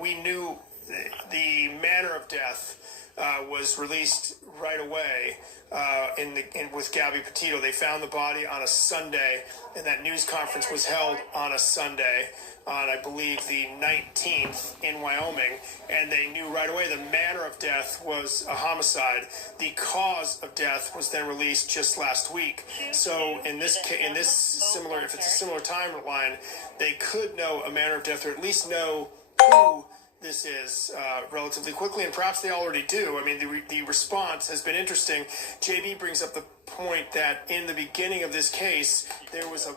we knew the manner of death was released right away with Gabby Petito. They found the body on a Sunday, and that news conference was held on a Sunday on, I believe, the 19th in Wyoming, and they knew right away the manner of death was a homicide. The cause of death was then released just last week. So if it's a similar timeline, they could know a manner of death, or at least know who this is relatively quickly, and perhaps they already do. I mean, the response has been interesting. JB brings up the point that in the beginning of this case, there was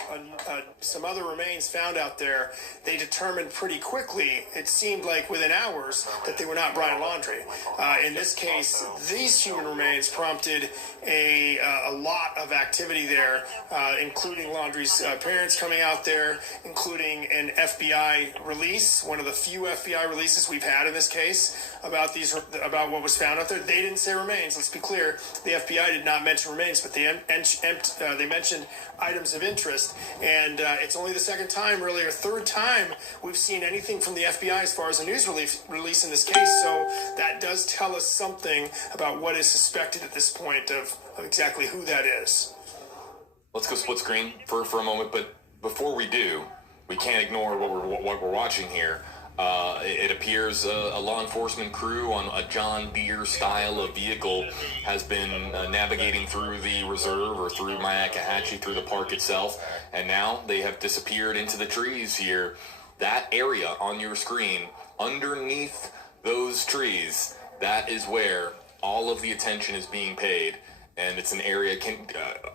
some other remains found out there. They determined pretty quickly, it seemed like within hours, that they were not Brian Laundrie. In this case, these human remains prompted a lot of activity there, including Laundrie's parents coming out there, including an FBI release, one of the few FBI releases we've had in this case about what was found out there. They didn't say remains. Let's be clear. The FBI did not mention remains, but they mentioned items of interest, and it's only the second time, really, or third time we've seen anything from the FBI as far as a news release in this case. So that does tell us something about what is suspected at this point of exactly who that is. Let's go split screen for a moment, but before we do, we can't ignore what we're watching here. It appears a law enforcement crew on a John Deere style of vehicle has been navigating through the reserve or through Myakkahatchee, through the park itself, and now they have disappeared into the trees here. That area on your screen, underneath those trees, that is where all of the attention is being paid, and it's an area.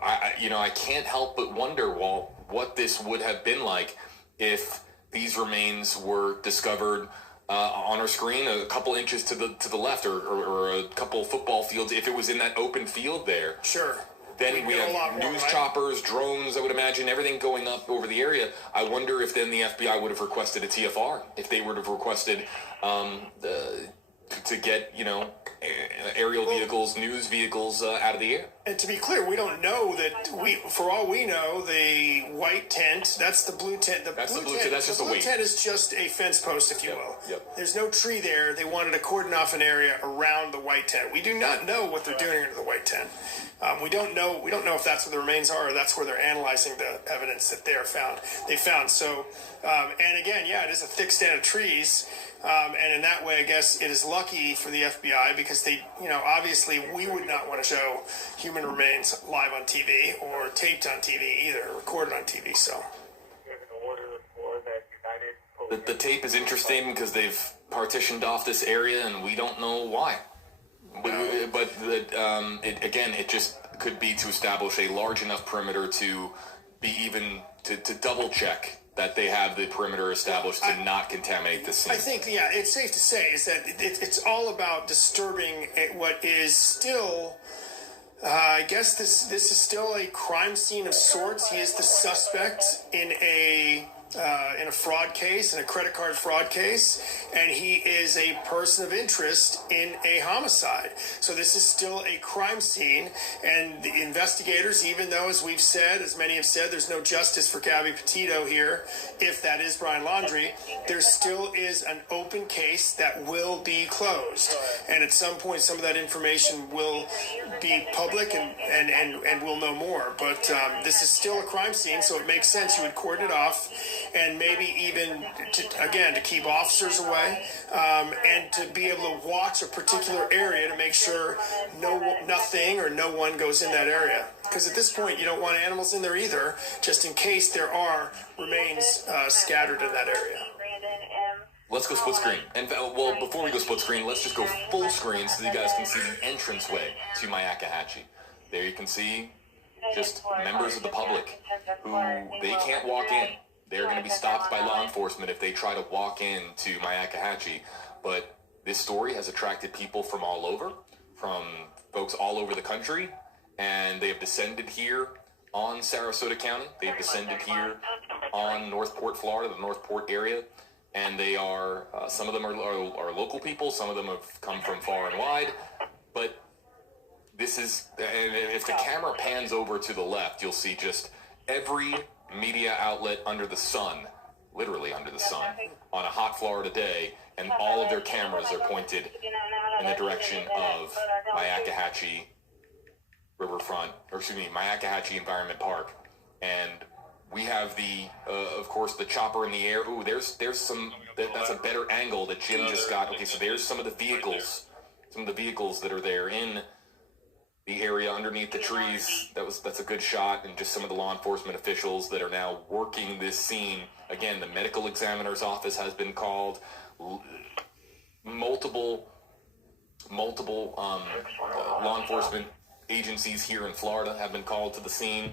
I can't help but wonder, what this would have been like if these remains were discovered on our screen a couple inches to the left, or a couple football fields. If it was in that open field there, sure. Then we have news choppers, drones, I would imagine, everything going up over the area. I wonder if then the FBI would have requested a TFR, if they would have requested to get, aerial vehicles, news vehicles out of the air. And to be clear, we don't know that for all we know, the white tent, that's the blue tent. That's the blue tent. That's just a weight. The blue tent is just a fence post, if you will. Yep. There's no tree there. They wanted to cordon off an area around the white tent. We do not know what they're doing under the white tent. We don't know if that's where the remains are, or that's where they're analyzing the evidence that they found. So, and again, it is a thick stand of trees. And in that way, I guess it is lucky for the FBI, because they, obviously we would not want to show human remains live on TV or taped on TV either, recorded on TV. So the tape is interesting because they've partitioned off this area and we don't know why. But it just could be to establish a large enough perimeter to be even to double check that they have the perimeter established to not contaminate the scene. I think, it's safe to say is that it's all about disturbing what is still, I guess this is still a crime scene of sorts. He is the suspect in a fraud case, in a credit card fraud case, and he is a person of interest in a homicide. So this is still a crime scene, and the investigators, even though, as many have said, there's no justice for Gabby Petito here, if that is Brian Laundrie, there still is an open case that will be closed. And at some point, some of that information will be public, and we'll know more. But this is still a crime scene, so it makes sense you would cordon it off, and maybe even to keep officers away, and to be able to watch a particular area to make sure nothing or no one goes in that area. Because at this point, you don't want animals in there either, just in case there are remains scattered in that area. Let's go split screen. And before we go split screen, let's just go full screen so you guys can see the entranceway to Myakkahatchee. There you can see just members of the public who they can't walk in. They're going to be stopped by law enforcement if they try to walk into Myakkahatchee. But this story has attracted people from all over, from folks all over the country, and they have descended here on Sarasota County. They've descended here on Northport, Florida, the Northport area, and they are, some of them are local people, some of them have come from far and wide, but this is, and if the camera pans over to the left, you'll see just every media outlet under the sun literally under the sun, on a hot Florida day, and all of their cameras are pointed in the direction of Myakkahatchee Riverfront, or excuse me, Myakkahatchee Environment Park, and we have the, of course, the chopper in the air. Ooh, there's some. That's a better angle that Jim just got. Okay, so there's some of the vehicles that are there in the area underneath the trees. That's a good shot, and just some of the law enforcement officials that are now working this scene. Again, the medical examiner's office has been called. Multiple law enforcement agencies here in Florida have been called to the scene.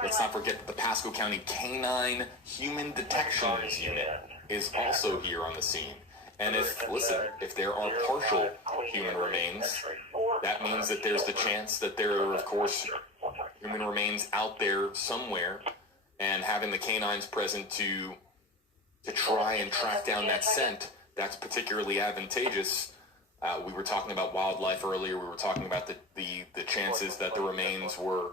Let's not forget that the Pasco County Canine Human Detections Unit is also here on the scene. And if there are partial human remains, that means that there's the chance that there are, of course, human remains out there somewhere, and having the canines present to try and track down that scent, that's particularly advantageous. We were talking about wildlife earlier. We were talking about the chances that the remains were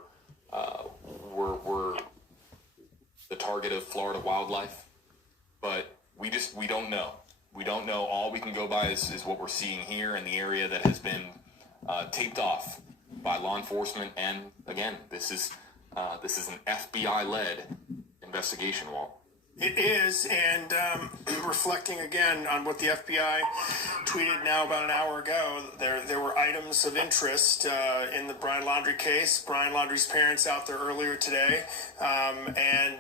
the target of Florida wildlife, but we don't know. We don't know. All we can go by is what we're seeing here in the area that has been taped off by law enforcement. And again, this is an FBI-led investigation, Walt. It is, and reflecting again on what the FBI tweeted now about an hour ago, there were items of interest in the Brian Laundrie case. Brian Laundrie's parents out there earlier today, and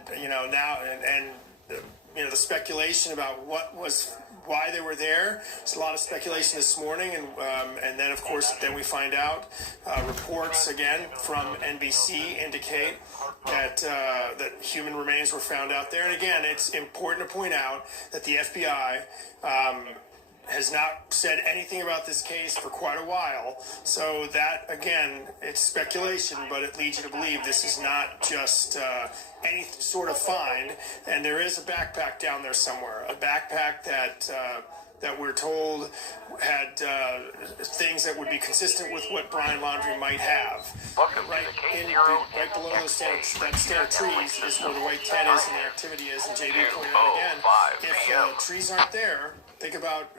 the speculation about why they were there. There's a lot of speculation this morning, and then of course we find out reports again from NBC indicate that human remains were found out there. And again, it's important to point out that the FBI has not said anything about this case for quite a while. So that, again, it's speculation, but it leads you to believe this is not just any sort of find. And there is a backpack down there somewhere, a backpack that we're told had things that would be consistent with what Brian Laundrie might have. Right below that stand of trees is where the white tent is and the activity is. And JB pointed out again, if trees aren't there, think about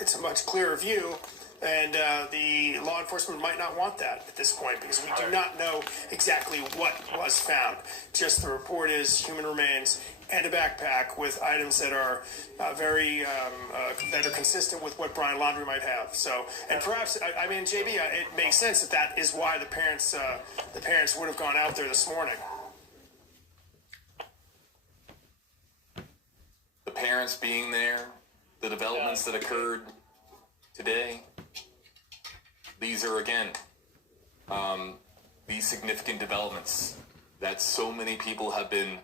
it's a much clearer view. And the law enforcement might not want that at this point because we do not know exactly what was found. Just the report is human remains and a backpack with items that are that are consistent with what Brian Laundrie might have. So, and perhaps, I mean, JB, it makes sense that is why the parents would have gone out there this morning. The parents being there, the developments that occurred today, these are, again, these significant developments that so many people have been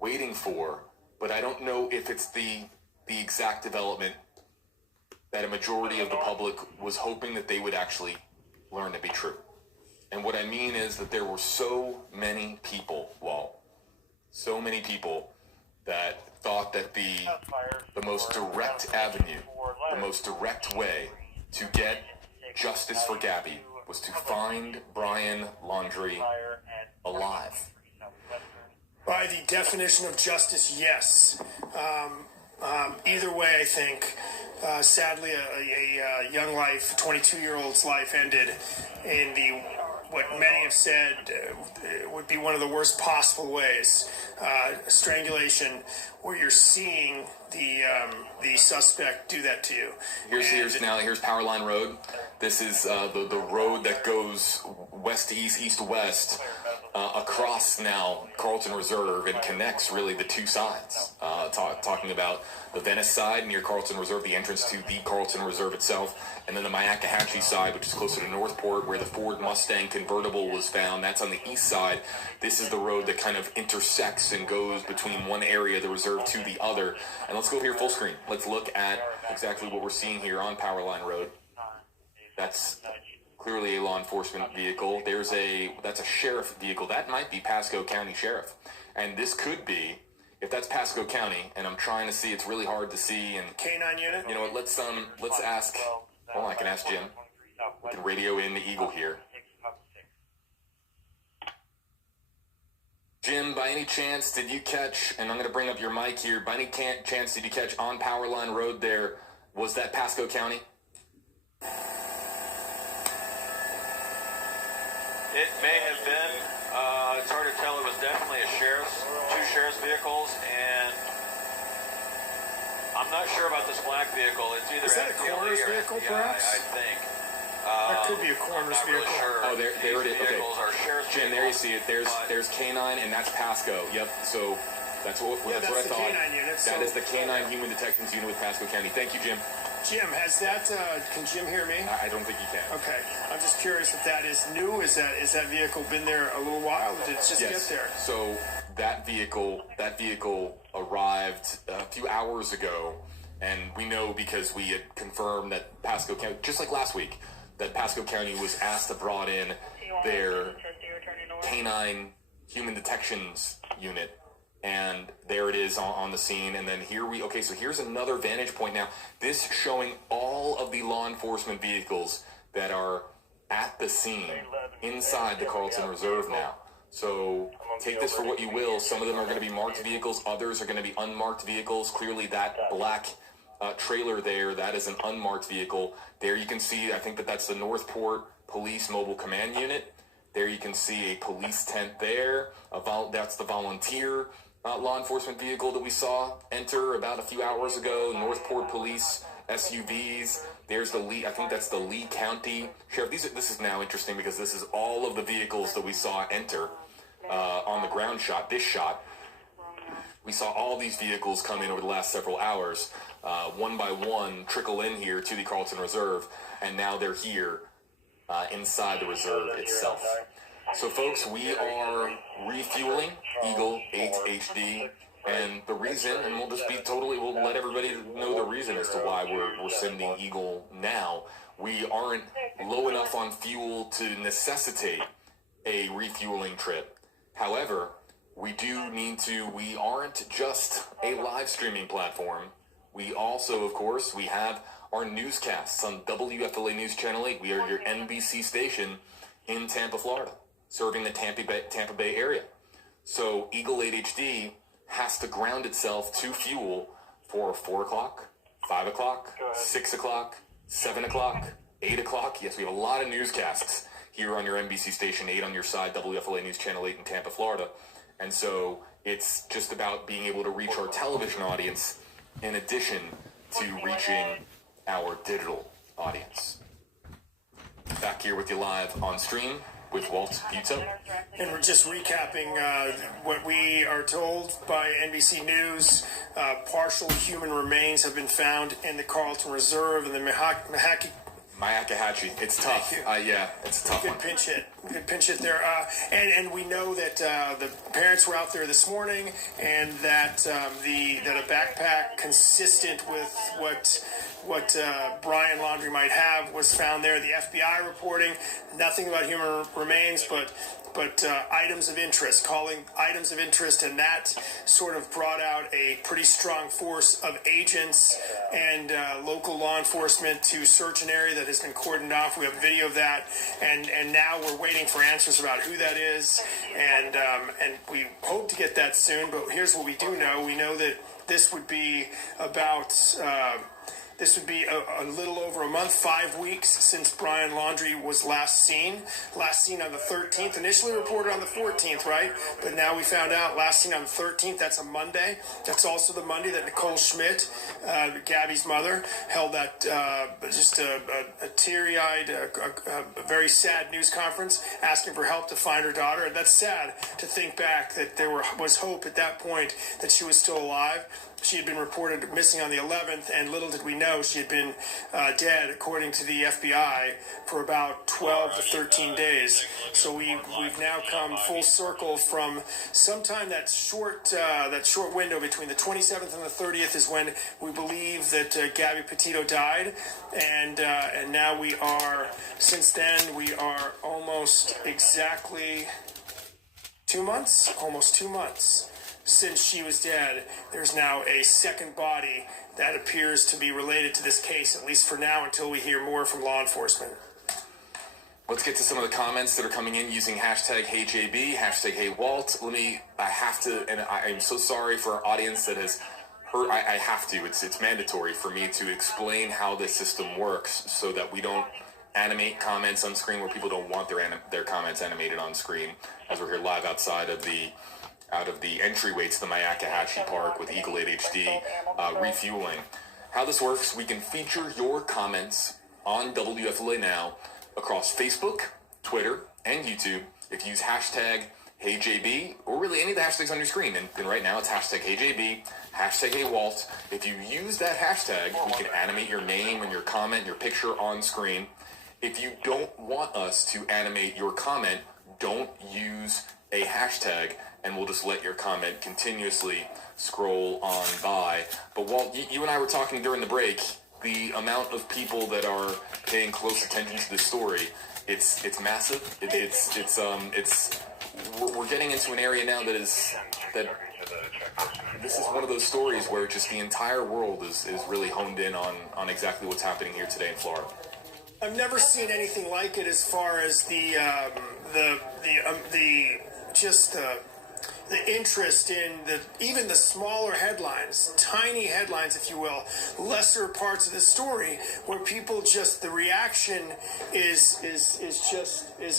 waiting for, but I don't know if it's the exact development that a majority of the public was hoping that they would actually learn to be true. And what I mean is that there were so many people, Walt, so many people that thought that the most direct avenue, the most direct way to get justice for Gabby was to find Brian Laundrie alive. By the definition of justice, yes. Either way, I think, sadly, a young life, 22-year-old's life ended in what many have said would be one of the worst possible ways. Strangulation, where you're seeing the suspect do that to you. Here's Powerline Road. This is the road that goes west to east, east to west, across now Carlton Reserve, and connects really the two sides. Talking about the Venice side near Carlton Reserve, the entrance to the Carlton Reserve itself, and then the Myakkahatchee side, which is closer to Northport, where the Ford Mustang convertible was found. That's on the east side. This is the road that kind of intersects and goes between one area of the reserve to the other. And let's go here full screen. Let's look at exactly what we're seeing here on Powerline Road. That's clearly a law enforcement vehicle. That's a sheriff vehicle. That might be Pasco County Sheriff. And this could be, if that's Pasco County, and I'm trying to see, it's really hard to see. And K-9 unit. You know what? Let's ask. Hold on, I can ask Jim. We can radio in the Eagle here. Jim, by any chance, did you catch, and I'm going to bring up your mic here, by any chance did you catch on Powerline Road there, was that Pasco County? It may have been. It's hard to tell. It was definitely two sheriff's vehicles, and I'm not sure about this black vehicle. It's either Is that a coroner's vehicle, perhaps? I think. That could be a coroner's vehicle. Really sure. Oh, there it is. Okay. Jim, there you see it. There's K9, and that's Pasco. Yep. So that's what I thought. The K9 unit. That is the K9 Human Detections Unit with Pasco County. Thank you, Jim. Jim, has that? Can Jim hear me? I don't think he can. Okay, I'm just curious if that is new. Is that vehicle been there a little while? Or did it just get there? So that vehicle arrived a few hours ago, and we know because we had confirmed that Pasco County, just like last week, that Pasco County was asked to brought in their K9 Human Detections Unit. And there it is on the scene. And then so here's another vantage point now. This showing all of the law enforcement vehicles that are at the scene inside the Carlton Reserve now. So take this for what you will. Some of them are going to be marked vehicles. Others are going to be unmarked vehicles. Clearly that black trailer there, that is an unmarked vehicle. There you can see, I think that's the Northport Police Mobile Command Unit. There you can see a police tent there. That's the volunteer law enforcement vehicle that we saw enter about a few hours ago. Northport Police SUVs. There's the Lee, I think that's the Lee County Sheriff. This is now interesting because this is all of the vehicles that we saw enter on the ground shot. This shot, we saw all these vehicles come in over the last several hours, one by one, trickle in here to the Carlton Reserve, and now they're here inside the reserve itself. So folks, we are refueling Eagle 8 HD, and the reason, and we'll let everybody know the reason as to why we're sending Eagle now. We aren't low enough on fuel to necessitate a refueling trip. However, we aren't just a live streaming platform. We also, of course, we have our newscasts on WFLA News Channel 8. We are your NBC station in Tampa, Florida, serving the Tampa Bay area. So Eagle 8 HD has to ground itself to fuel for 4 o'clock, 5 o'clock, 6 o'clock, 7 o'clock, 8 o'clock. Yes, we have a lot of newscasts here on your NBC station 8 on your side, WFLA News Channel 8 in Tampa, Florida. And so it's just about being able to reach our television audience in addition to reaching our digital audience. Back here with you live on stream with Walt Buteau. And we're just recapping what we are told by NBC News. Partial human remains have been found in the Carlton Reserve and the Myakkahatchee. It's tough. Yeah, it's a tough one. Good pinch hit there. And we know that the parents were out there this morning, and that a backpack consistent with what Brian Laundrie might have was found there. The FBI reporting nothing about human remains, but items of interest, calling items of interest, and that sort of brought out a pretty strong force of agents and local law enforcement to search an area that has been cordoned off. We have video of that, and now we're waiting for answers about who that is, and we hope to get that soon. But here's what we do know: we know that this would be about. This would be a little over a month, 5 weeks since Brian Laundrie was last seen on the 13th, initially reported on the 14th, right? But now we found out last seen on the 13th. That's a Monday. That's also the Monday that Nicole Schmidt, Gabby's mother, held that just a teary-eyed, a very sad news conference asking for help to find her daughter. And that's sad to think back that there was hope at that point that she was still alive. She had been reported missing on the 11th, and little did we know she had been dead, according to the FBI, for about 12 to 13 days. So we've now come full circle from sometime that short window between the 27th and the 30th is when we believe that Gabby Petito died, and now we are. Since then, we are almost exactly 2 months, almost 2 months. Since she was dead, there's now a second body that appears to be related to this case, at least for now, until we hear more from law enforcement. Let's get to some of the comments that are coming in using hashtag HeyJB, hashtag HeyWalt. I have to, and I'm so sorry for our audience that has heard, I have to, it's mandatory for me to explain how this system works so that we don't animate comments on screen where people don't want their comments animated on screen, as we're here live outside of the entryway to the Myakkahatchee Park with Eagle 8 HD refueling. How this works, we can feature your comments on WFLA Now across Facebook, Twitter, and YouTube if you use hashtag HeyJB, or really any of the hashtags on your screen. And right now it's hashtag HeyJB, hashtag HeyWalt. If you use that hashtag, we can animate your name and your comment, your picture on screen. If you don't want us to animate your comment, don't use a hashtag, and we'll just let your comment continuously scroll on by. But Walt, you and I were talking during the break, the amount of people that are paying close attention to this story, it's massive. We're getting into an area now that this is one of those stories where just the entire world is really honed in on exactly what's happening here today in Florida. I've never seen anything like it as far as the interest in even the smaller headlines, tiny headlines, if you will, lesser parts of the story, where people just, the reaction is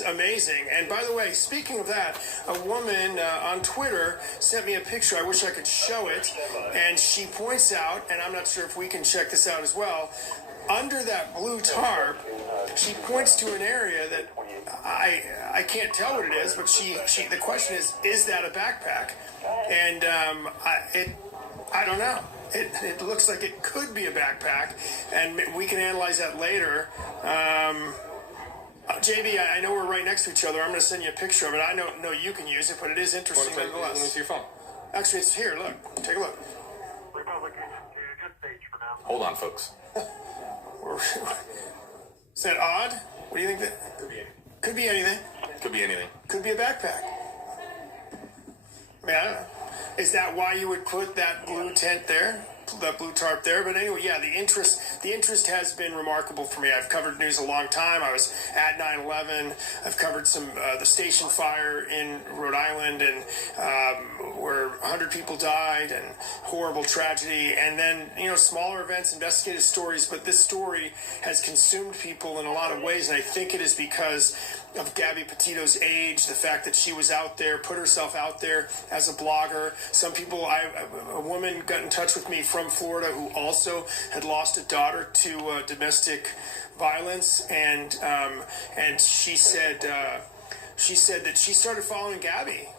amazing. And by the way, speaking of that, a woman on Twitter sent me a picture. I wish I could show it. And she points out, and I'm not sure if we can check this out as well, under that blue tarp, she points to an area that I can't tell what it is, but the question is that a backpack? And I don't know. It looks like it could be a backpack, and we can analyze that later. JB, I know we're right next to each other. I'm going to send you a picture of it. I know you can use it, but it is interesting nonetheless. Let me see your phone. Actually, it's here. Look, take a look. Hold on, folks. Is that odd? What do you think that could be? Anything. Could be anything. Could be a backpack. I mean, I don't know. Is that why you would put that blue tent there, that blue tarp there? But anyway, yeah, the interest has been remarkable for me. I've covered news a long time. I was at 9/11. I've covered the station fire in Rhode Island, and where 100 people died, and horrible tragedy. And then, smaller events, investigative stories. But this story has consumed people in a lot of ways, and I think it is because of Gabby Petito's age, the fact that she was out there, put herself out there as a blogger. Some people, a woman got in touch with me from Florida who also had lost a daughter to domestic violence, and she said that she started following Gabby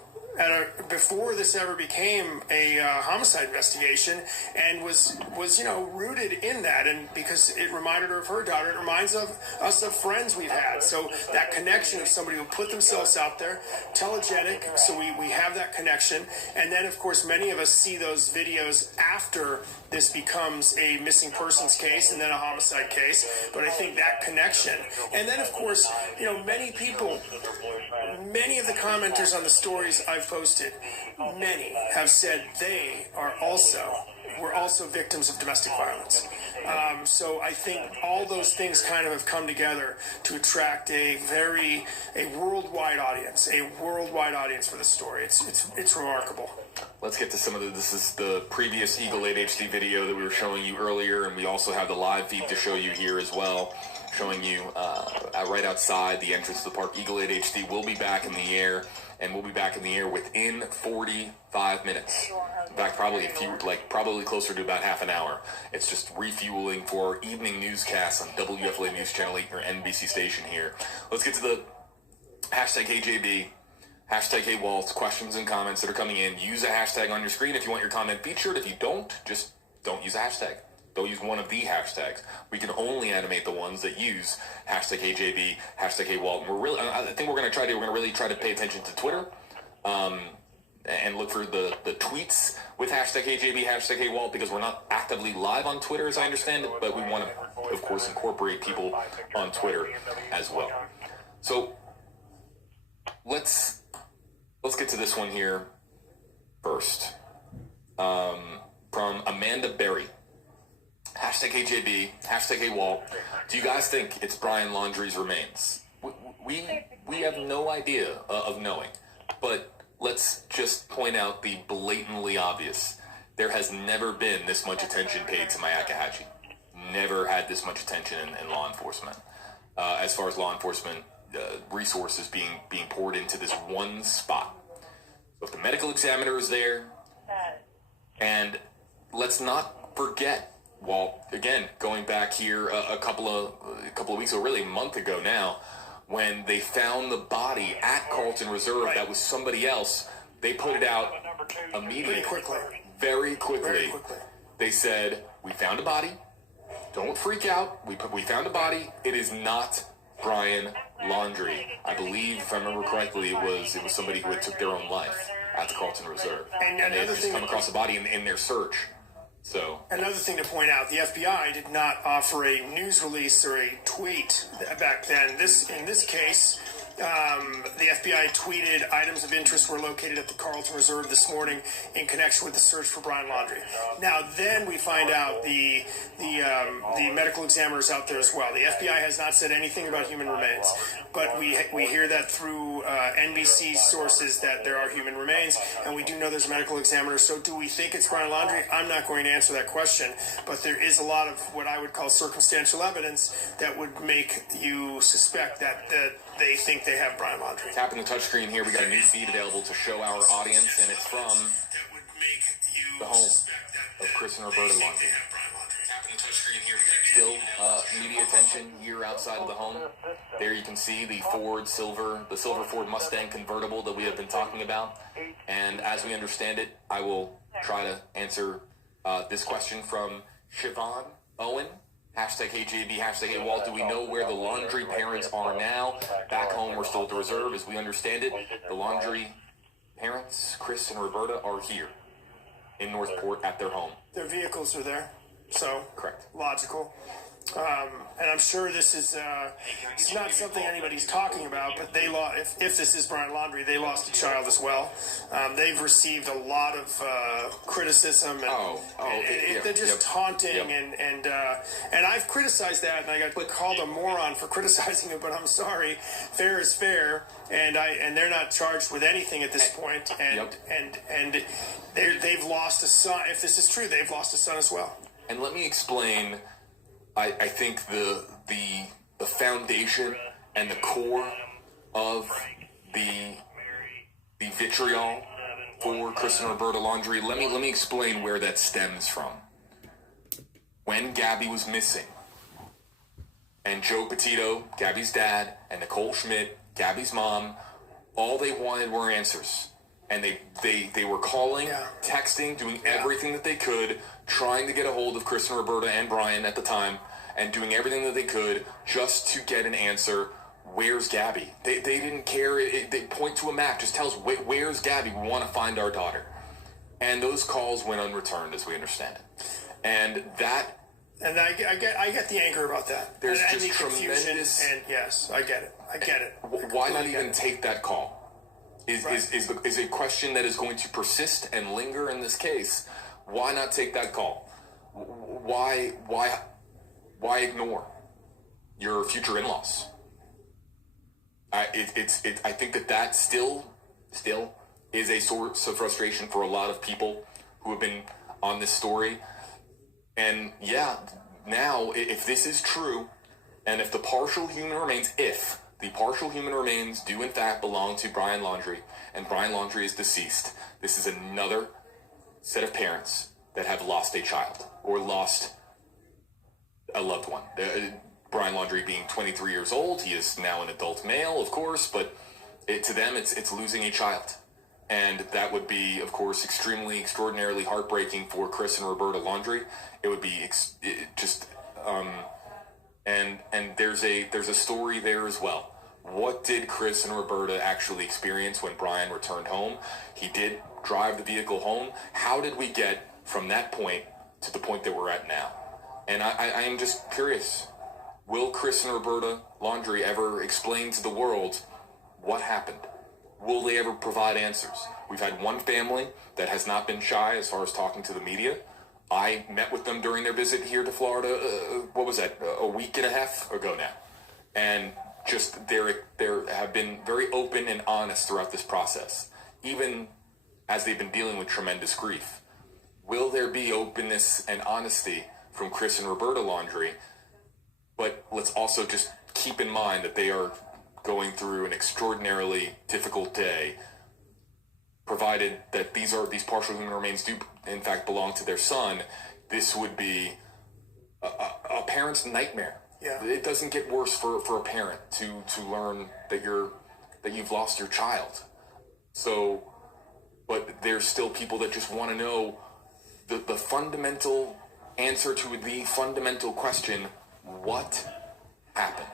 before this ever became a homicide investigation, and was rooted in that, and because it reminded her of her daughter. It reminds us of friends we've had. So that connection of somebody who put themselves out there, telegenic, so we have that connection. And then, of course, many of us see those videos after this becomes a missing persons case and then a homicide case. But I think that connection, and then, of course, many of the commenters on the stories I've posted, many have said they were also victims of domestic violence. So I think all those things kind of have come together to attract a worldwide audience for the story. It's remarkable. Let's get to this is the previous Eagle 8 HD video that we were showing you earlier, and we also have the live feed to show you here as well, showing you right outside the entrance to the park. Eagle 8 HD will be back in the air, and we'll be back in the air within 45 minutes. In fact, probably closer to about half an hour. It's just refueling for our evening newscast on WFLA News Channel 8, your NBC station here. Let's get to the hashtag HeyJB, hashtag HeyWalt, questions and comments that are coming in. Use a hashtag on your screen if you want your comment featured. If you don't, just don't use a hashtag. Don't use one of the hashtags. We can only animate the ones that use hashtag HeyJB, hashtag HeyWalt. I think we're going to really try to pay attention to Twitter, and look for the tweets with hashtag HeyJB, hashtag HeyWalt, because we're not actively live on Twitter, as I understand it, but we want to, of course, incorporate people on Twitter as well. So let's get to this one here first. From Amanda Berry. Hashtag HeyJB, hashtag HeyWalt. Do you guys think it's Brian Laundrie's remains? we have no idea of knowing. But let's just point out the blatantly obvious. There has never been this much attention paid to Mayakahatchee. Never had this much attention in law enforcement. As far as law enforcement resources being poured into this one spot. So if the medical examiner is there, and let's not forget, well, again, going back here a couple of weeks ago, really a month ago now, when they found the body at Carlton Reserve that was somebody else, they put it out immediately. Very quickly. They said, we found a body. Don't freak out. We found a body. It is not Brian Laundrie. I believe, if I remember correctly, it was somebody who had took their own life at the Carlton Reserve. And they just come across a body in their search. So another thing to point out, the FBI did not offer a news release or a tweet back then. In this case, the FBI tweeted items of interest were located at the Carlton Reserve this morning in connection with the search for Brian Laundrie. Now, then we find out the medical examiner's out there as well. The FBI has not said anything about human remains, but we hear that through NBC sources that there are human remains, and we do know there's a medical examiner. So do we think it's Brian Laundrie? I'm not going to answer that question, but there is a lot of what I would call circumstantial evidence that would make you suspect that they think they have Brian Laundrie. Tapping the touchscreen here, we got a new feed available to show our audience, and it's from the home of Chris and Roberta Laundrie. Still media attention here outside of the home. There you can see the silver Ford Mustang convertible that we have been talking about. And as we understand it, I will try to answer this question from Siobhan Owen. #HJB, #AWalt. Do we know where the Laundrie parents are now? Back home, we're still at the reserve. As we understand it, the Laundrie parents, Chris and Roberta, are here in Northport at their home. Their vehicles are there, so correct. Logical. And I'm sure this is it's not something anybody's talking about, but they lost. If this is Brian Laundrie, they lost a child as well. They've received a lot of criticism, and they're just taunting, and I've criticized that, and I got called a moron for criticizing it. But I'm sorry, fair is fair, and they're not charged with anything at this point, and they've lost a son. If this is true, they've lost a son as well. And let me explain. I think the foundation and the core of the vitriol for Chris and Roberta Laundrie. Let me explain where that stems from. When Gabby was missing, and Joe Petito, Gabby's dad, and Nicole Schmidt, Gabby's mom, all they wanted were answers. And they were calling, texting, doing everything that they could, trying to get a hold of Chris and Roberta and Brian at the time, and doing everything that they could just to get an answer. Where's Gabby? They didn't care. They point to a map. Just tell us, where's Gabby? We want to find our daughter. And those calls went unreturned, as we understand it. And that... And I get the anger about that. There's and just the tremendous... And yes, I get it. Why not even take that call? Is a question that is going to persist and linger in this case. Why not take that call? Why ignore your future in-laws? I think that still is a source of frustration for a lot of people who have been on this story. And now if this is true, and if the partial human remains, the partial human remains do in fact belong to Brian Laundrie, and Brian Laundrie is deceased, this is another set of parents that have lost a child or lost a loved one. Brian Laundrie being 23 years old, he is now an adult male, of course, but to them it's losing a child. And that would be, of course, extraordinarily heartbreaking for Chris and Roberta Laundrie. It would be and there's a story there as well. What did Chris and Roberta actually experience when Brian returned home? He did drive the vehicle home. How did we get from that point to the point that we're at now? And I am just curious. Will Chris and Roberta Laundrie ever explain to the world what happened? Will they ever provide answers? We've had one family that has not been shy as far as talking to the media. I met with them during their visit here to Florida, what was that, a week and a half ago now. And just there have been very open and honest throughout this process, even as they've been dealing with tremendous grief. Will there be openness and honesty from Chris and Roberta Laundrie? But let's also just keep in mind that they are going through an extraordinarily difficult day, provided that these partial human remains do in fact belong to their son. This would be a parent's nightmare. Yeah. It doesn't get worse for a parent to learn that you've lost your child. So, but there's still people that just want to know the fundamental answer to the fundamental question: what happened?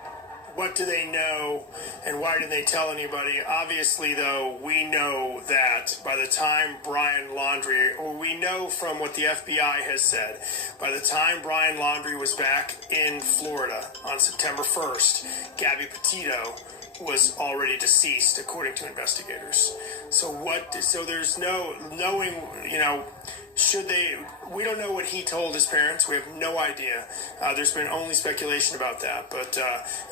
What do they know, and why didn't they tell anybody? Obviously, though, we know that by the time Brian Laundrie, or we know from what the FBI has said, by the time Brian Laundrie was back in Florida on September 1st, Gabby Petito was already deceased, according to investigators. So there's no knowing, we don't know what he told his parents. We have no idea. There's been only speculation about that. But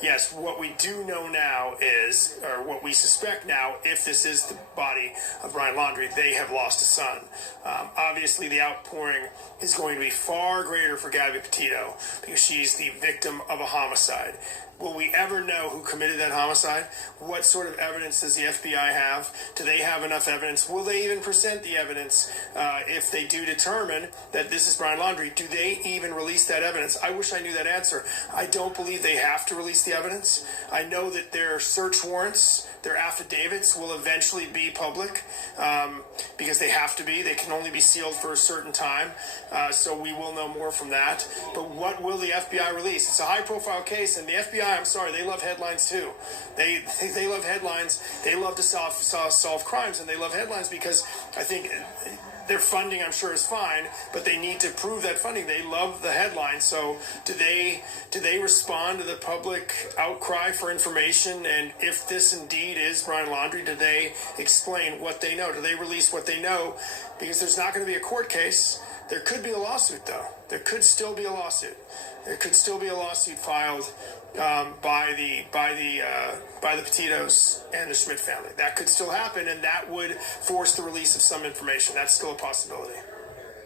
yes, what we do know now is, or what we suspect now, if this is the body of Brian Laundrie, they have lost a son. Obviously, the outpouring is going to be far greater for Gabby Petito because she's the victim of a homicide. Will we ever know who committed that homicide? What sort of evidence does the FBI have? Do they have enough evidence? Will they even present the evidence if they do determine that this is Brian Laundrie? Do they even release that evidence? I wish I knew that answer. I don't believe they have to release the evidence. I know that their search warrants, their affidavits will eventually be public because they have to be. They can only be sealed for a certain time. So we will know more from that. But what will the FBI release? It's a high-profile case, and the FBI, I'm sorry, they love headlines too. They love headlines. They love to solve crimes, and they love headlines because I think their funding, I'm sure, is fine, but they need to prove that funding. They love the headlines. So do they respond to the public outcry for information? And if this indeed is Brian Laundrie, do they explain what they know? Do they release what they know? Because there's not going to be a court case. There could be a lawsuit, though. There could still be a lawsuit. There could still be a lawsuit filed by the Petitos and the Schmidt family. That could still happen, and that would force the release of some information. That's still a possibility.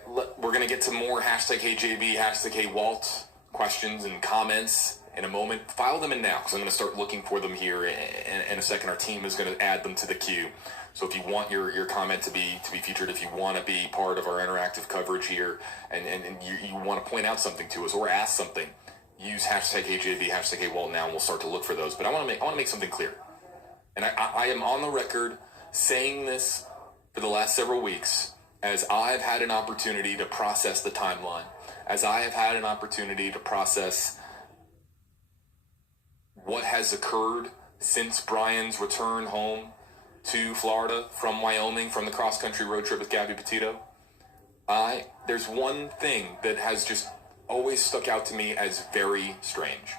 We're going to get to more #HeyJB, #HeyWalt questions and comments in a moment. File them in now, because I'm going to start looking for them here in a second. Our team is going to add them to the queue. So if you want your comment to be featured, if you want to be part of our interactive coverage here, and you want to point out something to us or ask something, use #HeyJB, #HeyWalt now, and we'll start to look for those. But I want to make something clear, and I am on the record saying this for the last several weeks, as I've had an opportunity to process the timeline, as I have had an opportunity to process what has occurred since Brian's return home to Florida from Wyoming, from the cross-country road trip with Gabby Petito. There's one thing that has just always stuck out to me as very strange,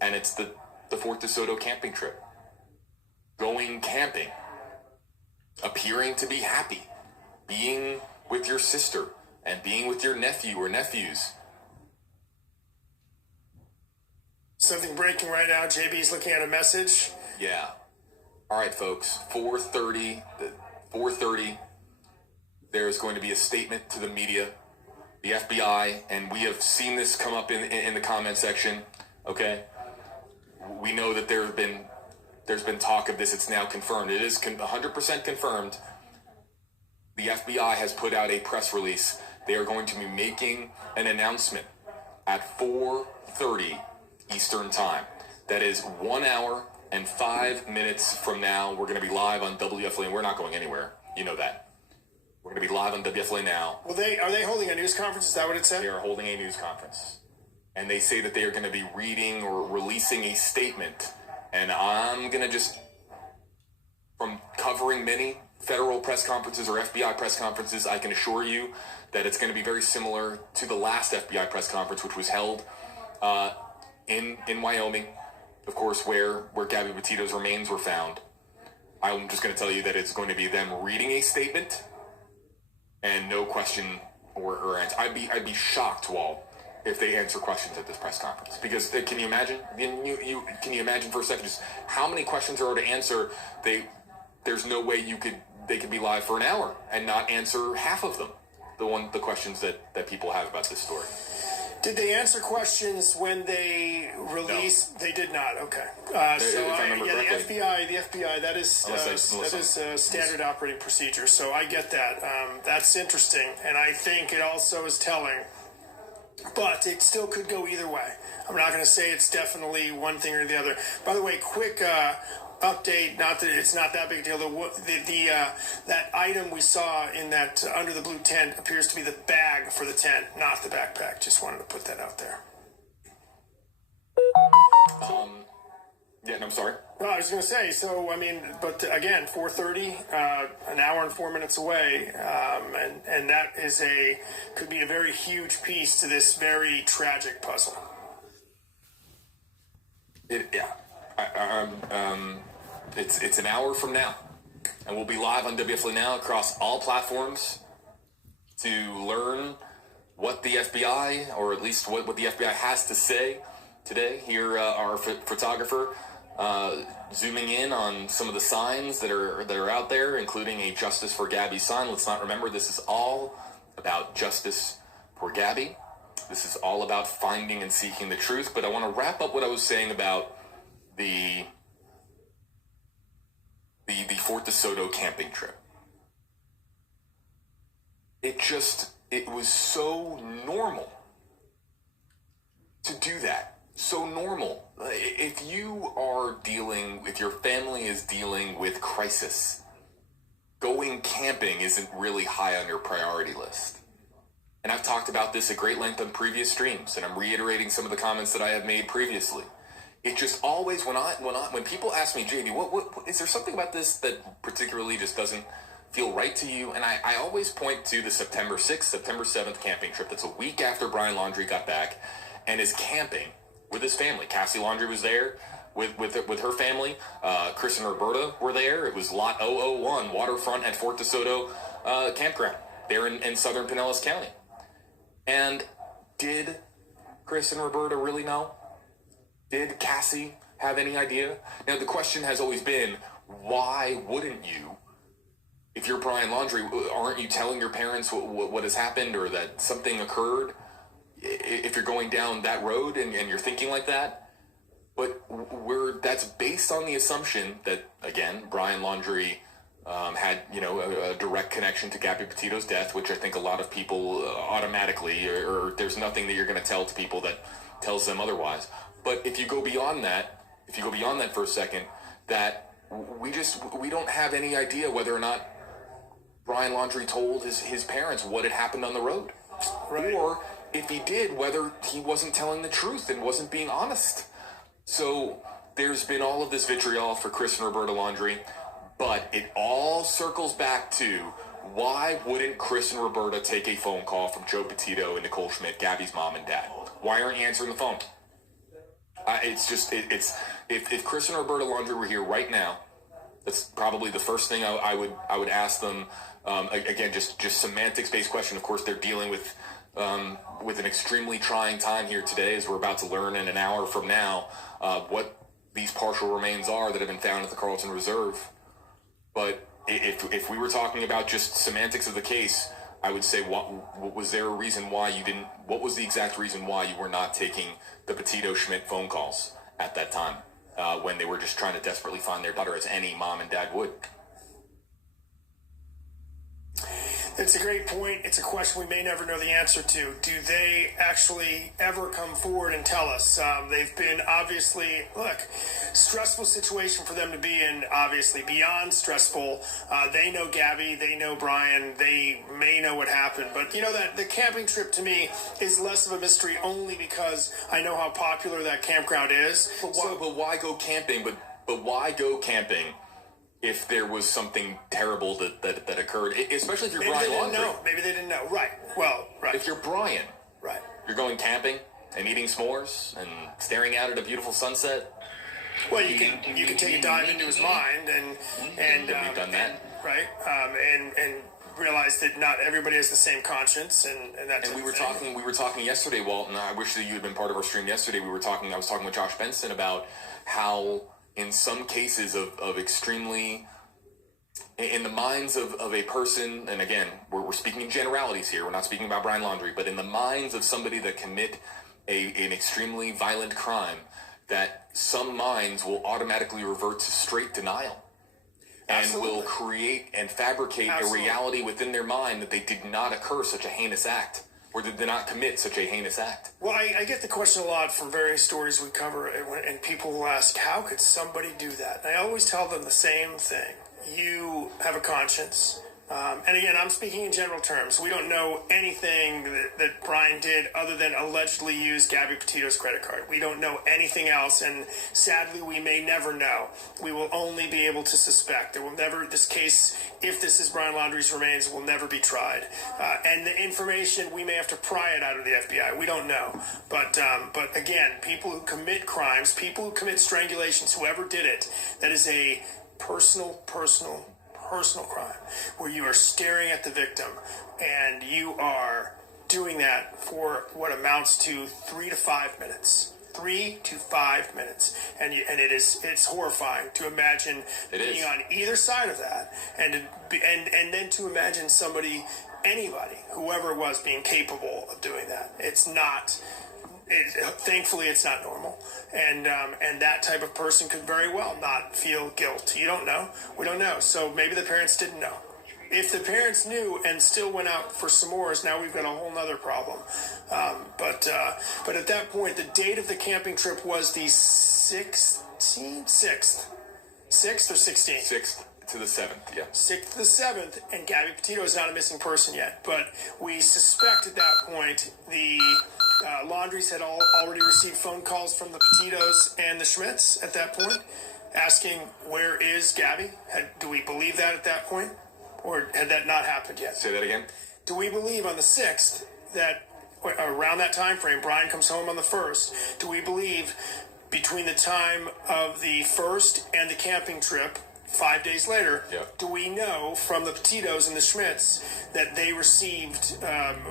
and it's the Fort DeSoto camping trip. Going camping, appearing to be happy, being with your sister, and being with your nephew or nephews. Something breaking right now. JB's looking at a message. Yeah. All right, folks, 4:30, there's going to be a statement to the media, the FBI, and we have seen this come up in the comment section, okay? We know that there's been talk of this. It's now confirmed. It is 100% confirmed. The FBI has put out a press release. They are going to be making an announcement at 4:30 Eastern Time. That is 1 hour and 5 minutes from now. We're going to be live on WFLA, and we're not going anywhere. You know that. We're going to be live on WFLA now. Well, are they holding a news conference? Is that what it said? They are holding a news conference. And they say that they are going to be reading or releasing a statement. And I'm going to just, from covering many federal press conferences or FBI press conferences, I can assure you that it's going to be very similar to the last FBI press conference, which was held in Wyoming, of course, where Gabby Petito's remains were found. I'm just going to tell you that it's going to be them reading a statement and no question or answer. I'd be shocked, Walt, if they answer questions at this press conference. Because can you imagine? Can you imagine for a second just how many questions there are to answer? There's no way they could be live for an hour and not answer half of them. The questions that people have about this story. Did they answer questions when they released? No. They did not. Okay. The FBI. That is standard operating procedure. So I get that. That's interesting, and I think it also is telling. But it still could go either way. I'm not going to say it's definitely one thing or the other. By the way, quick update. Not that it's not that big a deal. That item we saw in that under the blue tent appears to be the bag for the tent, not the backpack. Just wanted to put that out there. Yeah, no, I'm sorry. No, I was going to say, so, I mean, but again, 4:30, an hour and 4 minutes away, and that could be a very huge piece to this very tragic puzzle. It's an hour from now, and we'll be live on WFLA Now across all platforms to learn what the FBI, or at least what the FBI has to say today. Here, our photographer zooming in on some of the signs that are out there, including a Justice for Gabby sign. Let's not remember, this is all about justice for Gabby. This is all about finding and seeking the truth. But I want to wrap up what I was saying about the Fort DeSoto camping trip. It was so normal to do that. So normal. If your family is dealing with crisis, going camping isn't really high on your priority list. And I've talked about this at great length on previous streams, and I'm reiterating some of the comments that I have made previously. It just always, when people ask me, JD, what is there something about this that particularly just doesn't feel right to you? And I always point to the September 6th, September 7th camping trip. That's a week after Brian Laundrie got back and is camping with his family. Cassie Laundrie was there with her family. Chris and Roberta were there. It was Lot 001, waterfront at Fort DeSoto campground there in southern Pinellas County. And did Chris and Roberta really know? Did Cassie have any idea? Now, the question has always been, why wouldn't you? If you're Brian Laundrie, aren't you telling your parents what has happened or that something occurred? If you're going down that road and you're thinking like that? But that's based on the assumption that, again, Brian Laundrie had, a direct connection to Gabby Petito's death, which I think a lot of people automatically, or there's nothing that you're going to tell to people that tells them otherwise. But if you go beyond that for a second, that we don't have any idea whether or not Brian Laundrie told his parents what had happened on the road. Right. Or if he did, whether he wasn't telling the truth and wasn't being honest. So there's been all of this vitriol for Chris and Roberta Laundrie, but it all circles back to, why wouldn't Chris and Roberta take a phone call from Joe Petito and Nicole Schmidt, Gabby's mom and dad? Why aren't you answering the phone? If Chris and Roberta Laundrie were here right now, that's probably the first thing I would ask them. Again, just semantics-based question. Of course, they're dealing with an extremely trying time here today, as we're about to learn in an hour from now what these partial remains are that have been found at the Carlton Reserve. But if we were talking about just semantics of the case, I would say, what was there a reason why you didn't? What was the exact reason why you were not taking the Petito Schmidt phone calls at that time when they were just trying to desperately find their daughter, as any mom and dad would? It's a great point. It's a question we may never know the answer to. Do they actually ever come forward and tell us? They've been obviously, stressful situation for them to be in, obviously, beyond stressful. They know Gabby, they know Brian, they may know what happened. But, that the camping trip to me is less of a mystery only because I know how popular that campground is. But why go camping? But why go camping if there was something terrible that occurred, especially if you're Brian Laundrie? Maybe they didn't know. Right. Well, right. If you're Brian, right, you're going camping and eating s'mores and staring out at a beautiful sunset. Well, you can take a dive into his mind and we've done that, right? And realize that not everybody has the same conscience, and that's. And we were talking yesterday, Walt, and I wish that you had been part of our stream yesterday. I was talking with Josh Benson about how in some cases of extremely, in the minds of a person, and again, we're speaking in generalities here, we're not speaking about Brian Laundrie, but in the minds of somebody that commit an extremely violent crime, that some minds will automatically revert to straight denial. And Absolutely. will create and fabricate Absolutely. a reality within their mind that they did not occur such a heinous act, or did not commit such a heinous act. Well, I get the question a lot from various stories we cover, and people will ask, how could somebody do that? And I always tell them the same thing. You have a conscience. And again, I'm speaking in general terms. We don't know anything that Brian did other than allegedly use Gabby Petito's credit card. We don't know anything else, and sadly, we may never know. We will only be able to suspect. There will never, this case, if this is Brian Laundrie's remains, will never be tried. And the information, we may have to pry it out of the FBI. We don't know. But again, people who commit crimes, people who commit strangulations, whoever did it, that is a personal crime where you are staring at the victim and you are doing that for what amounts to 3 to 5 minutes. 3 to 5 minutes, and it's horrifying to imagine being on either side of that, and then to imagine anybody, whoever it was, being capable of doing that. It's not. Thankfully, it's not normal, and that type of person could very well not feel guilt. You don't know. We don't know. So maybe the parents didn't know. If the parents knew and still went out for s'mores, now we've got a whole nother problem. But at that point, the date of the camping trip was the 6th or 16th? 6th to the 7th, yeah. 6th to the 7th, and Gabby Petito is not a missing person yet. But we suspect at that point the Laundries had already received phone calls from the Petitos and the Schmitz at that point, asking, where is Gabby? Do we believe that at that point? Or had that not happened yet? Say that again? Do we believe on the 6th that around that time frame, Brian comes home on the 1st, do we believe between the time of the 1st and the camping trip, 5 days later, do we know from the Petitos and the Schmitz that they received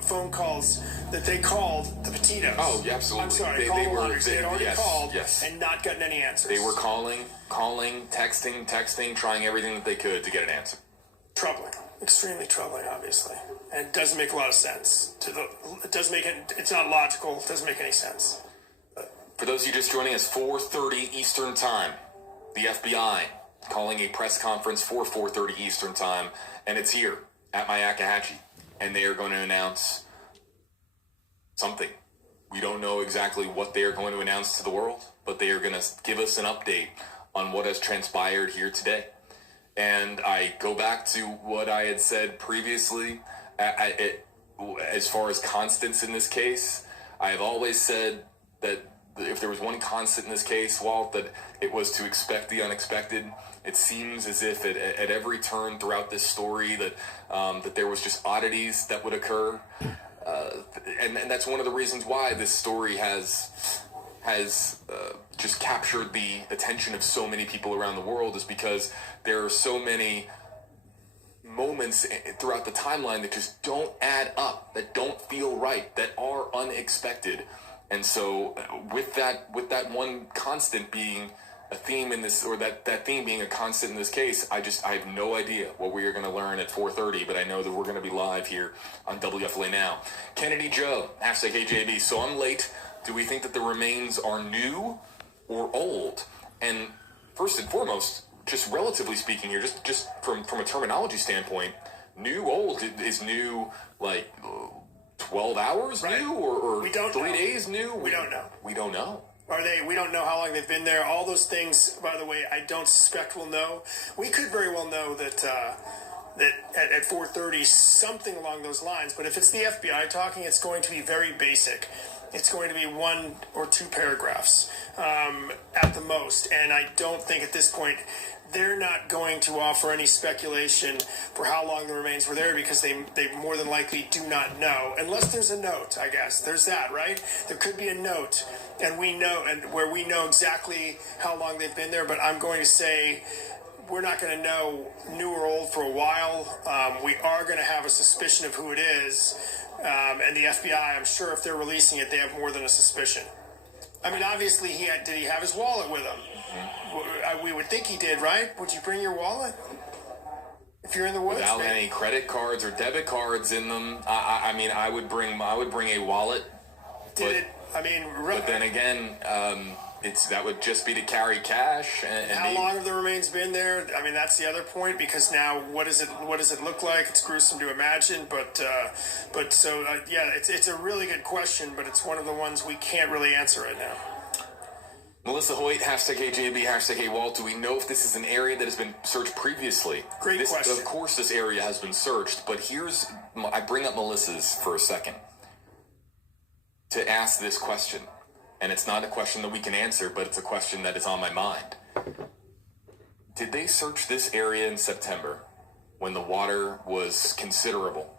phone calls that they called the Petitos? Oh, yeah, absolutely. I'm sorry, they had already called yes. and not gotten any answers. They were calling, texting, trying everything that they could to get an answer. Troubling, extremely troubling, obviously, and it doesn't make a lot of sense. It's not logical. It doesn't make any sense. For those of you just joining us, 4:30 Eastern Time, the FBI calling a press conference for 4:30 Eastern Time, and it's here at Myakkahatchee, and they are going to announce something. We don't know exactly what they are going to announce to the world, but they are going to give us an update on what has transpired here today. And I go back to what I had said previously, as far as constants in this case. I have always said that if there was one constant in this case, Walt, that it was to expect the unexpected. It seems as if at every turn throughout this story that there was just oddities that would occur. And that's one of the reasons why this story has just captured the attention of so many people around the world, is because there are so many moments throughout the timeline that just don't add up, that don't feel right, that are unexpected. And so with that one constant being a theme in this, or that theme being a constant in this case, I have no idea what we are going to learn at 4:30, but I know that we're going to be live here on WFLA Now. Kennedy Joe, #HJB. So I'm late. Do we think that the remains are new or old? And first and foremost, just relatively speaking here, just from a terminology standpoint, new, old is new, like 12 hours right. New, or we don't 3 know. days new? We don't know. We don't know. We don't know how long they've been there. All those things, by the way, I don't suspect we'll know. We could very well know that at 4:30, something along those lines. But if it's the FBI talking, it's going to be very basic. It's going to be 1 or 2 paragraphs at the most. And I don't think at this point they're not going to offer any speculation for how long the remains were there, because they more than likely do not know, unless there's a note. I guess there's that, right? There could be a note, and we know, and where we know exactly how long they've been there. But I'm going to say, we're not going to know new or old for a while. We are going to have a suspicion of who it is. And the FBI, I'm sure if they're releasing it, they have more than a suspicion. I mean, obviously, did he have his wallet with him? We would think he did, right? Would you bring your wallet if you're in the woods? Without any credit cards or debit cards in them, I mean, I would bring a wallet. But then again, that would just be to carry cash. And how long have the remains been there? I mean, that's the other point, because now what does it look like? It's gruesome to imagine, but it's a really good question, but it's one of the ones we can't really answer right now. Melissa Hoyt, #AJB, #AWalt. Do we know if this is an area that has been searched previously? Great question. Of course this area has been searched, but I bring up Melissa's for a second to ask this question. And it's not a question that we can answer, but it's a question that is on my mind. Did they search this area in September when the water was considerable?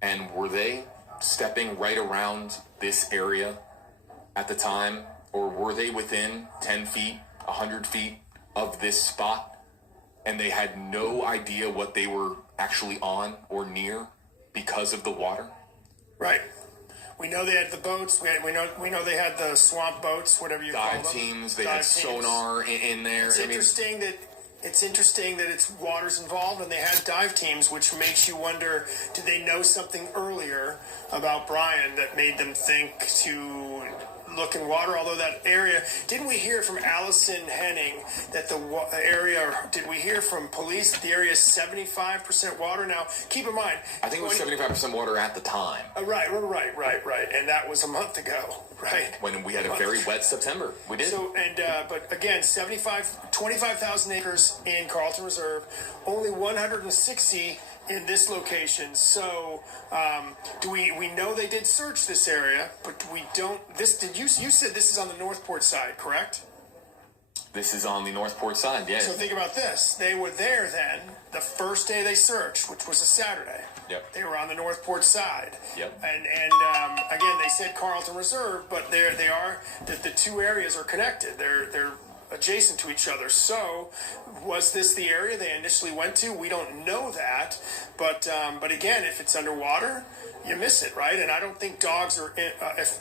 And were they stepping right around this area at the time? Or were they within 10 feet, 100 feet of this spot? And they had no idea what they were actually on or near because of the water? Right. We know they had the boats. We know they had the swamp boats, whatever you call them. Dive teams. They had sonar in there. It's interesting that it's water's involved, and they had dive teams, which makes you wonder: did they know something earlier about Brian that made them think to look in water? Although that area, didn't we hear from Allison Henning that the area, or did we hear from police that the area is 75% water? Now, keep in mind, I think it was 75% water at the time. Right. And that was a month ago, right? When we had a very wet September. We did. So, but again, 25,000 acres in Carlton Reserve, only 160 in this location. So, we know they did search this area, but we don't. You said this is on the Northport side, correct? This is on the Northport side, yes. So think about this. They were there then, the first day they searched, which was a Saturday. Yep. They were on the Northport side. Yep. And again, they said Carlton Reserve, but they are, the two areas are connected. They're adjacent to each other. So, was this the area they initially went to? We don't know that, but again, if it's underwater, you miss it, right? And I don't think dogs are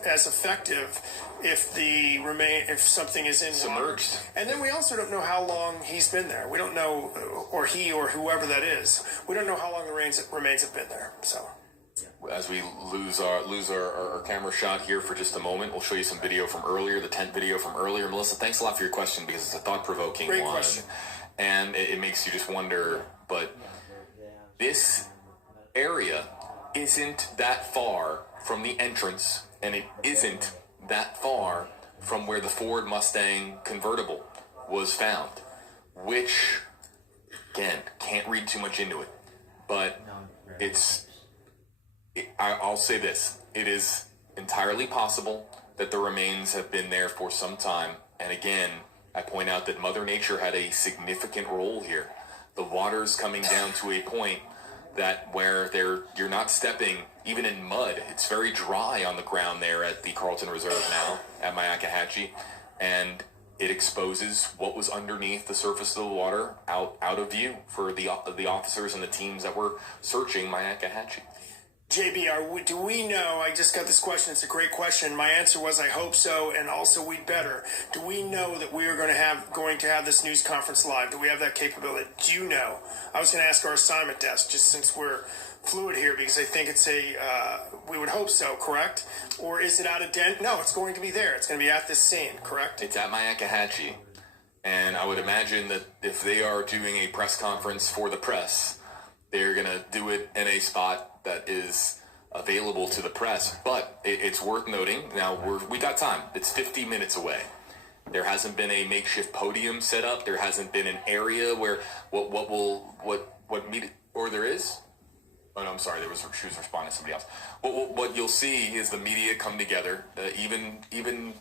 as effective if something is in submerged. Water. And then we also don't know how long he's been there. We don't know, or he or whoever that is. We don't know how long the remains have been there. So. As we lose our camera shot here for just a moment, we'll show you some video from earlier, the tent video from earlier. Melissa, thanks a lot for your question, because it's a thought-provoking one. Great question. And it makes you just wonder, but this area isn't that far from the entrance, and it isn't that far from where the Ford Mustang convertible was found, which, again, can't read too much into it, but I'll say this: it is entirely possible that the remains have been there for some time. And again, I point out that Mother Nature had a significant role here. The water's coming down to a point where you're not stepping even in mud. It's very dry on the ground there at the Carlton Reserve now at Myakkahatchee, and it exposes what was underneath the surface of the water out of view for the officers and the teams that were searching Myakkahatchee. JB, do we know? I just got this question. It's a great question. My answer was, I hope so, and also we'd better. Do we know that we are going to have this news conference live? Do we have that capability? Do you know? I was going to ask our assignment desk, just since we're fluid here, because I think it's we would hope so, correct? Or is it out of Denton? No, it's going to be there. It's going to be at this scene, correct? It's at Myakkahatchee, and I would imagine that if they are doing a press conference for the press, they're going to do it in a spot that is available to the press. But it's worth noting, now we got time. It's 50 minutes away. There hasn't been a makeshift podium set up. There hasn't been an area where there is? Oh, no, I'm sorry. She was responding to somebody else. What you'll see is the media come together. Even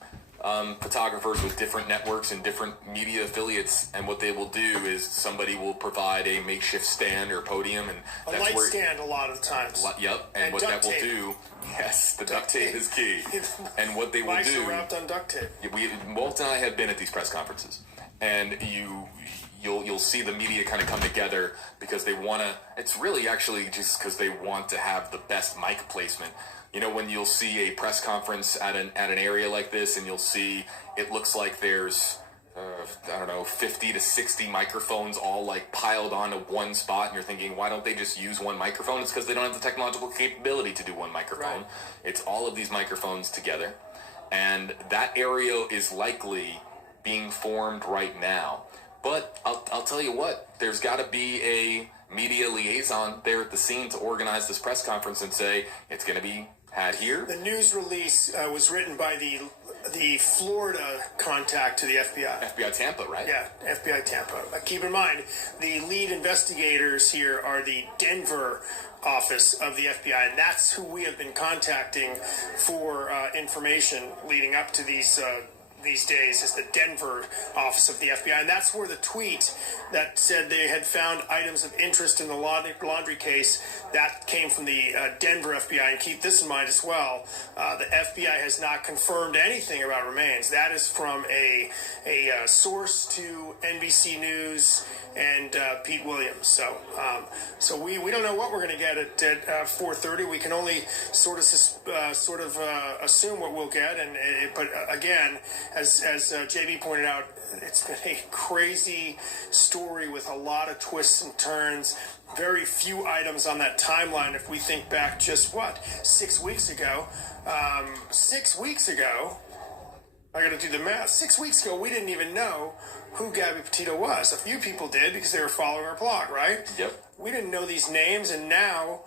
photographers with different networks and different media affiliates, and what they will do is somebody will provide a makeshift stand or podium, and a light stand a lot of times. Yep, and what that will do, yes, the duct tape is key. And what they will Mics do, are wrapped on duct tape. Walt and I have been at these press conferences, and you'll see the media kind of come together because they want to. It's really actually just because they want to have the best mic placement. You know, when you'll see a press conference at an area like this, and you'll see it looks like there's I don't know, 50 to 60 microphones all like piled onto one spot, and you're thinking, why don't they just use one microphone? It's because they don't have the technological capability to do one microphone. Right. It's all of these microphones together, and that area is likely being formed right now. But I'll tell you what, there's got to be a media liaison there at the scene to organize this press conference and say it's going to be had here. The news release was written by the Florida contact to the FBI. FBI Tampa, right? Yeah, FBI Tampa. Keep in mind, the lead investigators here are the Denver office of the FBI, and that's who we have been contacting for information leading up to these days, is the Denver office of the FBI. And that's where the tweet that said they had found items of interest in the laundry case, that came from the Denver FBI. And keep this in mind as well, the FBI has not confirmed anything about remains. That is from a source to NBC News and Pete Williams. So we don't know what we're going to get at 4:30. We can only sort of assume what we'll get. But again, as JB pointed out, it's been a crazy story with a lot of twists and turns. Very few items on that timeline. If we think back just 6 weeks ago. 6 weeks ago, I got to do the math. 6 weeks ago, we didn't even know who Gabby Petito was. A few people did because they were following our blog, right? Yep. We didn't know these names, and now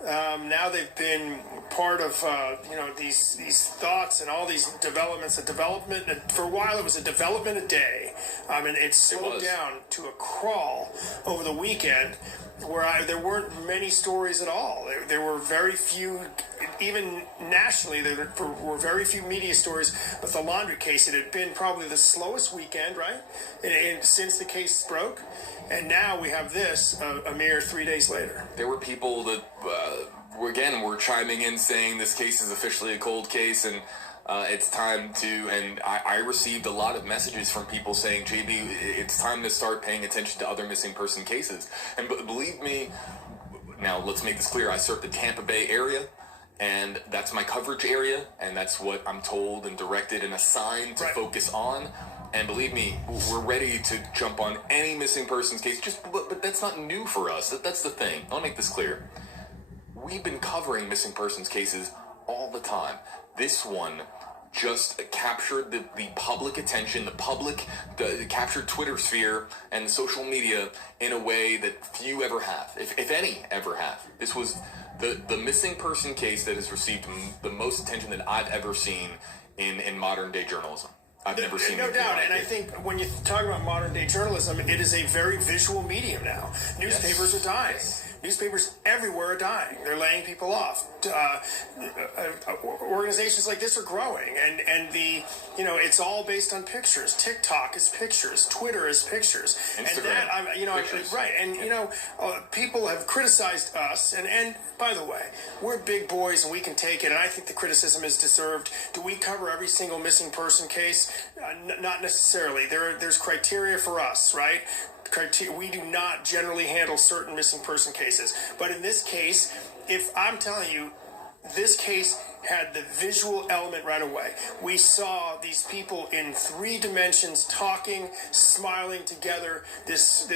they've been part of these thoughts and all these developments. For a while, it was a development a day, and it slowed down to a crawl over the weekend, where there weren't many stories at all. There were very few, even nationally, there were very few media stories. But the laundry case, it had been probably the slowest weekend, right? And since the case broke. And now we have this a mere 3 days later. There were people that, were chiming in saying this case is officially a cold case, and it's time to, and I received a lot of messages from people saying, JB, it's time to start paying attention to other missing person cases. And believe me, now let's make this clear, I serve the Tampa Bay area, and that's my coverage area, and that's what I'm told and directed and assigned to focus on. And believe me, we're ready to jump on any missing persons case. But that's not new for us. That's the thing. I'll make this clear. We've been covering missing persons cases all the time. This one just captured the public attention, the captured Twitter sphere and social media in a way that few ever have, if any ever have. This was the missing person case that has received the most attention that I've ever seen in modern day journalism. I've never seen no doubt, like and I think when you talk about modern day journalism, it is a very visual medium now. Newspapers are dying. Newspapers everywhere are dying. They're laying people off. Organizations like this are growing, and it's all based on pictures. TikTok is pictures. Twitter is pictures. Instagram, and that, pictures. Right. And people have criticized us, and by the way, we're big boys and we can take it. And I think the criticism is deserved. Do we cover every single missing person case? Not necessarily. There's criteria for us, right? We do not generally handle certain missing person cases. But in this case, if I'm telling you, this case had the visual element right away. We saw these people in 3 dimensions talking, smiling together. This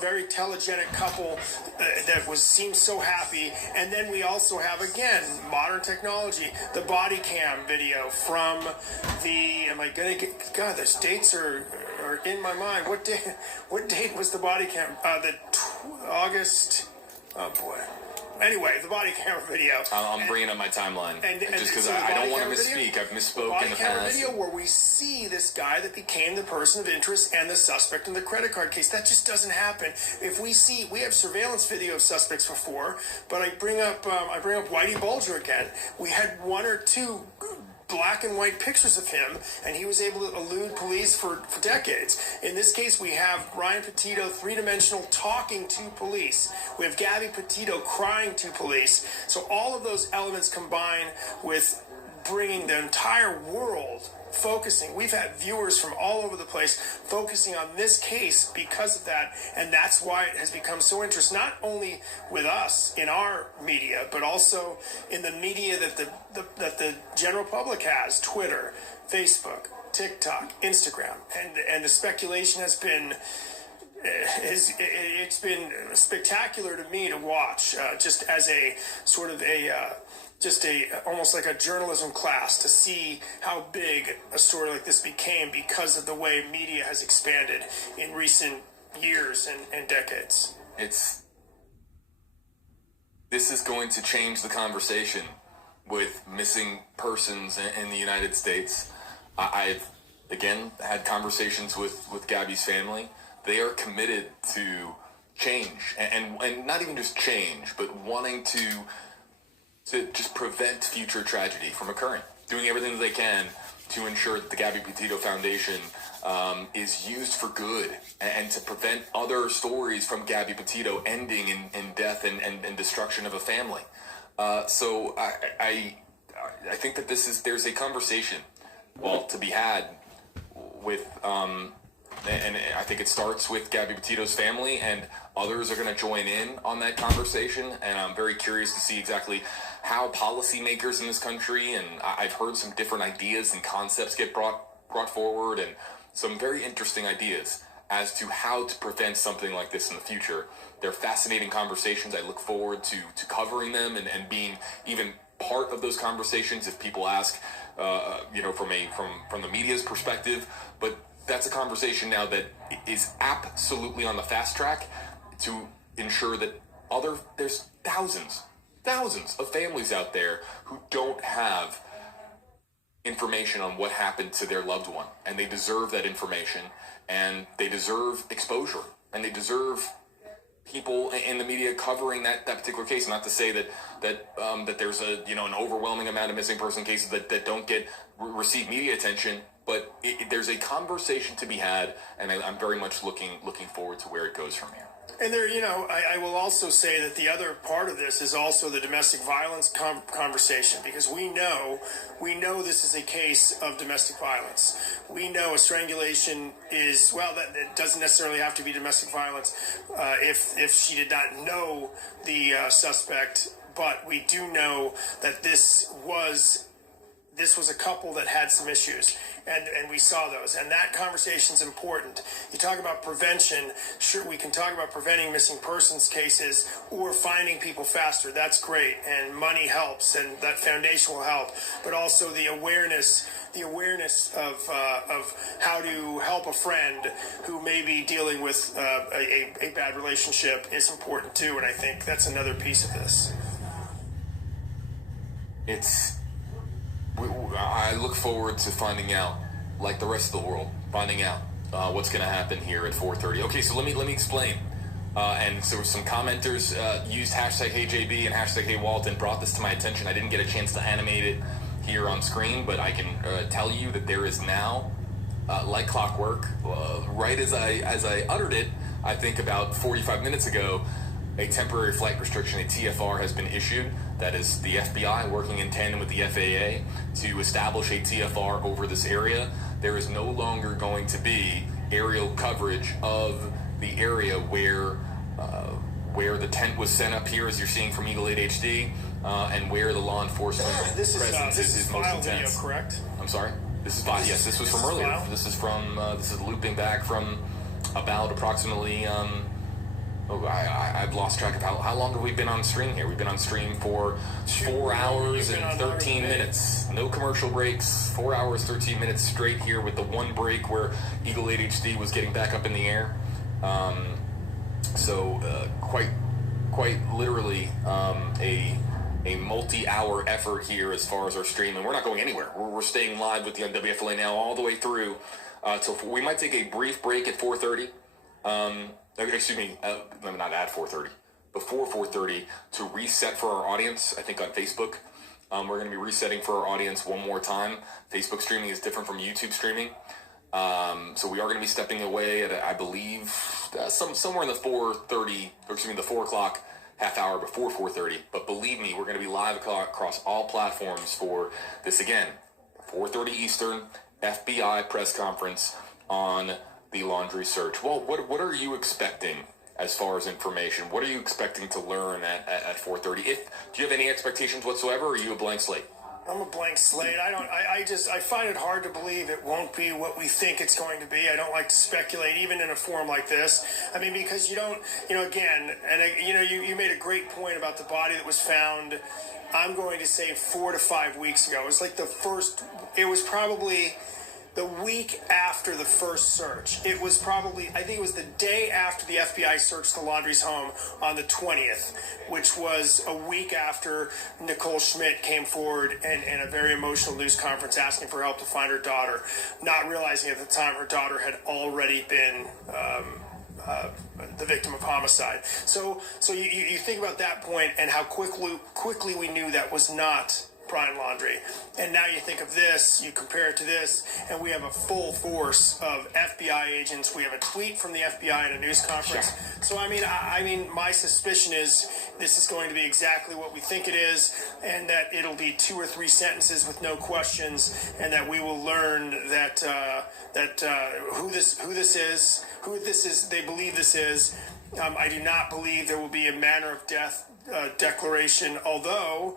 very telegenic couple that seemed so happy. And then we also have, again, modern technology, the body cam video from the. Am I gonna get? God, those dates are in my mind. What date was the body cam? August. Oh boy. Anyway, the body camera video. I'm bringing up my timeline. Just because I don't want to misspeak. I've misspoke in the past. Body camera video where we see this guy that became the person of interest and the suspect in the credit card case. That just doesn't happen. We have surveillance video of suspects before, but I bring up Whitey Bulger again. We had 1 or 2 black and white pictures of him, and he was able to elude police for decades. In this case, we have Ryan Petito, 3-dimensional, talking to police. We have Gabby Petito crying to police. So all of those elements combine with bringing the entire world focusing. We've had viewers from all over the place focusing on this case because of that, and that's why it has become so interesting, not only with us in our media, but also in the media that the general public has: Twitter, Facebook, TikTok, Instagram, and the speculation has been. It's been spectacular to me to watch, just as a sort of almost like a journalism class, to see how big a story like this became because of the way media has expanded in recent years and decades. This is going to change the conversation with missing persons in the United States. I've, again, had conversations with Gabby's family. They are committed to change, and not even just change, but wanting to just prevent future tragedy from occurring, doing everything that they can to ensure that the Gabby Petito Foundation is used for good, and to prevent other stories from Gabby Petito ending in death and destruction of a family. So I think that there's a conversation, to be had with, and I think it starts with Gabby Petito's family, and others are going to join in on that conversation. And I'm very curious to see exactly how policymakers in this country, and I've heard some different ideas and concepts get brought forward, and some very interesting ideas as to how to prevent something like this in the future. They're fascinating conversations. I look forward to covering them and being even part of those conversations if people ask, from the media's perspective. But that's a conversation now that is absolutely on the fast track to ensure that there's thousands of families out there who don't have information on what happened to their loved one, and they deserve that information, and they deserve exposure, and they deserve people in the media covering that particular case. Not to say that there's an overwhelming amount of missing person cases that don't receive media attention, but there's a conversation to be had, and I'm very much looking forward to where it goes from here. And there, I will also say that the other part of this is also the domestic violence conversation, because we know this is a case of domestic violence. We know a strangulation is, that it doesn't necessarily have to be domestic violence if she did not know the suspect, but we do know that this was a couple that had some issues, and we saw those, and that conversation's important. You talk about prevention. Sure, we can talk about preventing missing persons cases or finding people faster. That's great, and money helps, and that foundation will help. But also the awareness of how to help a friend who may be dealing with a bad relationship is important too, and I think that's another piece of this. I look forward to finding out, like the rest of the world, finding out what's going to happen here at 4:30. Okay, so let me explain. And so some commenters used #HeyJB and #HeyWalt and brought this to my attention. I didn't get a chance to animate it here on screen, but I can tell you that there is now, like clockwork, right as I uttered it, I think about 45 minutes ago, a temporary flight restriction, a TFR, has been issued. That is the FBI working in tandem with the FAA to establish a TFR over this area. There is no longer going to be aerial coverage of the area where the tent was set up here, as you're seeing from Eagle 8 HD, and where the law enforcement presence is most intense. Video, correct? I'm sorry? This is file. Yes, this was from earlier. This is looping back from about approximately... I've lost track of how long have we been on stream here. We've been on stream for 4 hours and 13 minutes. No commercial breaks. 4 hours, 13 minutes straight here, with the one break where Eagle 8 HD was getting back up in the air. Quite literally a multi-hour effort here as far as our stream, and we're not going anywhere. We're staying live with you on WFLA now all the way through. So we might take a brief break at 4:30. Not at 4:30, before 4:30, to reset for our audience. I think on Facebook, we're going to be resetting for our audience one more time. Facebook streaming is different from YouTube streaming. So we are going to be stepping away at, I believe, somewhere in the 4 o'clock half hour before 4:30. But believe me, we're going to be live across all platforms for this again, 4:30 Eastern, FBI press conference on the laundry search. Well, what are you expecting as far as information? What are you expecting to learn at 4:30? Do you have any expectations whatsoever, or are you a blank slate? I'm a blank slate. I find it hard to believe it won't be what we think it's going to be. I don't like to speculate, even in a forum like this. I mean, because you don't, again, and you made a great point about the body that was found. I'm going to say 4 to 5 weeks ago. It was like it was probably the week after the first search. It was probably, I think it was the day after the FBI searched the Laundrie's home on the 20th, which was a week after Nicole Schmidt came forward in a very emotional news conference asking for help to find her daughter, not realizing at the time her daughter had already been the victim of homicide. So you think about that point and how quickly we knew that was not Brian Laundrie. And now you think of this, you compare it to this, and we have a full force of FBI agents. We have a tweet from the FBI in a news conference. Sure. So, I mean, my suspicion is this is going to be exactly what we think it is, and that it'll be 2 or 3 sentences with no questions, and that we will learn that who this is, they believe this is. I do not believe there will be a manner of death declaration, although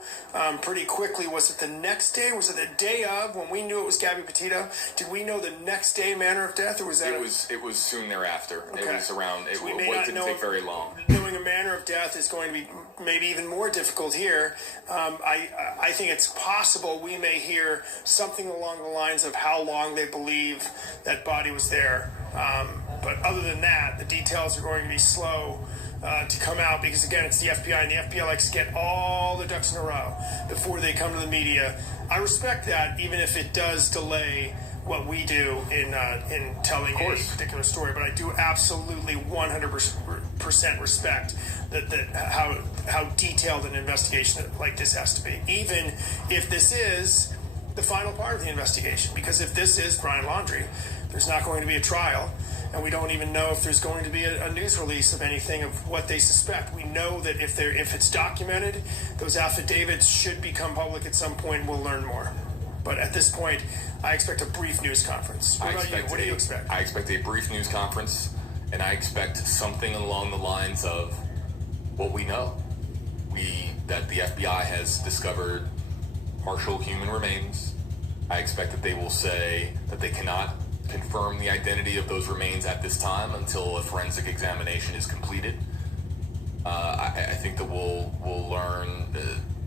pretty quickly, was it the next day? Was it the day of, when we knew it was Gabby Petito? Did we know the next day manner of death, or was that? It was soon thereafter. Okay. It was around. It didn't take very long. Knowing a manner of death is going to be maybe even more difficult here. I think it's possible we may hear something along the lines of how long they believe that body was there. But other than that, the details are going to be slow to come out, because again, it's the FBI, and the FBI likes to get all the ducks in a row before they come to the media. I respect that, even if it does delay what we do in telling a particular story. But I do absolutely 100% respect how detailed an investigation like this has to be, even if this is the final part of the investigation. Because if this is Brian Laundrie, there's not going to be a trial. And we don't even know if there's going to be a news release of anything of what they suspect. We know that if it's documented, those affidavits should become public at some point, and we'll learn more. But at this point, I expect a brief news conference. What about you? What do you expect? I expect a brief news conference, and I expect something along the lines of what we know. That the FBI has discovered partial human remains. I expect that they will say that they cannot confirm the identity of those remains at this time until a forensic examination is completed. I think that we'll learn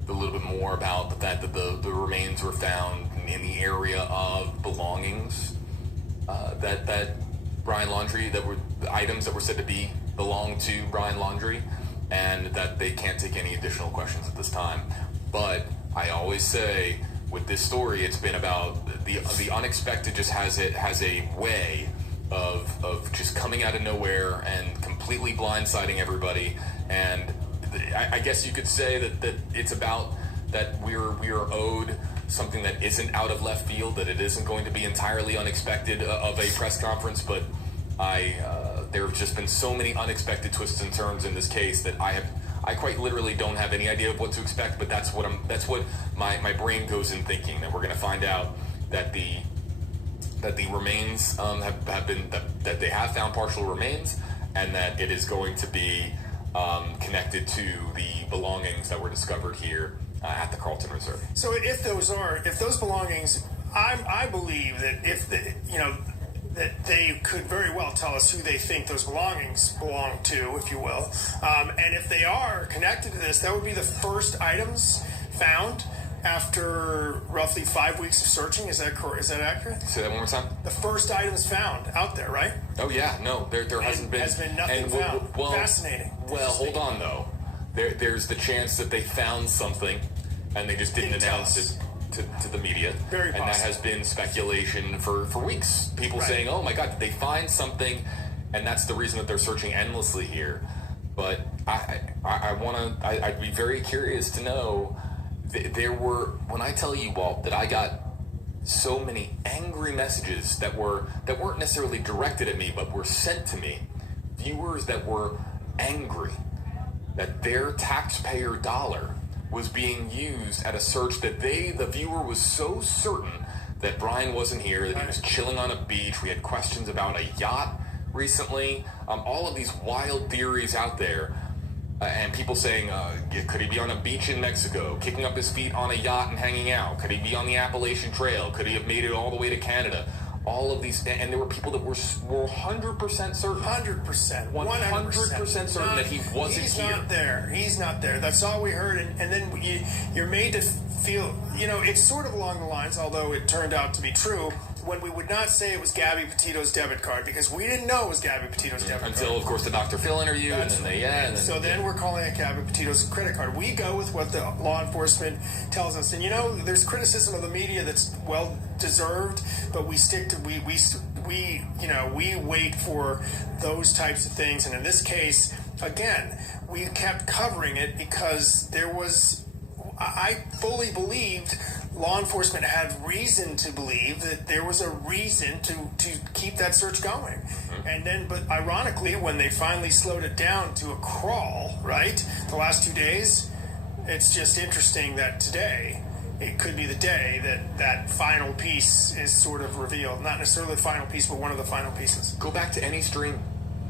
a little bit more about the fact that the remains were found in the area of belongings that Brian Laundrie, that were the items that were said to belong to Brian Laundrie, and that they can't take any additional questions at this time. But I always say, with this story, it's been about the unexpected. Just has a way of just coming out of nowhere and completely blindsiding everybody. And I guess you could say that it's about that we are owed something that isn't out of left field, that it isn't going to be entirely unexpected of a press conference. But there have just been so many unexpected twists and turns in this case that I quite literally don't have any idea of what to expect, but that's what my brain goes in thinking, that we're going to find out that the remains have been that they have found partial remains, and that it is going to be connected to the belongings that were discovered here at the Carlton Reserve. So if those belongings, I believe that that they could very well tell us who they think those belongings belong to, if you will. And if they are connected to this, that would be the first items found after roughly 5 weeks of searching. Is that correct? Is that accurate? Say that one more time. The first items found out there, right? Oh yeah, no, there hasn't been. Has been nothing found. Well, fascinating. Well, hold on though. There's the chance that they found something and they just didn't announce it to the media. Very possible. And that has been speculation for weeks. People saying, oh my God, did they find something? And that's the reason that they're searching endlessly here. But I'd be very curious to know, when I tell you, Walt, that I got so many angry messages that weren't necessarily directed at me, but were sent to me, viewers that were angry that their taxpayer dollar was being used at a search that the viewer was so certain that Brian wasn't here, that he was chilling on a beach. We had questions about a yacht recently. All of these wild theories out there. And people saying, could he be on a beach in Mexico, kicking up his feet on a yacht and hanging out? Could he be on the Appalachian Trail? Could he have made it all the way to Canada? All of these, and there were people that were 100% certain. 100%. 100% certain that he wasn't He's here. not there. He's not there. That's all we heard. And then you're made to feel, it's sort of along the lines, although it turned out to be true, when we would not say it was Gabby Petito's debit card, because we didn't know it was Gabby Petito's debit card. Until, of course, the Dr. Phil interview, then we're calling it Gabby Petito's credit card. We go with what the law enforcement tells us. And, there's criticism of the media that's well-deserved, but we stick to, we wait for those types of things. And in this case, again, we kept covering it because I fully believed law enforcement had reason to believe that there was a reason to keep that search going. Mm-hmm. And then, but ironically, when they finally slowed it down to a crawl, right, the last 2 days, it's just interesting that today, it could be the day that final piece is sort of revealed. Not necessarily the final piece, but one of the final pieces. Go back to any stream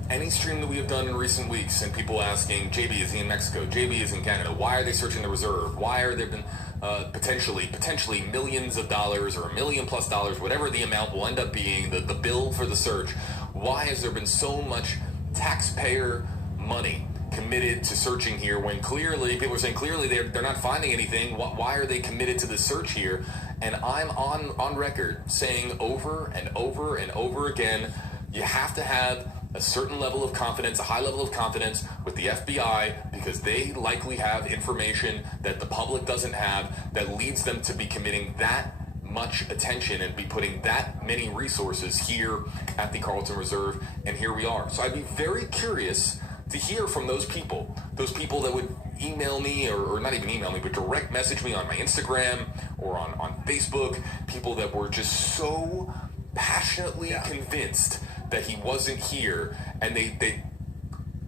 that we have done in recent weeks, and people asking, JB, is he in Mexico? JB is in Canada. Why are they searching the reserve? Why are there been potentially millions of dollars or $1 million+ dollars, whatever the amount will end up being, the bill for the search? Why has there been so much taxpayer money committed to searching here when clearly, people are saying clearly they're not finding anything? Why are they committed to the search here? And I'm on record saying over and over and over again, you have to have a certain level of confidence, a high level of confidence with the FBI, because they likely have information that the public doesn't have that leads them to be committing that much attention and be putting that many resources here at the Carlton Reserve, and here we are. So I'd be very curious to hear from those people that would email me, or not even email me, but direct message me on my Instagram or on Facebook, people that were just so passionately convinced that he wasn't here, and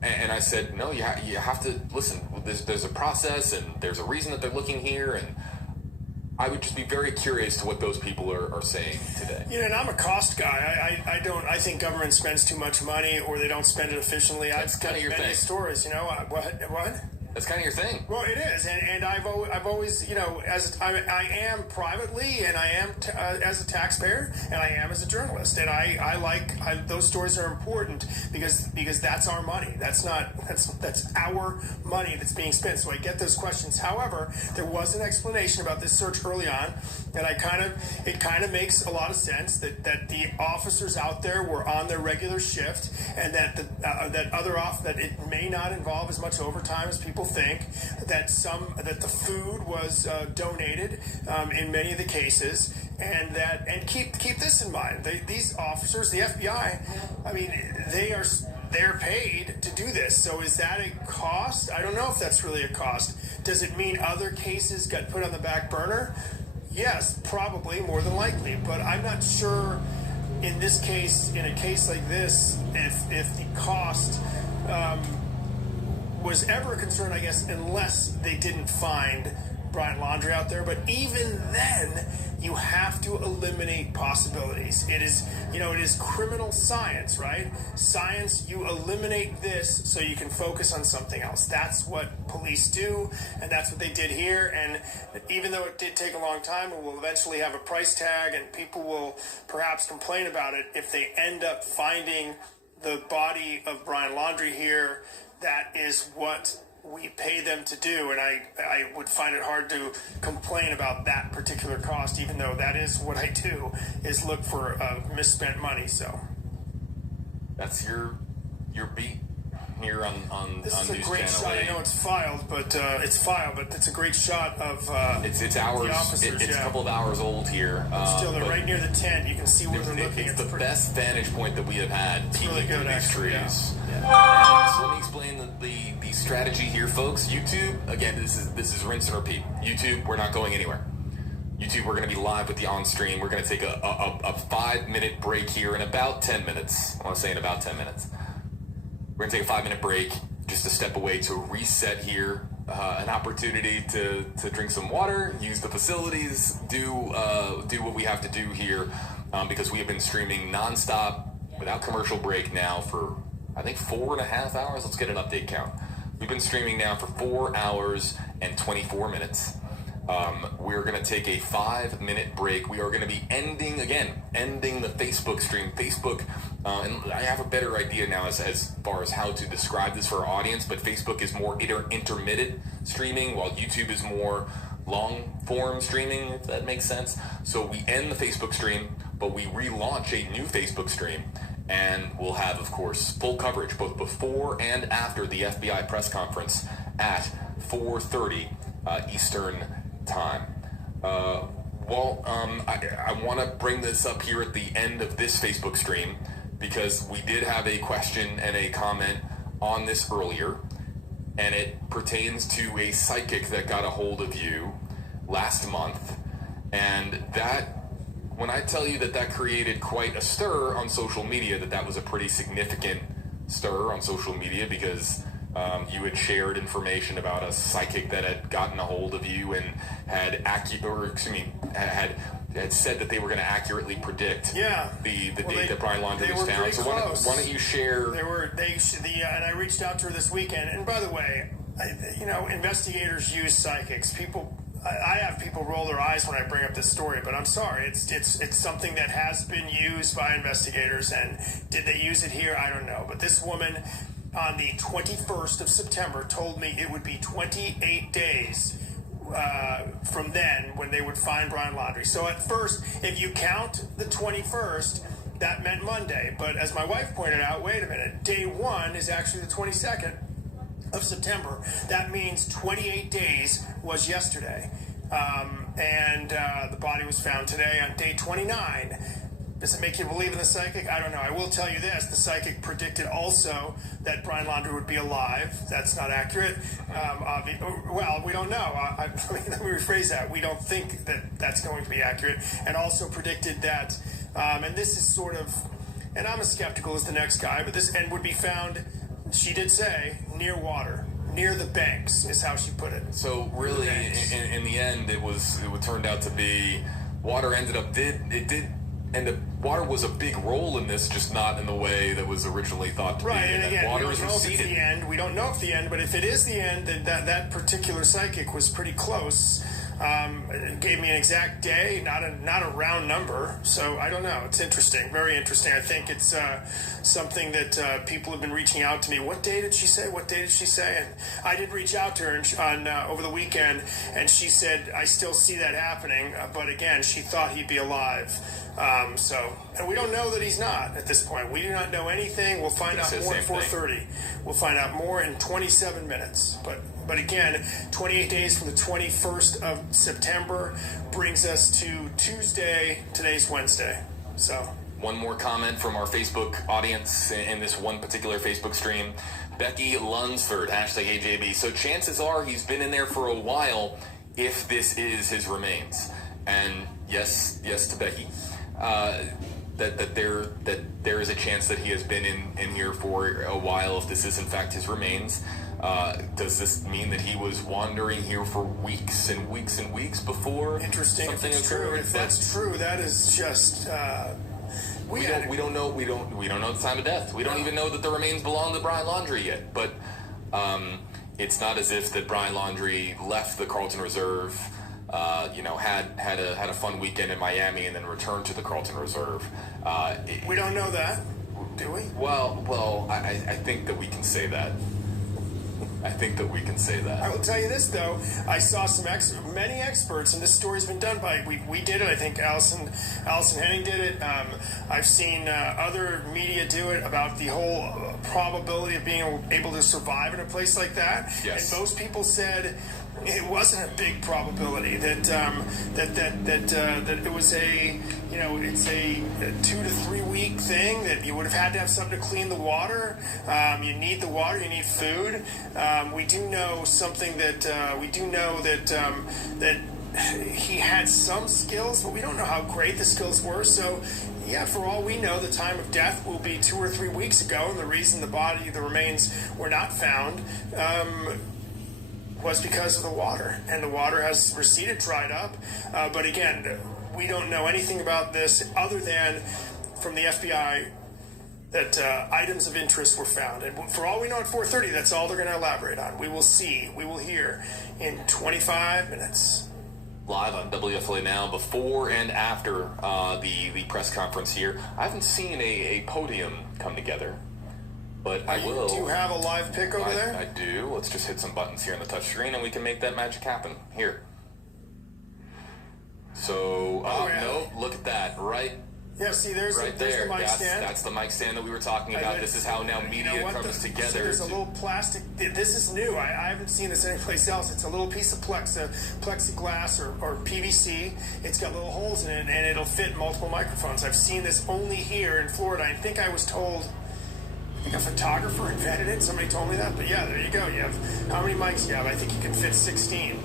and I said, no, you have to listen. There's a process, and there's a reason that they're looking here, and I would just be very curious to what those people are saying today. And I'm a cost guy. I think government spends too much money, or they don't spend it efficiently. That's kind of your thing. Stories, what? That's kind of your thing. Well, it is, and I've always, as I am privately, and I am as a taxpayer, and I am as a journalist, and I like those stories are important because that's our money. That's our money that's being spent. So I get those questions. However, there was an explanation about this search early on, and it kind of makes a lot of sense that the officers out there were on their regular shift, and that that it may not involve as much overtime as people think, that the food was donated in many of the cases, and keep this in mind. These officers, the FBI, I mean, they're paid to do this. So is that a cost? I don't know if that's really a cost. Does it mean other cases got put on the back burner? Yes, probably, more than likely. But I'm not sure in this case, in a case like this, if the cost was ever a concern, I guess, unless they didn't find Brian Laundrie out there. But even then, you have to eliminate possibilities. It is criminal science, right? Science, you eliminate this so you can focus on something else. That's what police do, and that's what they did here. And even though it did take a long time, it will eventually have a price tag, and people will perhaps complain about it if they end up finding the body of Brian Laundrie here. That is what we pay them to do, and I would find it hard to complain about that particular cost, even though that is what I do, is look for misspent money. So that's your beat here on this is News a great Channel shot. 8. I know it's filed, but it's a great shot of it's hours. The officers, it's a couple of hours old here. Still, they're right near the tent. You can see where they're looking. It's the best vantage point that we have had peeking really through these trees. Yeah. So let me explain the strategy here, folks. YouTube, again, this is rinse and repeat. YouTube, we're not going anywhere. YouTube, we're going to be live with the on-stream. We're going to take a 5-minute break here in about 10 minutes. I want to say in about 10 minutes. We're going to take a 5-minute break just to step away to reset here an opportunity to drink some water, use the facilities, do what we have to do here, because we have been streaming nonstop without commercial break now for, I think, 4.5 hours. Let's get an update count. We've been streaming now for 4 hours and 24 minutes. We're going to take a 5-minute break. We are going to be ending the Facebook stream. Facebook, and I have a better idea now as far as how to describe this for our audience, but Facebook is more intermittent streaming, while YouTube is more long-form streaming, if that makes sense. So we end the Facebook stream, but we relaunch a new Facebook stream, and we'll have, of course, full coverage both before and after the FBI press conference at 4:30 Eastern time. I want to bring this up here at the end of this Facebook stream because we did have a question and a comment on this earlier, and it pertains to a psychic that got a hold of you last month. And that, when I tell you that created quite a stir on social media, that was a pretty significant stir on social media, because you had shared information about a psychic that had gotten a hold of you and had said that they were going to accurately predict the date that Brian Laundrie was found. So why don't you share? And I reached out to her this weekend. And by the way, investigators use psychics. I have people roll their eyes when I bring up this story, but I'm sorry. It's something that has been used by investigators, and did they use it here? I don't know. But this woman, on the 21st of September, told me it would be 28 days from then when they would find Brian Laundrie. So at first, if you count the 21st, that meant Monday. But as my wife pointed out, wait a minute, day one is actually the 22nd of September. That means 28 days was yesterday. And the body was found today on day 29. Does it make you believe in the psychic? I don't know. I will tell you this. The psychic predicted also that Brian Laundrie would be alive. That's not accurate. Well, we don't know. Let me rephrase that. We don't think that that's going to be accurate. And also predicted that, and this is sort of, and I'm as skeptical as the next guy, but this end would be found, she did say, near water. Near the banks is how she put it. So really, in the end, it turned out to be, water ended up, and the water was a big role in this, just not in the way that was originally thought to be. Right, and again, water we don't know if it's the end. We don't know if the end, but if it is the end, then that particular psychic was pretty close. It gave me an exact day, not a round number. So I don't know. It's interesting, very interesting. I think it's something that people have been reaching out to me. What day did she say? What day did she say? And I did reach out to her on over the weekend, and she said, I still see that happening. But again, she thought he'd be alive. And we don't know that he's not at this point. We do not know anything. We'll find out more at 4:30. We'll find out more in 27 minutes. But again, 28 days from the 21st of September brings us to Tuesday. Today's Wednesday. So one more comment from our Facebook audience in this one particular Facebook stream. Becky Lunsford, #AJB. So chances are he's been in there for a while if this is his remains. And yes to Becky. That there is a chance that he has been in here for a while if this is in fact his remains. Does this mean that he was wandering here for weeks and weeks and weeks before? Interesting. Something if it's true, if that's true, that is just we don't know the time of death. We don't even know that the remains belong to Brian Laundrie yet. But it's not as if that Brian Laundrie left the Carlton Reserve, had a fun weekend in Miami and then returned to the Carlton Reserve. We don't know that, do we? Well, I think that we can say that. I will tell you this, though. I saw many experts, and this story's been done by, we did it, I think Allison Henning did it. I've seen other media do it about the whole probability of being able to survive in a place like that. Yes. And most people said it wasn't a big probability, that it was it's a 2 to 3 week thing, that you would have had to have something to clean the water. You need the water, you need food. We do know something that that he had some skills, but we don't know how great the skills were. So yeah, for all we know, the time of death will be 2 or 3 weeks ago, and the reason the remains were not found, was because of the water, and the water has receded, dried up. But again, we don't know anything about this other than from the FBI that items of interest were found. And for all we know at 4:30, that's all they're going to elaborate on. We will see, we will hear in 25 minutes. Live on WFLA Now, before and after the press conference here. I haven't seen a podium come together, but I will. Do you have a live pic over there? I do. Let's just hit some buttons here on the touch screen and we can make that magic happen. Here. So, no, look at that, right? Yeah, see, there's right the there. mic stand. That's the mic stand that we were talking about. This is how now media comes together. So there's a little plastic. This is new. I haven't seen this anyplace else. It's a little piece of plexiglass or PVC. It's got little holes in it, and it'll fit multiple microphones. I've seen this only here in Florida. I think I was told. I think a photographer invented it. Somebody told me that. But yeah, there you go. You have how many mics you have? I think you can fit 16.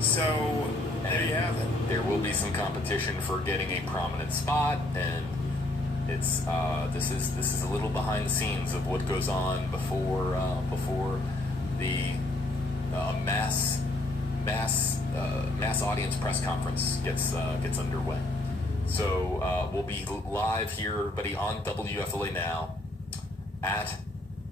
So there you have it. There will be some competition for getting a prominent spot, and it's this is a little behind the scenes of what goes on before the mass audience press conference gets underway. So we'll be live here, everybody, on WFLA Now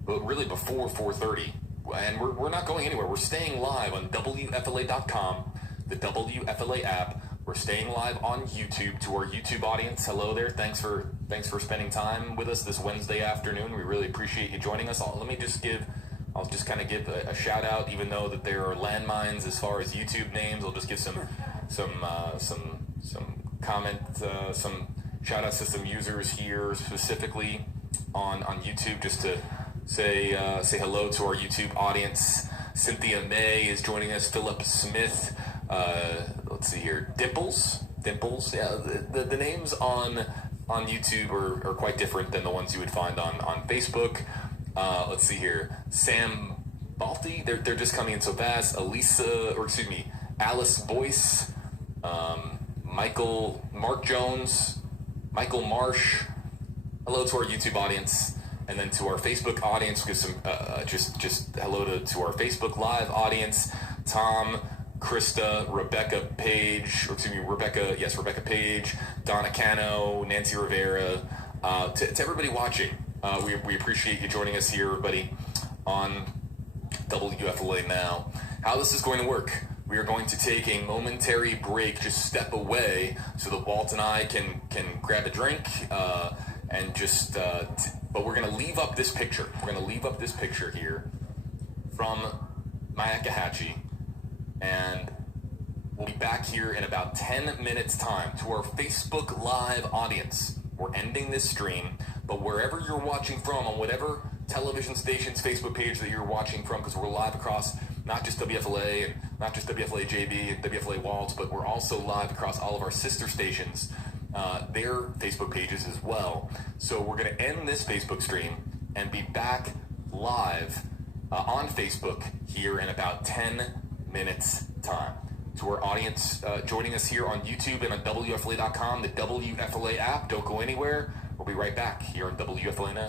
really before 4:30, and we're not going anywhere. We're staying live on WFLA.com. The WFLA app. We're staying live on YouTube. To our YouTube audience, hello there. Thanks for spending time with us this Wednesday afternoon. We really appreciate you joining us. I'll just kind of give a shout out, even though that there are landmines as far as YouTube names. I'll just give some comment, some shout outs to some users here specifically on YouTube, just to say hello to our YouTube audience. Cynthia May is joining us. Philip Smith. Let's see here. Dimples. Yeah, the names on YouTube are quite different than the ones you would find on Facebook. Let's see here. Sam Balti. They're just coming in so fast. Alice Boyce. Mark Jones. Michael Marsh. Hello to our YouTube audience. And then to our Facebook audience, give some just hello to our Facebook Live audience. Tom, Krista, Rebecca Page, Donna Cano, Nancy Rivera, to everybody watching. We appreciate you joining us here, everybody, on WFLA Now. How this is going to work: we are going to take a momentary break, just step away, so that Walt and I can grab a drink, and just. But we're going to leave up this picture. We're going to leave up this picture here from Myakkahatchee. And we'll be back here in about 10 minutes' time. To our Facebook Live audience, we're ending this stream, but wherever you're watching from, on whatever television station's Facebook page that you're watching from, because we're live across not just WFLA and not just WFLA JB and WFLA Waltz, but we're also live across all of our sister stations, their Facebook pages as well. So we're going to end this Facebook stream and be back live on Facebook here in about 10 minutes time. To our audience joining us here on YouTube and on WFLA.com, the WFLA app, don't go anywhere. We'll be right back here on WFLA Now.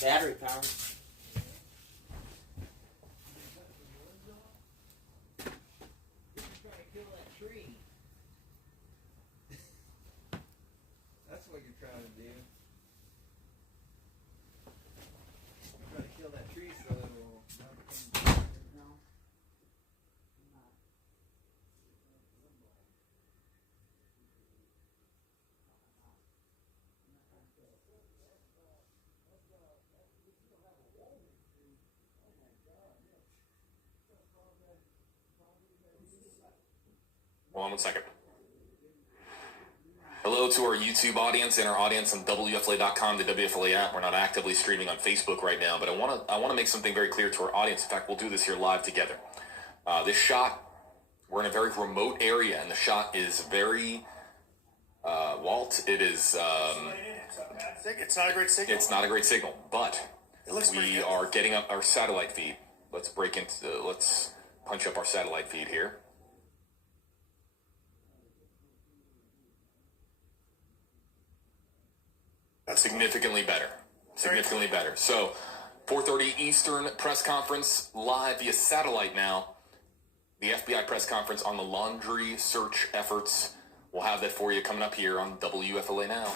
Battery power. That's what you're trying to do. You're trying to kill that tree so it will not become... No. Hold on one second. Hello to our YouTube audience and our audience on WFLA.com, the WFLA app. We're not actively streaming on Facebook right now, but I want to make something very clear to our audience. In fact, we'll do this here live together. This shot, we're in a very remote area, and the shot is very, Walt, it is... It's not a great signal. It's not a great signal, but It looks pretty we good. are getting up our satellite feed. Let's punch up our satellite feed here. That's Significantly better. Significantly better. So, 4:30 Eastern press conference live via satellite now. The FBI press conference on the laundry search efforts. We'll have that for you coming up here on WFLA Now.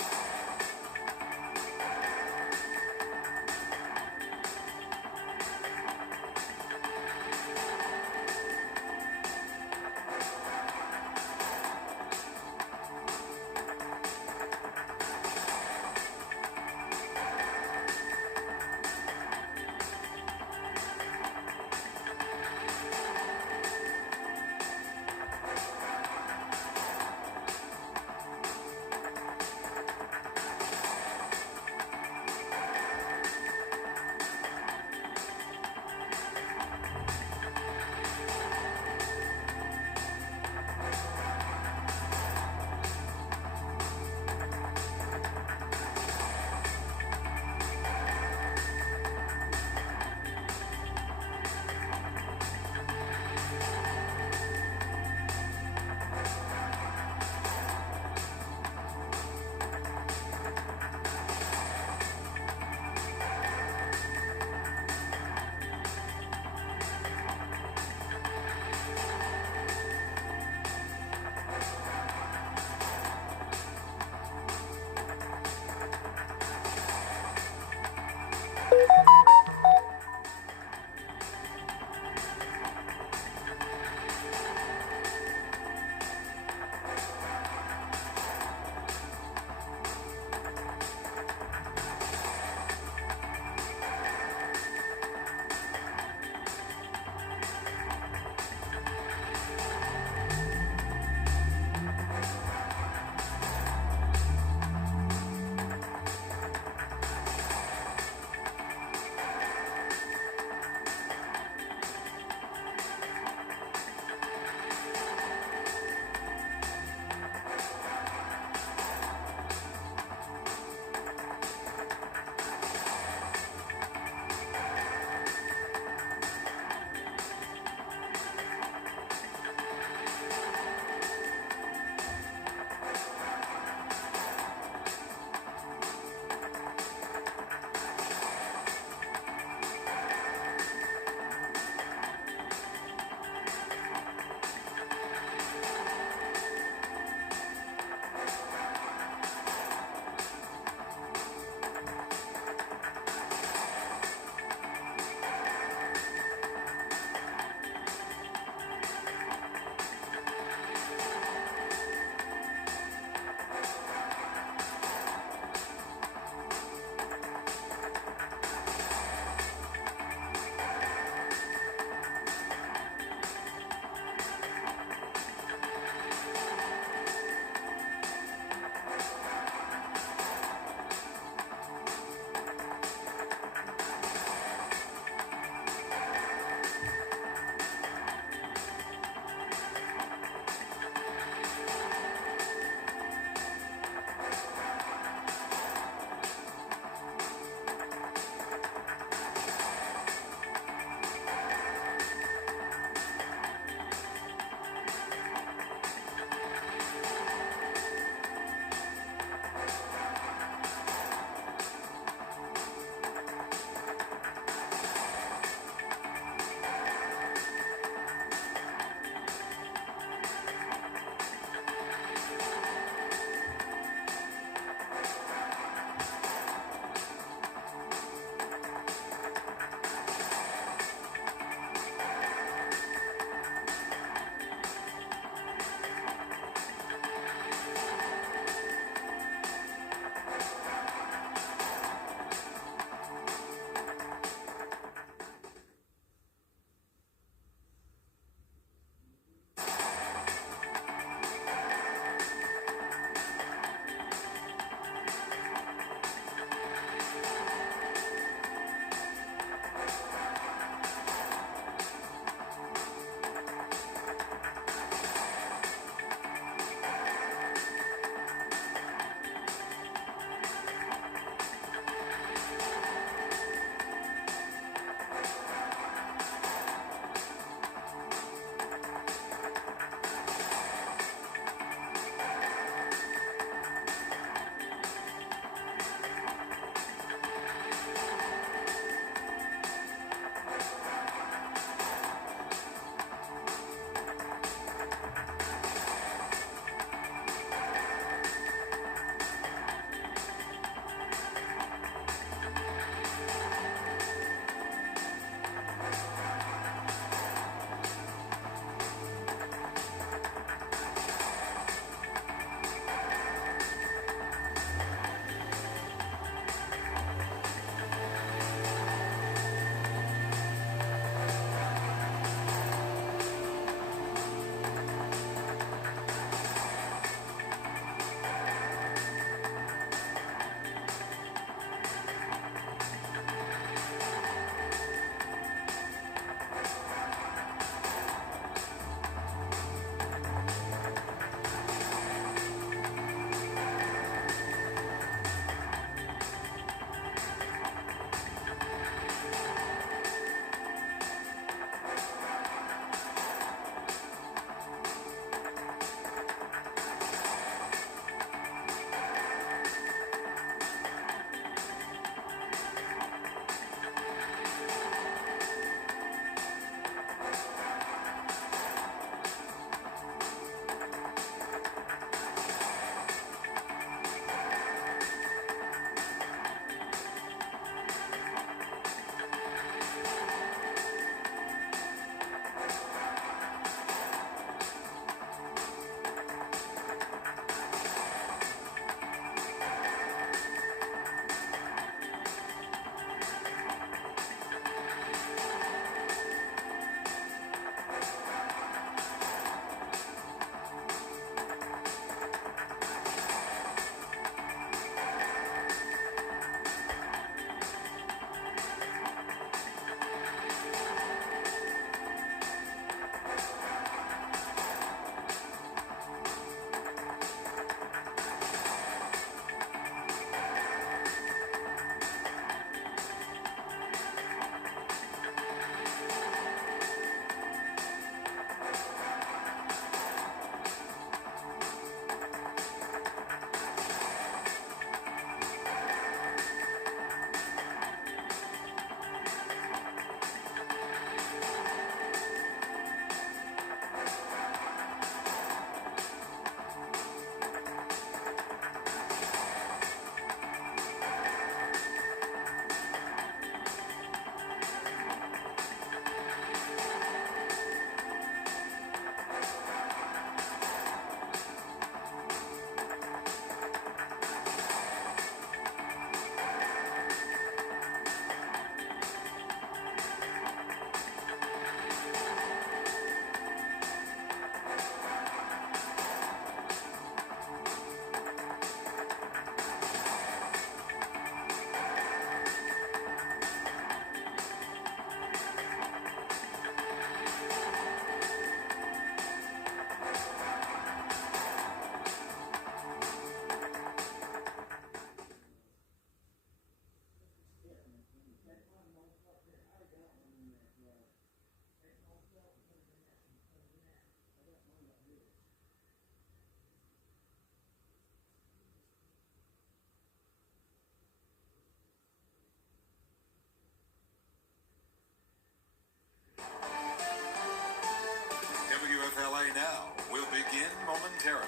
WFLA Now will begin momentarily.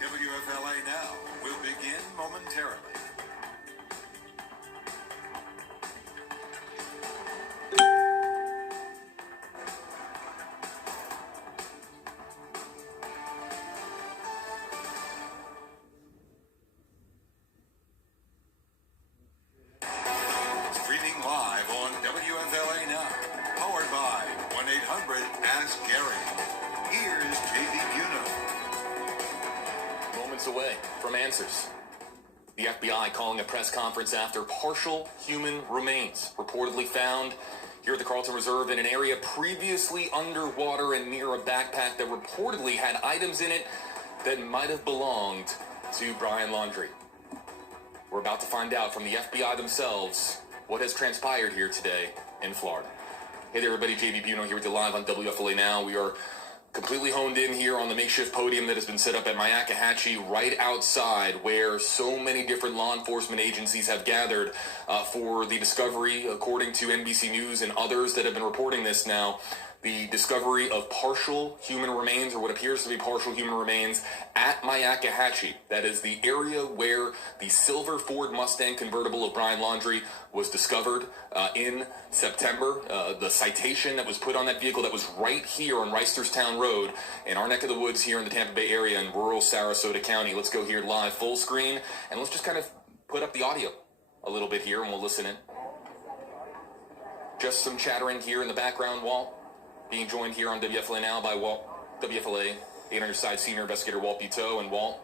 WFLA Now will begin momentarily. Streaming live on WFLA Now, powered by 1-800-ASK-GARY. Here's JD Buno. Moments away from answers. The FBI calling a press conference after partial human remains reportedly found here at the Carlton Reserve in an area previously underwater and near a backpack that reportedly had items in it that might have belonged to Brian Laundrie. We're about to find out from the FBI themselves what has transpired here today in Florida. Hey there, everybody. JB Buno here with you live on WFLA Now. We are completely honed in here on the makeshift podium that has been set up at Myakkahatchee, right outside where so many different law enforcement agencies have gathered for the discovery, according to NBC News and others that have been reporting this now, the discovery of partial human remains, or what appears to be partial human remains, at Myakkahatchee. That is the area where the silver Ford Mustang convertible of Brian Laundrie was discovered in September. The citation that was put on that vehicle that was right here on Reisterstown Road in our neck of the woods here in the Tampa Bay area in rural Sarasota County. Let's go here live full screen, and let's just kind of put up the audio a little bit here, and we'll listen in. Just some chattering here in the background, Walt. Being joined here on WFLA Now by Walt, WFLA 800 Side Senior Investigator Walt Buteau. And Walt,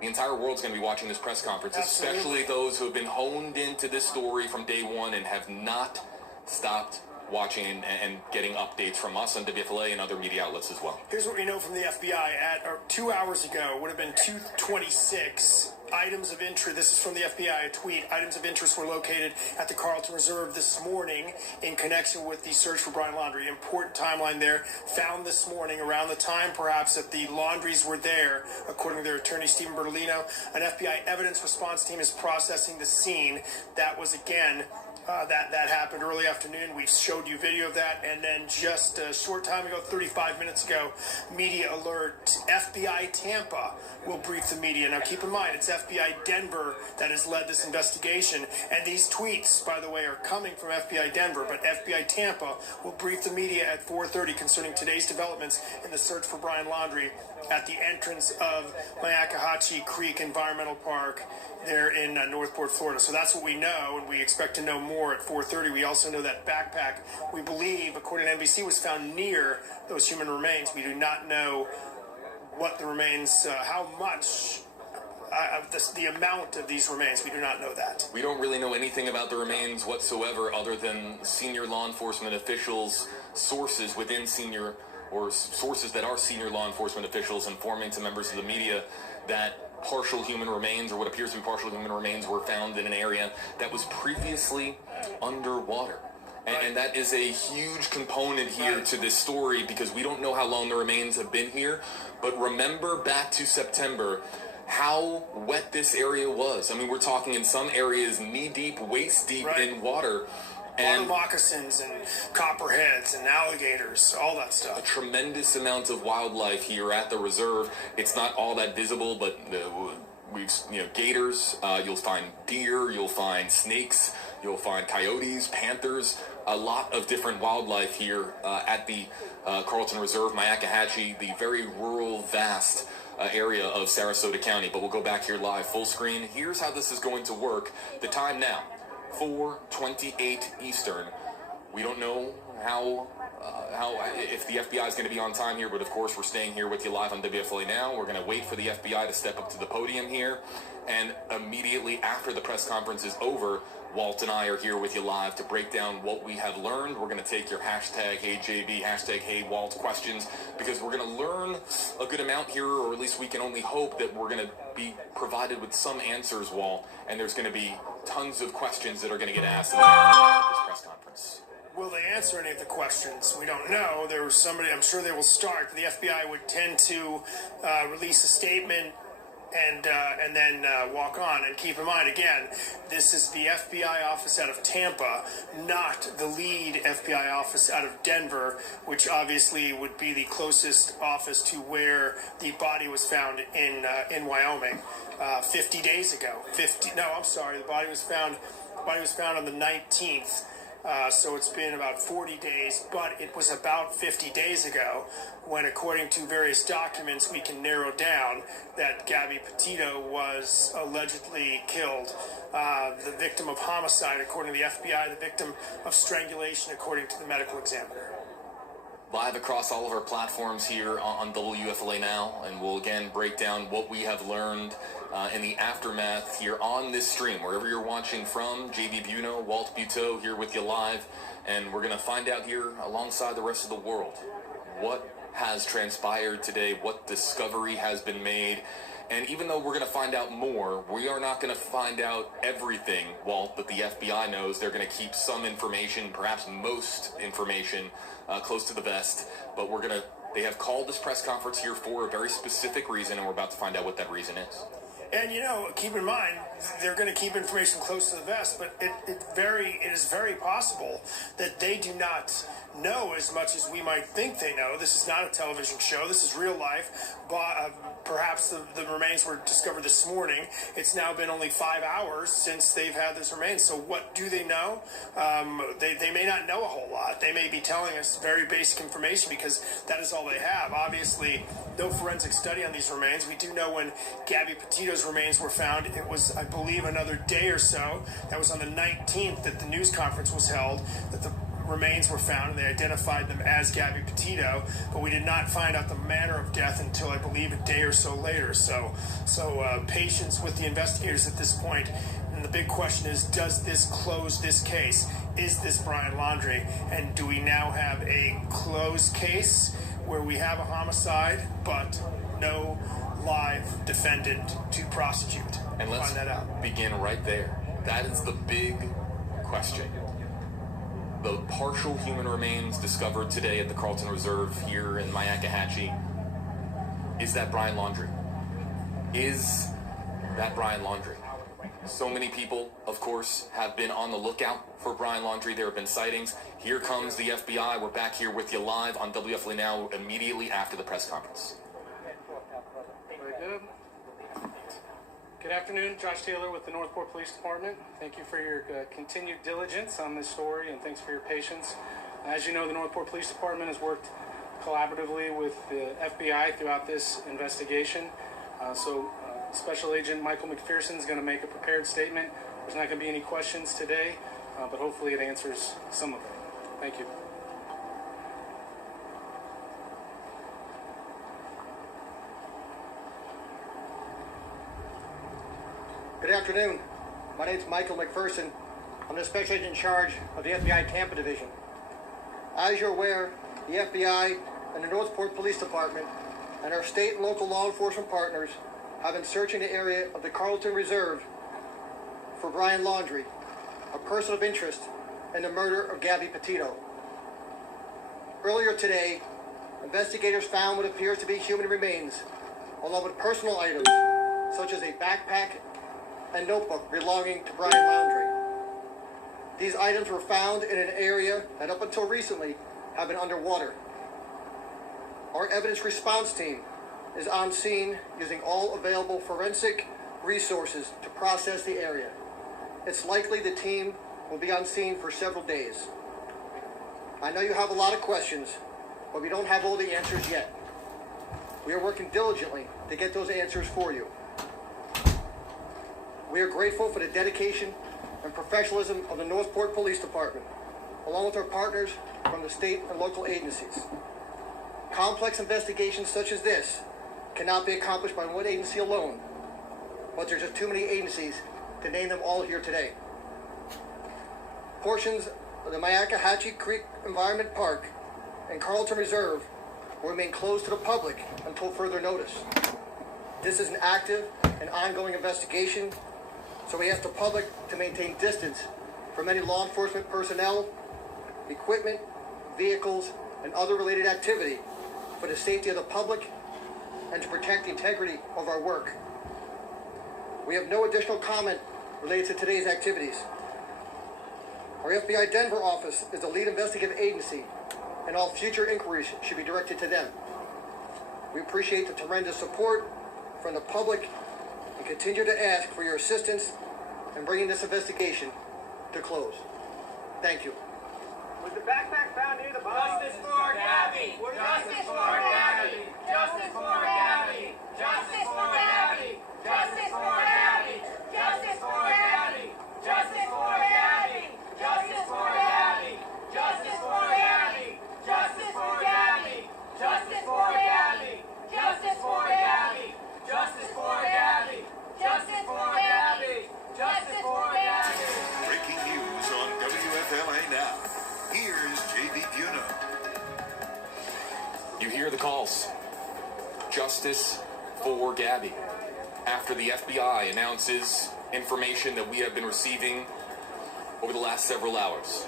the entire world's going to be watching this press conference, especially those who have been honed into this story from day one and have not stopped watching and getting updates from us on WFLA and other media outlets as well. Here's what we know from the FBI. 2 hours ago, would have been 2:26. Items of interest, this is from the FBI, a tweet, items of interest were located at the Carlton Reserve this morning in connection with the search for Brian Laundrie. Important timeline there, found this morning around the time perhaps that the Laundries were there, according to their attorney Stephen Bertolino. An FBI evidence response team is processing the scene. That was, again, that happened early afternoon. We showed you video of that. And then just a short time ago, 35 minutes ago, media alert, FBI Tampa will brief the media. Now, keep in mind, it's FBI Denver that has led this investigation. And these tweets, by the way, are coming from FBI Denver. But FBI Tampa will brief the media at 4:30 concerning today's developments in the search for Brian Laundrie at the entrance of Myakkahatchee Creek Environmental Park there in Northport, Florida. So that's what we know, and we expect to know more at 4:30. We also know that backpack, we believe, according to NBC, was found near those human remains. We do not know what the remains, how much, the amount of these remains. We do not know that. We don't really know anything about the remains whatsoever other than senior law enforcement officials, sources within senior, or sources that are senior law enforcement officials informing to members of the media that partial human remains, or what appears to be partial human remains, were found in an area that was previously underwater. And that is a huge component here to this story, because we don't know how long the remains have been here. But remember back to September, how wet this area was. I mean, we're talking in some areas knee-deep, waist-deep in water. And moccasins and copperheads and alligators, all that stuff. A tremendous amount of wildlife here at the reserve. It's not all that visible, but gators, you'll find deer, you'll find snakes, you'll find coyotes, panthers, a lot of different wildlife here at the Carlton Reserve, Myakkahatchee, the very rural, vast area of Sarasota County. But we'll go back here live, full screen. Here's how this is going to work. The time now, 4:28 Eastern. We don't know how how if the FBI is going to be on time here, but of course we're staying here with you live on WFLA Now. We're going to wait for the FBI to step up to the podium here, and immediately after the press conference is over, Walt and I are here with you live to break down what we have learned. We're going to take your hashtag HeyJB, hashtag HeyWalt questions, because we're going to learn a good amount here, or at least we can only hope that we're going to be provided with some answers, Walt, and there's going to be tons of questions that are going to get asked in the aftermath of this press conference. Will they answer any of the questions? We don't know. There was somebody, I'm sure they will start. The FBI would tend to release a statement and then walk on. And keep in mind, again, this is the FBI office out of Tampa, not the lead FBI office out of Denver, which obviously would be the closest office to where the body was found in Wyoming 50 days ago. The body was found on the 19th. So it's been about 40 days, but it was about 50 days ago when, according to various documents, we can narrow down that Gabby Petito was allegedly killed. The victim of homicide, according to the FBI, the victim of strangulation, according to the medical examiner. Live across all of our platforms here on WFLA Now, and we'll again break down what we have learned in the aftermath here on this stream, wherever you're watching from. JB Buno, Walt Buteau here with you live, and we're going to find out here alongside the rest of the world what has transpired today, what discovery has been made. And even though we're going to find out more, we are not going to find out everything, Walt, that the FBI knows. They're going to keep some information, perhaps most information, close to the vest. But they have called this press conference here for a very specific reason, and we're about to find out what that reason is. And, keep in mind, they're going to keep information close to the vest, but it is very possible that they do not know as much as we might think they know. This is not a television show. This is real life. Perhaps the remains were discovered this morning. It's now been only 5 hours since they've had those remains. So what do they know? They may not know a whole lot. They may be telling us very basic information because that is all they have. Obviously, no forensic study on these remains. We do know when Gabby Petito's remains were found, it was, I believe, another day or so. That was on the 19th that the news conference was held, that the remains were found, and they identified them as Gabby Petito, but we did not find out the manner of death until, I believe, a day or so later. So patience with the investigators at this point. And the big question is, does this close this case? Is this Brian Laundrie? And do we now have a closed case where we have a homicide, but no live defendant to prosecute? And let's find that out. Begin right there. That is the big question. The partial human remains discovered today at the Carlton Reserve here in Myakkahatchee. Is that Brian Laundrie? Is that Brian Laundrie? So many people, of course, have been on the lookout for Brian Laundrie. There have been sightings. Here comes the FBI. We're back here with you live on WFLA Now immediately after the press conference. Very good. Good afternoon, Josh Taylor with the Northport Police Department. Thank you for your continued diligence on this story, and thanks for your patience. As you know, the Northport Police Department has worked collaboratively with the FBI throughout this investigation. Special Agent Michael McPherson is going to make a prepared statement. There's not going to be any questions today, but hopefully it answers some of them. Thank you. Good afternoon. My name is Michael McPherson. I'm the Special Agent in charge of the FBI Tampa Division. As you're aware, the FBI and the Northport Police Department and our state and local law enforcement partners have been searching the area of the Carlton Reserve for Brian Laundrie, a person of interest in the murder of Gabby Petito. Earlier today, investigators found what appears to be human remains, along with personal items such as a backpack and notebook belonging to Brian Laundrie. These items were found in an area that up until recently have been underwater. Our evidence response team is on scene using all available forensic resources to process the area. It's likely the team will be on scene for several days. I know you have a lot of questions, but we don't have all the answers yet. We are working diligently to get those answers for you. We are grateful for the dedication and professionalism of the Northport Police Department. along with our partners from the state and local agencies. Complex investigations such as this cannot be accomplished by one agency alone, but there's just too many agencies to name them all here today. Portions of the Myakkahatchee Creek Environment Park and Carlton Reserve will remain closed to the public until further notice. This is an active and ongoing investigation, so we ask the public to maintain distance from any law enforcement personnel, equipment, vehicles, and other related activity for the safety of the public and to protect the integrity of our work. We have no additional comment related to today's activities. Our FBI Denver office is the lead investigative agency, and all future inquiries should be directed to them. We appreciate the tremendous support from the public and continue to ask for your assistance in bringing this investigation to close. Thank you. Was the backpack found near the body? Justice for Gabby! Justice for Gabby! Justice for Gabby! Justice for Gabby! Justice for Gabby! Justice for Gabby! Justice for Gabby! Justice for Gabby! Justice for Gabby! Justice for Gabby! Justice for Gabby! Justice for Gabby! Justice for Gabby! Justice for Gabby! Justice for Gabby! Breaking news on WFLA Now. Here's JB Buno. You hear the calls. Justice for Gabby. After the FBI announces information that we have been receiving over the last several hours.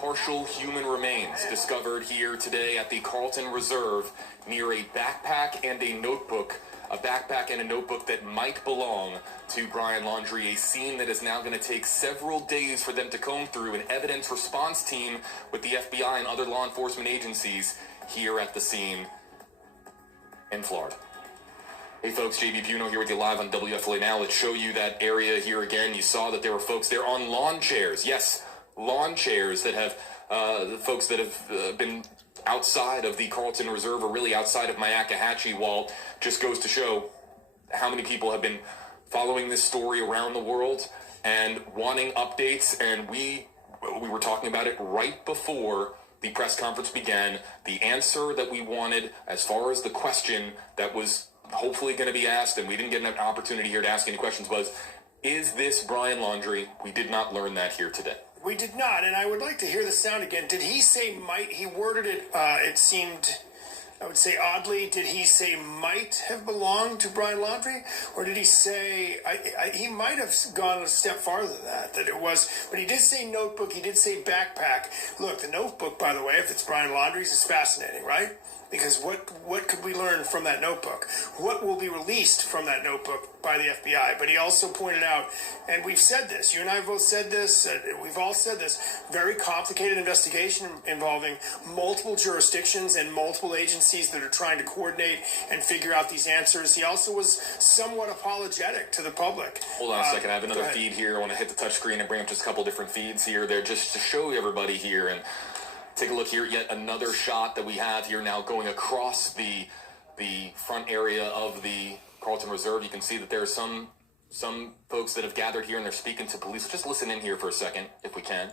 Partial human remains discovered here today at the Carlton Reserve near a backpack and a notebook. A backpack and a notebook that might belong to Brian Laundrie, a scene that is now going to take several days for them to comb through. An evidence response team with the FBI and other law enforcement agencies here at the scene in Florida. Hey folks, JB Buno here with you live on WFLA Now. Let's show you that area here again. You saw that there were folks there on lawn chairs. Yes, lawn chairs that have, the folks that have been outside of the Carlton Reserve, or really outside of Myakkahatchee, Walt, just goes to show how many people have been following this story around the world and wanting updates. And we were talking about it right before the press conference began. The answer that we wanted, as far as the question that was hopefully going to be asked, and we didn't get an opportunity here to ask any questions, was, is this Brian Laundrie? We did not learn that here today. We did not, and I would like to hear the sound again. Did he say might? He worded it, it seemed, I would say oddly, did he say might have belonged to Brian Laundrie? Or did he say, he might have gone a step farther than that it was, but he did say notebook, he did say backpack. Look, the notebook, by the way, if it's Brian Laundrie's, is fascinating, right? Because what could we learn from that notebook? What will be released from that notebook by the FBI? But he also pointed out, and we've said this, you and I both said this, we've all said this, very complicated investigation involving multiple jurisdictions and multiple agencies that are trying to coordinate and figure out these answers. He also was somewhat apologetic to the public. Hold on a second, I have another feed here. I want to hit the touch screen and bring up just a couple different feeds here. They're just to show everybody here, and take a look here, yet another shot that we have here now going across the front area of the Carlton Reserve. You can see that there are some folks that have gathered here and they're speaking to police. Just listen in here for a second, if we can.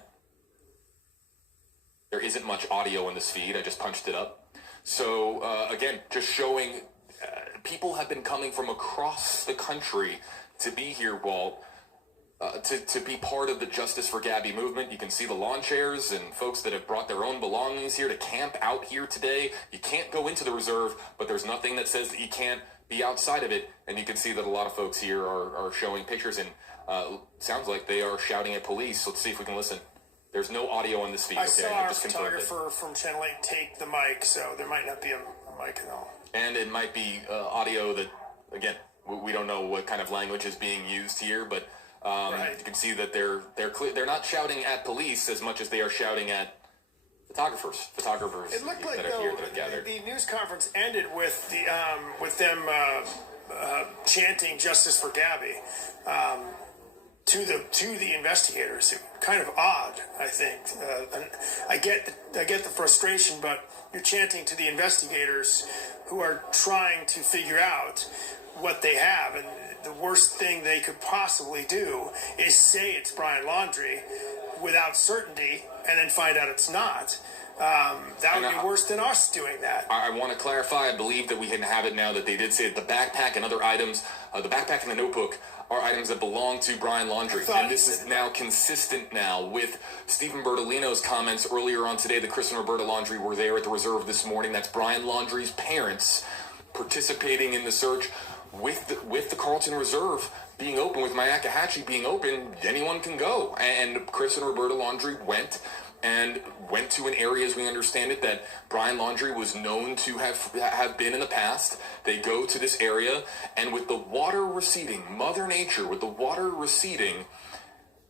There isn't much audio in this feed. I just punched it up. So, again, just showing people have been coming from across the country to be here, Walt, to be part of the Justice for Gabby movement. You can see the lawn chairs and folks that have brought their own belongings here to camp out here today. You can't go into the reserve, but there's nothing that says that you can't be outside of it. And you can see that a lot of folks here are showing pictures, and sounds like they are shouting at police. Let's see if we can listen. There's no audio on this feed. I saw our photographer from Channel 8 take the mic, so there might not be a mic at all. And it might be audio that, again, we don't know what kind of language is being used here, but right. You can see that they're not shouting at police as much as they are shouting at photographers. It looked like that are here that have gathered. The news conference ended with them chanting "Justice for Gabby" to the investigators. Kind of odd, I think. I get the frustration, but you're chanting to the investigators who are trying to figure out what they have, and the worst thing they could possibly do is say it's Brian Laundrie. without certainty and then find out it's not. That would be worse than us doing that. I want to clarify. I believe that we can have it now that they did say that the backpack and other items, the backpack and the notebook, are items that belong to Brian Laundrie. And this is now consistent now with Stephen Bertolino's comments earlier on today that Chris and Roberta Laundrie were there at the reserve this morning. That's Brian Laundrie's parents participating in the search with the Carlton Reserve being open, with Myakkahatchee being open. Anyone can go. And Chris and Roberta Laundrie went to an area, as we understand it, that Brian Laundrie was known to have been in the past. They go to this area, and with the water receding, Mother Nature, with the water receding,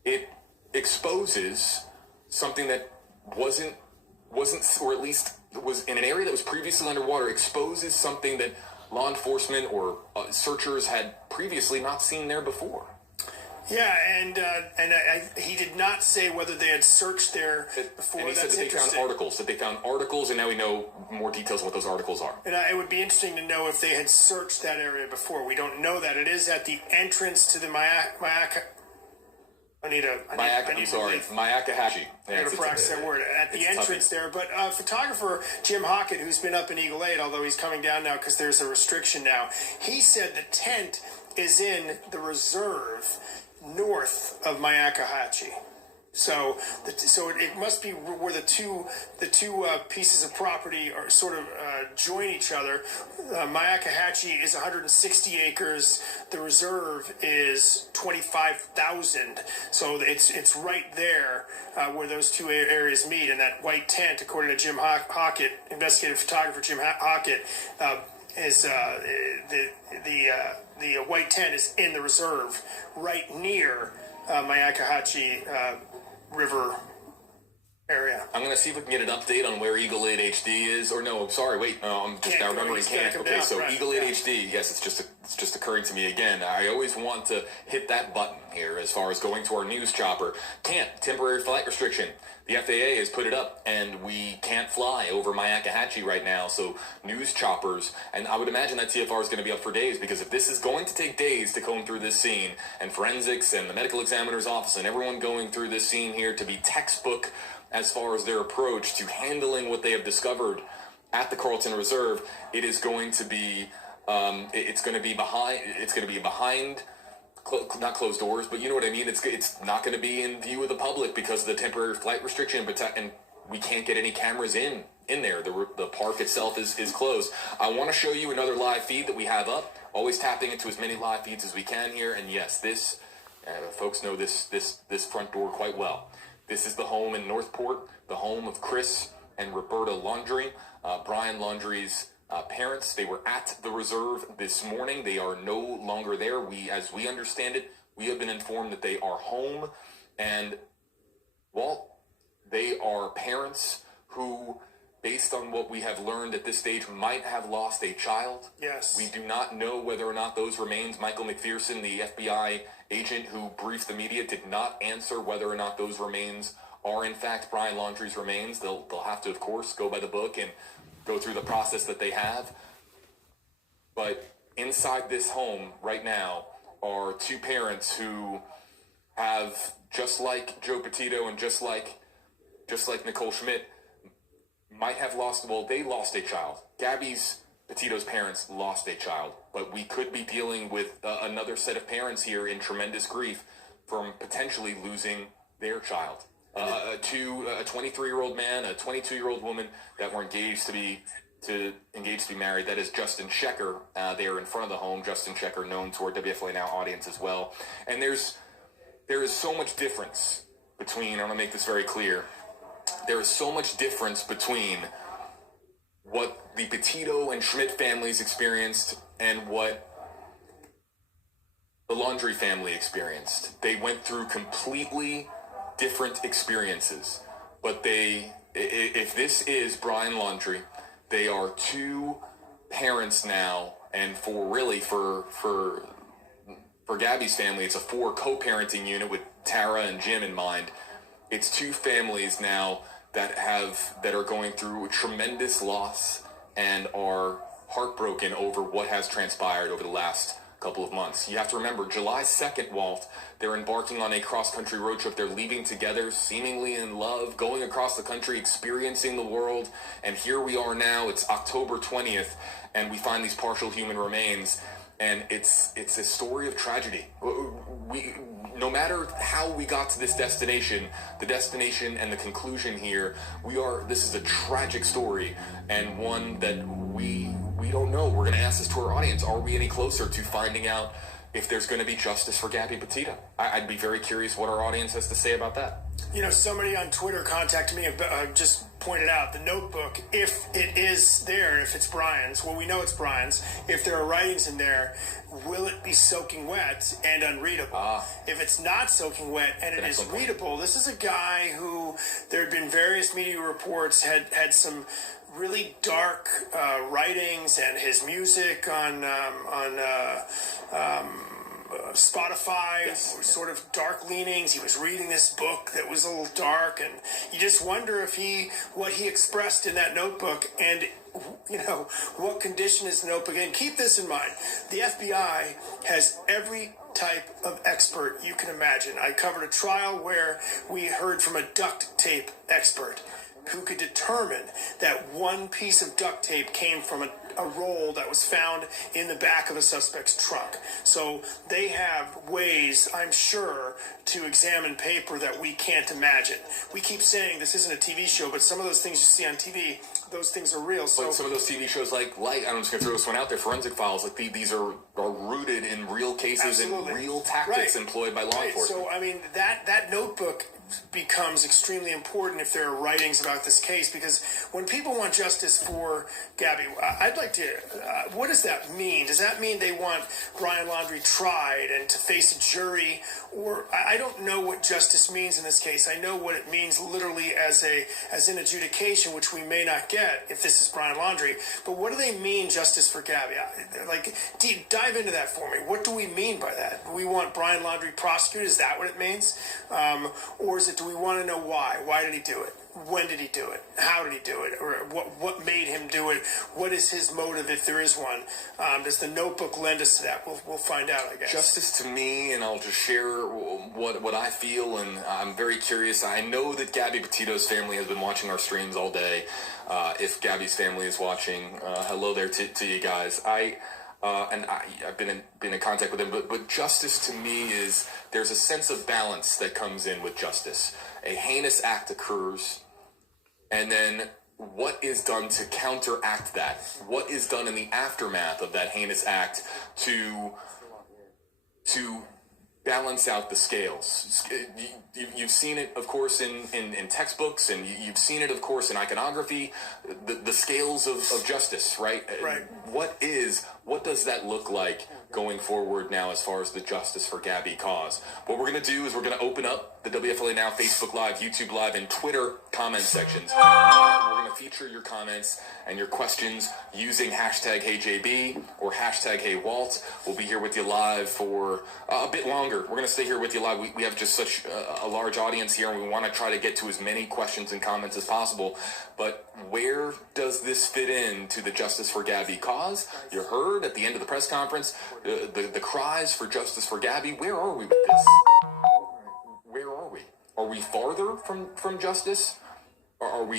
it exposes something that wasn't, or at least was in an area that was previously underwater, exposes something that law enforcement or searchers had previously not seen there before. Yeah, and he did not say whether they had searched there before. And he That's said that they found articles, and now we know more details on what those articles are. And it would be interesting to know if they had searched that area before. We don't know that. It is at the entrance to the Myakkahatchee. Yeah, I gotta practice that word. At the entrance there. But photographer Jim Hockett, who's been up in Eagle 8, although he's coming down now because there's a restriction now, he said the tent is in the reserve north of Myakkahatchee. So it must be where the two pieces of property are sort of join each other. Myakkahatchee is 160 acres. The reserve is 25,000. So it's right there where those two areas meet. And that white tent, according to Jim Hockett, investigative photographer Jim Hockett, is the white tent is in the reserve right near Myakkahatchee River area. I'm going to see if we can get an update on where Eagle 8 HD is. Or no, I'm sorry, wait. I'm just now remembering can't. Okay, so right. Eagle 8 HD, yes, it's just occurring to me again. I always want to hit that button here as far as going to our news chopper. Can't. Temporary flight restriction. The FAA has put it up, and we can't fly over Myakkahatchee right now. So news choppers, and I would imagine that TFR is going to be up for days, because if this is going to take days to comb through this scene, and forensics and the medical examiner's office and everyone going through this scene here to be textbook as far as their approach to handling what they have discovered at the Carlton Reserve, it is going to be it's going to be behind not closed doors, but you know what I mean. It's not going to be in view of the public because of the temporary flight restriction, and we can't get any cameras in there. The park itself is closed. I want to show you another live feed that we have up. Always tapping into as many live feeds as we can here, and yes, this folks know this front door quite well. This is the home in Northport, the home of Chris and Roberta Laundrie, Brian Laundrie's parents. They were at the reserve this morning. They are no longer there. As we understand it, we have been informed that they are home, and Walt, they are parents who, based on what we have learned at this stage, might have lost a child. Yes. We do not know whether or not those remains. Michael McPherson, the FBI agent who briefed the media, did not answer whether or not those remains are in fact Brian Laundrie's remains. They'll have to, of course, go by the book and go through the process that they have. But inside this home right now are two parents who have, just like Joe Petito and just like Nicole Schmidt, might have lost, they lost a child. Gabby's, Petito's parents lost a child, but we could be dealing with another set of parents here in tremendous grief from potentially losing their child. A 23-year-old man, a 22-year-old woman that were engaged to be married. That is Justin Shecker there in front of the home. Justin Shecker, known to our WFLA Now audience as well. And there is so much difference between, I'm going to make this very clear, there is so much difference between what the Petito and Schmidt families experienced and what the Laundrie family experienced. They went through completely different experiences, but if this is Brian Laundrie, they are two parents now, and for Gabby's family, it's a 4 co-parenting unit with Tara and Jim in mind. It's two families now that are going through tremendous loss and are heartbroken over what has transpired over the last couple of months. You have to remember, July 2nd, Walt, they're embarking on a cross-country road trip. They're leaving together, seemingly in love, going across the country, experiencing the world. And here we are now. It's October 20th, and we find these partial human remains. And it's a story of tragedy. No matter how we got to this destination, the destination and the conclusion here, this is a tragic story, and one that we don't know. We're going to ask this to our audience. Are we any closer to finding out if there's going to be justice for Gabby Petito? I'd be very curious what our audience has to say about that. You know, somebody on Twitter contacted me and just pointed out the notebook, if it is there, if it's Brian's, well, we know it's Brian's, if there are writings in there, will it be soaking wet and unreadable? If it's not soaking wet and it is readable, this is a guy who, there had been various media reports, had some really dark writings, and his music on Spotify, sort of dark leanings. He was reading this book that was a little dark, and you just wonder if what he expressed in that notebook, and you know, what condition is the notebook in. Keep this in mind. The FBI has every type of expert you can imagine. I covered a trial where we heard from a duct tape expert who could determine that one piece of duct tape came from a roll that was found in the back of a suspect's trunk. So they have ways, I'm sure, to examine paper that we can't imagine. We keep saying this isn't a TV show, but some of those things you see on TV, those things are real. So but some of those TV shows, like I'm just going to throw this one out there, Forensic Files, like these are rooted in real cases and real tactics employed by law enforcement. So, I mean, that notebook becomes extremely important if there are writings about this case, because when people want justice for Gabby, I'd like to, what does that mean? Does that mean they want Brian Laundrie tried and to face a jury? Or I don't know what justice means in this case. I know what it means literally as an adjudication, which we may not get if this is Brian Laundrie. But what do they mean, justice for Gabby? Like, dive into that for me. What do we mean by that? We want Brian Laundrie prosecuted? Is that what it means? Or is it, do we want to know why? Why did he do it? When did he do it? How did he do it? Or what made him do it? What is his motive, if there is one? Does the notebook lend us to that? We'll find out, I guess. Justice to me, and I'll just share what I feel, and I'm very curious. I know that Gabby Petito's family has been watching our streams all day. If Gabby's family is watching, hello there to you guys. I've been in contact with them, but justice to me is, there's a sense of balance that comes in with justice. A heinous act occurs, and then what is done to counteract that? What is done in the aftermath of that heinous act to balance out the scales? You've seen it, of course, in textbooks, and you've seen it, of course, in iconography, the scales of justice, right? Right. What does that look like going forward now as far as the Justice for Gabby cause? What we're going to do is we're going to open up the WFLA Now Facebook Live, YouTube Live, and Twitter comment sections. We're going to feature your comments and your questions using hashtag HeyJB or hashtag HeyWalt. We'll be here with you live for a bit longer. We're going to stay here with you live. We have just such a large audience here, and we want to try to get to as many questions and comments as possible. But where does this fit into the Justice for Gabby cause? You heard at the end of the press conference the cries for justice for Gabby. Where are we with this? Where are we? Are we farther from justice? Or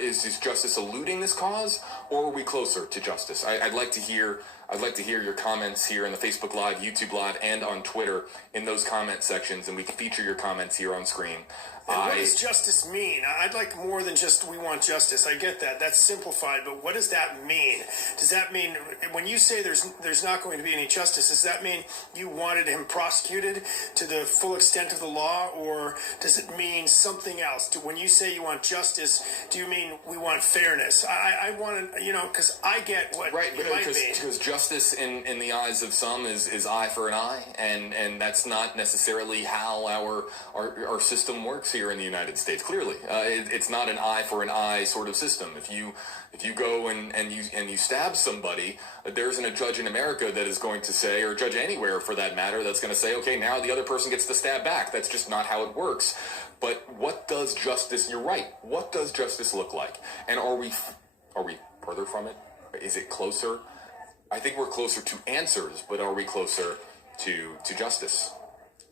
is justice eluding this cause, or are we closer to justice? I'd like to hear your comments here in the Facebook Live, YouTube Live, and on Twitter in those comment sections, and we can feature your comments here on screen. And what does justice mean? I'd like more than just we want justice. I get that. That's simplified, but what does that mean? Does that mean, when you say there's not going to be any justice, does that mean you wanted him prosecuted to the full extent of the law, or does it mean something else? When you say you want justice, do you mean we want fairness? I want to, because I get what it might be. Because justice in the eyes of some is eye for an eye, and that's not necessarily how our system works here in the United States. Clearly, it's not an eye for an eye sort of system. If you go and you stab somebody, there isn't a judge in America that is going to say, or judge anywhere for that matter, that's going to say, okay, now the other person gets to stab back. That's just not how it works. But what does justice? You're right. What does justice look like? And are we further from it? Is it closer? I think we're closer to answers, but are we closer to justice?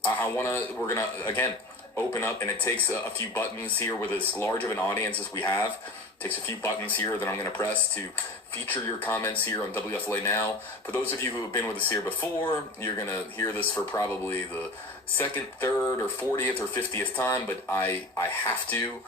We're gonna, again, open up, and it takes a few buttons here with as large of an audience as we have. It takes a few buttons here that I'm going to press to feature your comments here on WFLA Now. For those of you who have been with us here before, you're going to hear this for probably the second, third, or 40th or 50th time, but I have to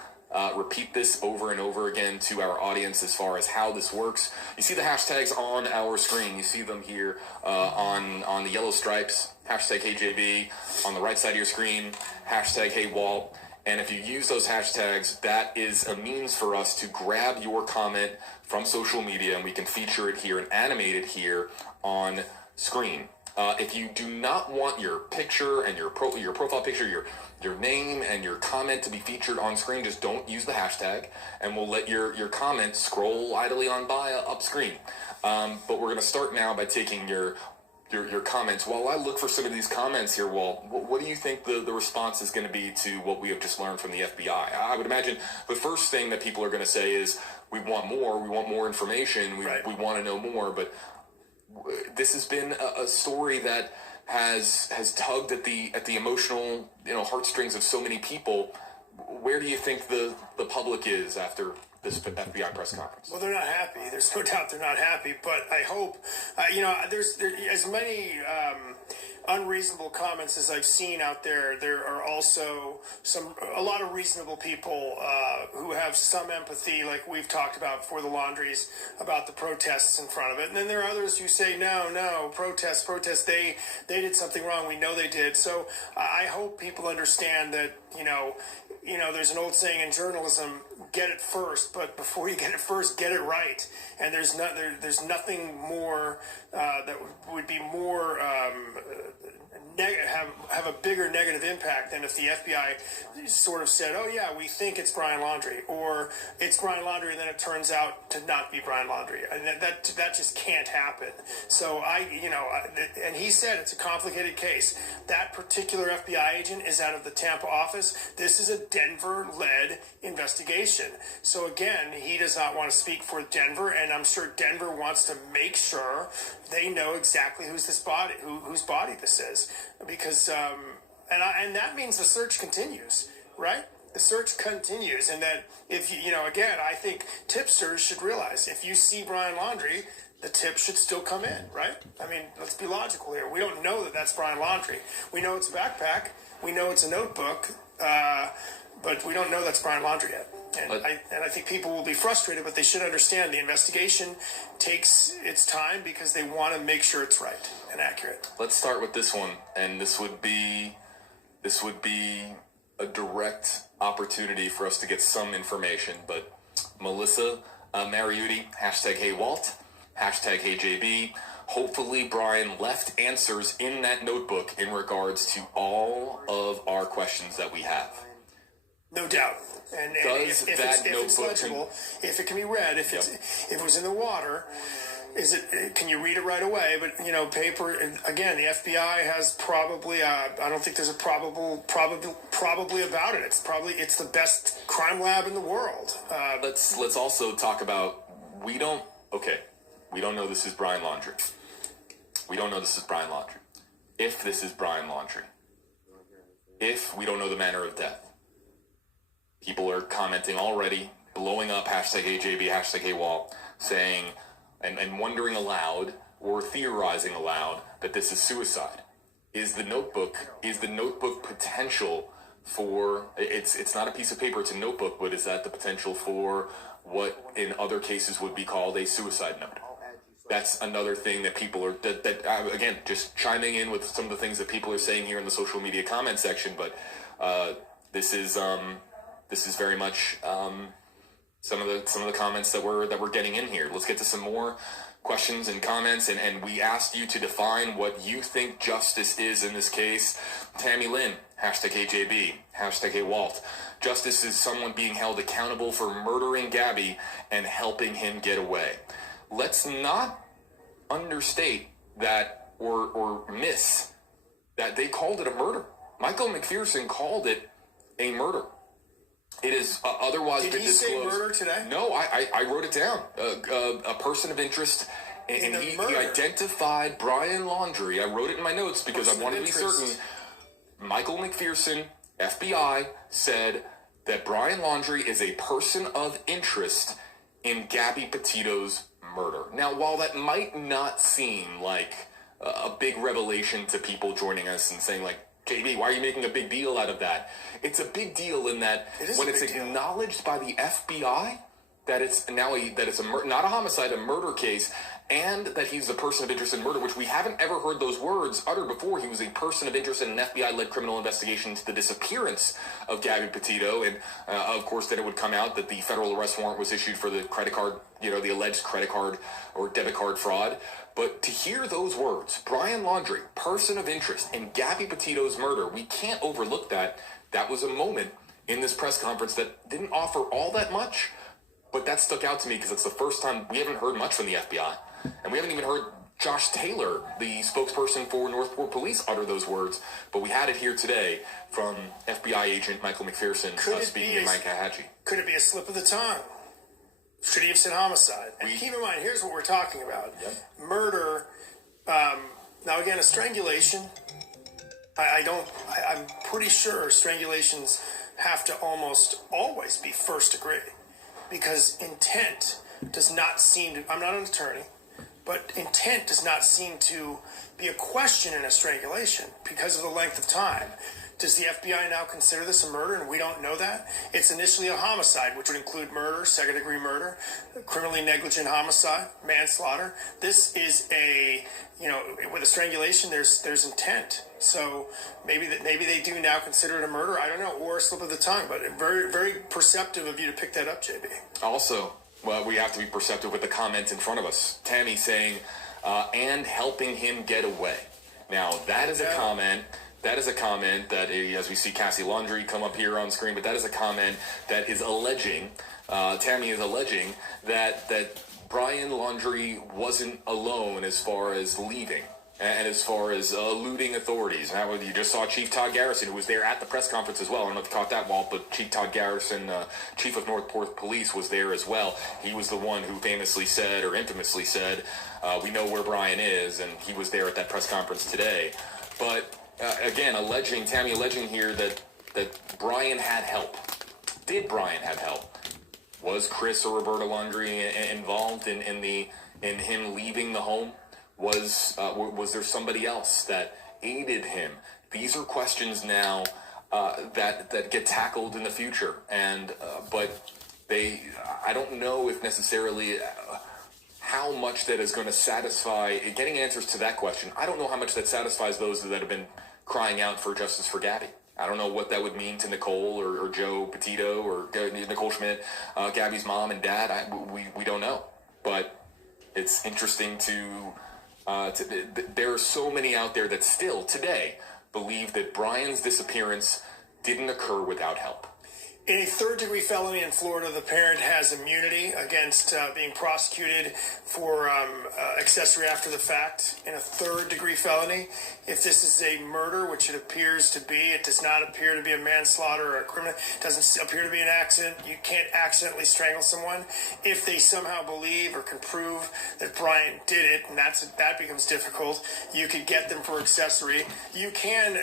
repeat this over and over again to our audience as far as how this works. You see the hashtags on our screen. You see them here on the yellow stripes. Hashtag HeyJB. On the right side of your screen, hashtag HeyWalt. And if you use those hashtags, that is a means for us to grab your comment from social media, and we can feature it here and animate it here on screen. If you do not want your picture and your profile picture, your name and your comment to be featured on screen, just don't use the hashtag, and we'll let your comment scroll idly on by up screen. But we're going to start now by taking your comments. While I look for some of these comments here, Walt, what do you think the response is going to be to what we have just learned from the FBI? I would imagine the first thing that people are going to say is, we want more information, we want to know more, but this has been a story that has tugged at the emotional, heartstrings of so many people. Where do you think the public is after this FBI press conference? Well, they're not happy. There's no doubt they're not happy. But I hope, there's as many unreasonable comments as I've seen out there. There are also a lot of reasonable people who have some empathy, like we've talked about for the laundries, about the protests in front of it. And then there are others who say, no, protest. They did something wrong. We know they did. So I hope people understand that, there's an old saying in journalism, get it first, but before you get it first, get it right. And there's nothing more that would be more have a bigger negative impact than if the FBI sort of said, oh yeah, we think it's Brian Laundrie, or it's Brian Laundrie, and then it turns out to not be Brian Laundrie. And that just can't happen. So and he said it's a complicated case. That particular FBI agent is out of the Tampa office. This is a Denver-led investigation. So again, he does not want to speak for Denver, and I'm sure Denver wants to make sure they know exactly whose body this is, because and that means the search continues, right? The search continues, and that if again, I think tipsters should realize if you see Brian Laundrie, the tip should still come in, right? I mean, let's be logical here. We don't know that that's Brian Laundrie. We know it's a backpack. We know it's a notebook, but we don't know that's Brian Laundrie yet. And I think people will be frustrated, but they should understand the investigation takes its time because they want to make sure it's right and accurate. Let's start with this one, and this would be a direct opportunity for us to get some information. But Melissa Mariuti, hashtag HeyWalt, hashtag HeyJB. Hopefully Brian left answers in that notebook in regards to all of our questions that we have. No doubt. And if it's legible, if it can be read, if it was in the water, can you read it right away? But paper, again, the FBI has probably I don't think there's a probably about it. It's the best crime lab in the world. Let's also talk about we don't know this is Brian Laundrie. We don't know this is Brian Laundrie. If this is Brian Laundrie, if we don't know the manner of death. People are commenting already, blowing up hashtag HeyJB, hashtag HeyWalt, saying and wondering aloud or theorizing aloud that this is suicide. Is the notebook potential for it's not a piece of paper, it's a notebook, but is that the potential for what in other cases would be called a suicide note? That's another thing that people are that again, just chiming in with some of the things that people are saying here in the social media comment section, but this is very much some of the comments that we're getting in here. Let's get to some more questions and comments, and we asked you to define what you think justice is in this case. Tammy Lynn, hashtag HeyJB, hashtag HeyWalt. Justice is someone being held accountable for murdering Gabby and helping him get away. Let's not understate that or miss that they called it a murder. Michael McPherson called it a murder. It is otherwise Did been he disclosed. say murder today? No, I wrote it down. A person of interest And he murder. identified Brian Laundrie. I wrote it in my notes because Person I wanted of to be interest. certain. Michael McPherson, FBI, said that Brian Laundrie is a person of interest in Gabby Petito's murder. Now, while that might not seem like a big revelation to people joining us and saying, like, JB, why are you making a big deal out of that? It's a big deal in that when it's acknowledged by the FBI that it's now not a homicide, a murder case, and that he's a person of interest in murder, which we haven't ever heard those words uttered before. He was a person of interest in an FBI-led criminal investigation into the disappearance of Gabby Petito, and of course, then it would come out that the federal arrest warrant was issued for the credit card, the alleged credit card or debit card fraud. But to hear those words, Brian Laundrie, person of interest in Gabby Petito's murder, we can't overlook that. That was a moment in this press conference that didn't offer all that much, but that stuck out to me because it's the first time we haven't heard much from the FBI. And we haven't even heard Josh Taylor, the spokesperson for Northport Police, utter those words. But we had it here today from FBI agent Michael McPherson speaking to Mike Kahaji. Could it be a slip of the tongue? Should he have said homicide? And keep in mind, here's what we're talking about. Yep. Murder. Now, again, a strangulation. I'm pretty sure strangulations have to almost always be first degree. Because intent does not seem to, I'm not an attorney, but intent does not seem to be a question in a strangulation because of the length of time. Does the FBI now consider this a murder and we don't know that? It's initially a homicide, which would include murder, second-degree murder, criminally negligent homicide, manslaughter. This is with a strangulation, there's intent. So maybe they do now consider it a murder. I don't know, or a slip of the tongue. But very, very perceptive of you to pick that up, JB. Also, well, we have to be perceptive with the comment in front of us. Tammy saying, and helping him get away. Now, that is a comment. That is a comment that, as we see Cassie Laundrie come up here on screen, but that is a comment that is alleging, Tammy is alleging, that Brian Laundrie wasn't alone as far as leaving and as far as eluding authorities. Now, you just saw Chief Todd Garrison, who was there at the press conference as well. I don't know if you caught that, Walt, but Chief Todd Garrison, Chief of Northport Police, was there as well. He was the one who famously said, or infamously said, we know where Brian is, and he was there at that press conference today. But again, Tammy alleging here that Brian had help. Did Brian have help? Was Chris or Roberta Laundrie involved in him leaving the home? Was there somebody else that aided him? These are questions now that get tackled in the future, and but I don't know if necessarily how much that is going to satisfy getting answers to that question. I don't know how much that satisfies those that have been crying out for justice for Gabby. I don't know what that would mean to Nicole or Joe Petito or Nicole Schmidt, Gabby's mom and dad. We don't know, but it's interesting there are so many out there that still today believe that Brian's disappearance didn't occur without help. In a third-degree felony in Florida, the parent has immunity against being prosecuted for accessory after the fact. In a third-degree felony, if this is a murder, which it appears to be, it does not appear to be a manslaughter or a criminal. It doesn't appear to be an accident. You can't accidentally strangle someone. If they somehow believe or can prove that Brian did it, and that becomes difficult, you could get them for accessory. You can,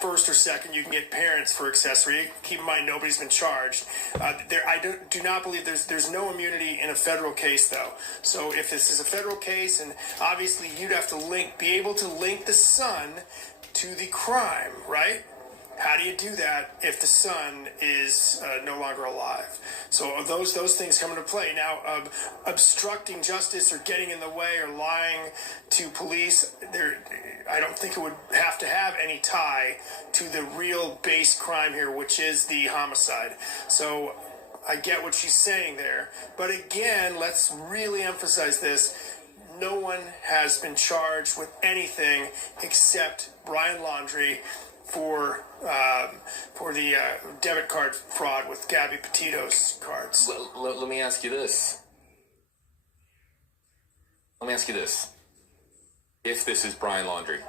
first or second, you can get parents for accessory. Keep in mind, nobody's been charged. I do not believe there's no immunity in a federal case, though. So if this is a federal case, and obviously you'd have to be able to link the son to the crime, right? How do you do that if the son is no longer alive? So those things come into play. Now, obstructing justice or getting in the way or lying to police, I don't think it would have to have any tie to the real base crime here, which is the homicide. So I get what she's saying there. But again, let's really emphasize this. No one has been charged with anything except Brian Laundrie for the debit card fraud with Gabby Petito's cards. Let me ask you this. If this is Brian Laundrie,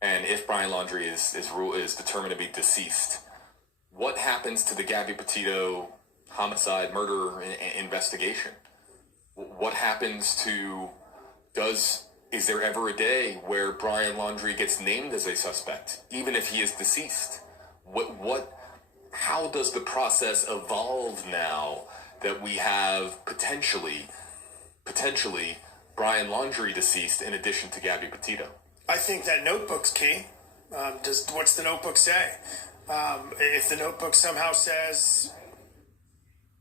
and if Brian Laundrie is determined to be deceased, what happens to the Gabby Petito homicide murder investigation? What happens to Is there ever a day where Brian Laundrie gets named as a suspect, even if he is deceased? How does the process evolve now that we have potentially Brian Laundrie deceased in addition to Gabby Petito? I think that notebook's key. What's the notebook say? If the notebook somehow says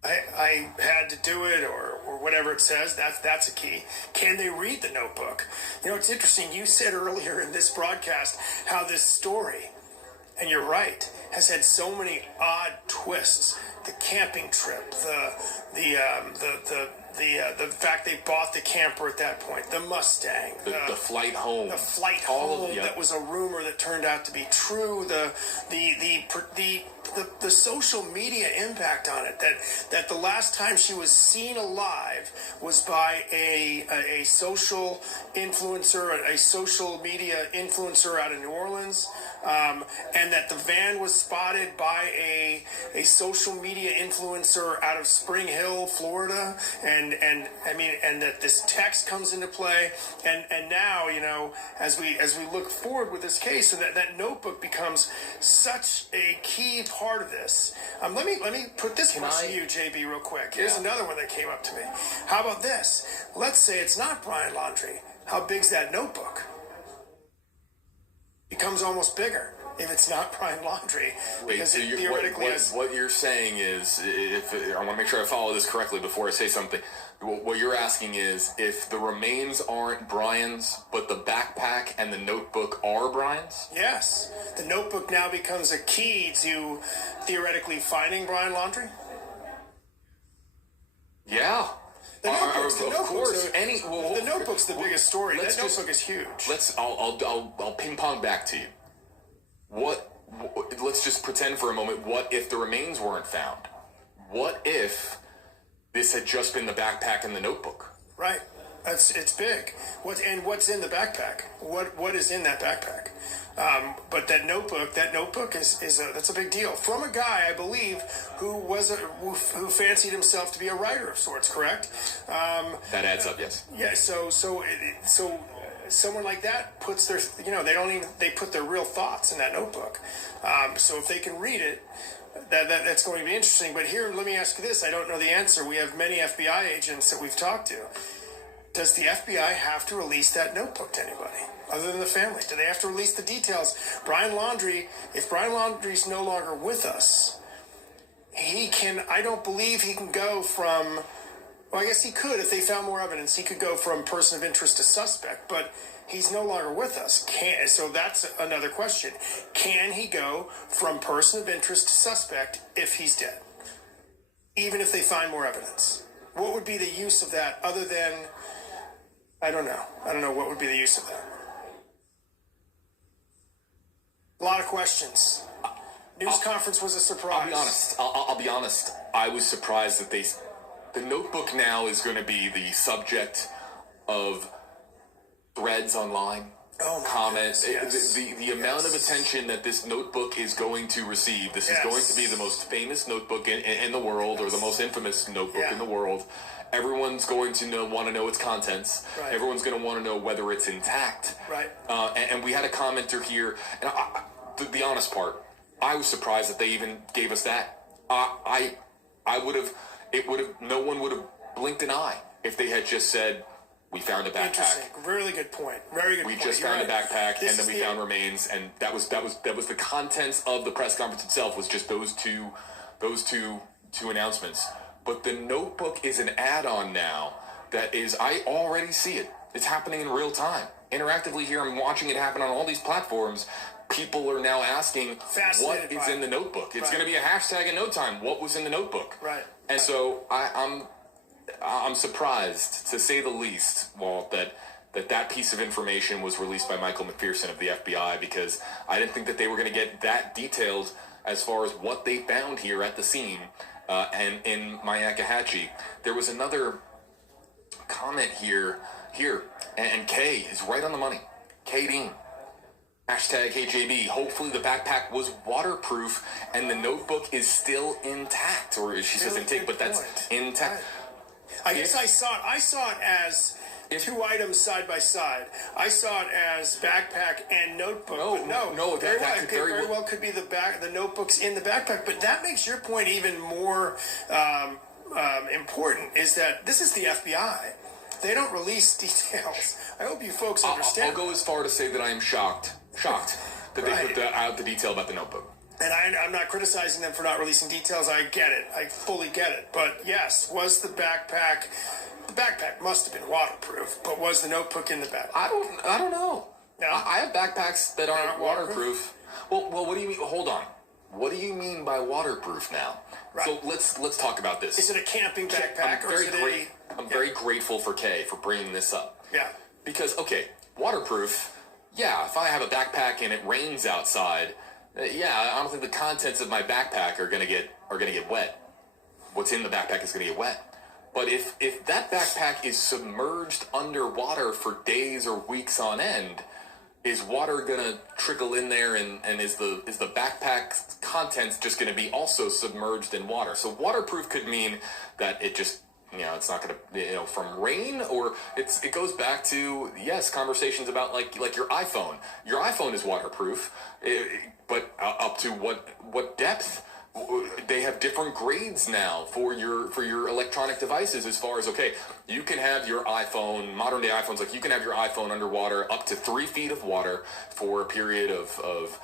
I had to do it or whatever it says, that's a key. Can they read the notebook? You know, it's interesting. You said earlier in this broadcast how this story, and you're right, has had so many odd twists. The camping trip, the fact they bought the camper at that point, the Mustang, the flight home, that was a rumor that turned out to be true, the social media impact on it, that the last time she was seen alive was by a social influencer, a social media influencer out of New Orleans, and that the van was spotted by a social media influencer out of Spring Hill, Florida, and that this text comes into play, and now, you know, as we look forward with this case, and that notebook becomes such a key part of this. Let me put this question to you, JB, real quick. Here's another one that came up to me. How about this? Let's say it's not Brian Laundrie. How big's that notebook? Becomes almost bigger if it's not Brian Laundrie, because so it theoretically has... What you're saying is, I want to make sure I follow this correctly before I say something. What you're asking is, if the remains aren't Brian's, but the backpack and the notebook are Brian's? Yes. The notebook now becomes a key to theoretically finding Brian Laundrie? Yeah. The notebook's the biggest story. That notebook is huge. I'll ping pong back to you. Let's just pretend for a moment, what if the remains weren't found? What if this had just been the backpack and the notebook? Right. It's big. What's in the backpack? What is in that backpack? But that notebook is that's a big deal. From a guy, I believe, who fancied himself to be a writer of sorts. Correct? That adds up. Yes. Yeah. So someone like that puts their, they put their real thoughts in that notebook. So if they can read it, that's going to be interesting. But here, let me ask you this. I don't know the answer. We have many FBI agents that we've talked to. Does the FBI have to release that notebook to anybody other than the family? Do they have to release the details? If Brian Laundrie's no longer with us, I don't believe he can go from, well, I guess he could if they found more evidence. He could go from person of interest to suspect, but he's no longer with us. So that's another question. Can he go from person of interest to suspect if he's dead? Even if they find more evidence? What would be the use of that other than, I don't know what would be the use of that. A lot of questions. News conference was a surprise. I'll be honest. I was surprised that the notebook now is going to be the subject of threads online, comments. Yes. The amount of attention that this notebook is going to receive. This is going to be the most famous notebook in the world, or the most infamous notebook in the world. Everyone's going to want to know its contents. Right. Everyone's going to want to know whether it's intact. Right. And we had a commenter here, and the honest part, I was surprised that they even gave us that. I would have. No one would have blinked an eye if they had just said, "We found a backpack." Interesting. Really good point. Very good we point. just found a backpack, and then we found remains, and that was the contents of the press conference itself. Was just those two announcements. But the notebook is an add-on now. That is, I already see it. It's happening in real time, interactively here. I'm watching it happen on all these platforms. People are now asking, what is in the notebook? It's going to be a hashtag in no time. What was in the notebook? Right. And so I'm surprised, to say the least, Walt, that piece of information was released by Michael McPherson of the FBI, because I didn't think that they were going to get that detailed as far as what they found here at the scene and in Myakkahatchee. There was another comment here, and Kay is right on the money. Kay Dean. Hashtag HJB. Hopefully the backpack was waterproof and the notebook is still intact. Or she says intact, but that's intact. I guess I saw it as two items side by side. I saw it as backpack and notebook. No, that very well could be the notebooks in the backpack. But that makes your point even more important. Is that this is the FBI? They don't release details. I hope you folks understand. I'll go as far to say that I am shocked that they put out the detail about the notebook. And I'm not criticizing them for not releasing details. I get it. I fully get it. But yes, was the backpack? The backpack must have been waterproof. But was the notebook in the bag? I don't know. No? I have backpacks that aren't waterproof. Well, what do you mean? Hold on. What do you mean by waterproof now? Right. So let's talk about this. Is it a camping backpack I'm very grateful for Kay for bringing this up. Yeah. Because waterproof. Yeah, if I have a backpack and it rains outside, I don't think the contents of my backpack are gonna get wet. What's in the backpack is gonna get wet. But if that backpack is submerged underwater for days or weeks on end, is water gonna trickle in there and is the backpack's contents just gonna be also submerged in water? So waterproof could mean that it just it's not gonna from rain, or it goes back to conversations about like your iPhone. Your iPhone is waterproof, but up to what depth? They have different grades now for your electronic devices. As far as you can have your iPhone, modern day iPhones, like you can have your iPhone underwater up to 3 feet of water for a period of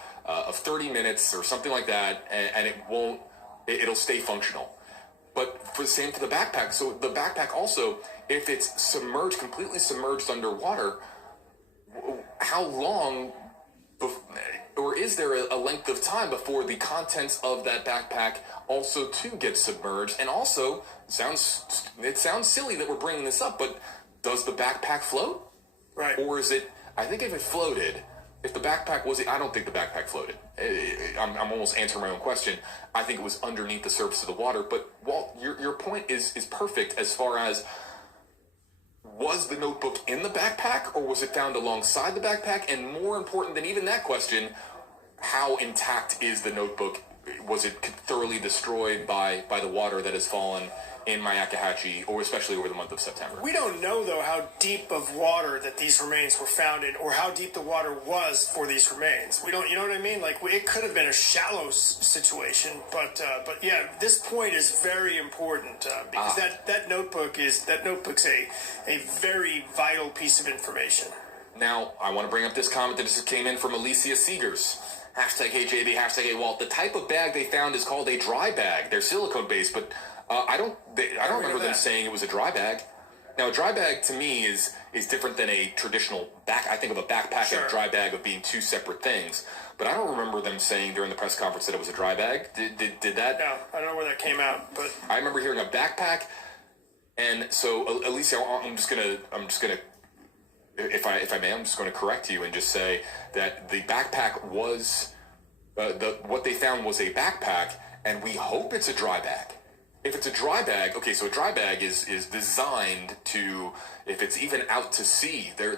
30 minutes or something like that, and it'll stay functional. But same for the backpack. So the backpack also, if it's completely submerged underwater, how long? Or is there a length of time before the contents of that backpack also too get submerged? And also, it sounds silly that we're bringing this up, but does the backpack float? Right. Or is it? I think if it floated, if the backpack I don't think the backpack floated. I'm almost answering my own question. I think it was underneath the surface of the water. But Walt, your point is perfect as far as, was the notebook in the backpack or was it found alongside the backpack? And more important than even that question, how intact is the notebook? Was it thoroughly destroyed by the water that has fallen in Myakkahatchee, or especially over the month of September? We don't know, though, how deep of water that these remains were found in, or how deep the water was for these remains. We don't, you know what I mean? Like, it could have been a shallow situation, but yeah, this point is very important because that notebook's a very vital piece of information. Now, I want to bring up this comment that just came in from Alicia Seegers. #HJB, #AWalt. The type of bag they found is called a dry bag. They're silicone based, but I don't remember them saying it was a dry bag. Now, a dry bag to me is different than a traditional I think of a backpack and a dry bag of being two separate things. But I don't remember them saying during the press conference that it was a dry bag. Did that? No, I don't know where that came out, but I remember hearing a backpack. And so, Alicia, I'm just gonna, if I may, I'm just going to correct you and just say that the backpack was what they found was a backpack, and we hope it's a dry bag. If it's a dry bag, so a dry bag is designed to, if it's even out to sea, there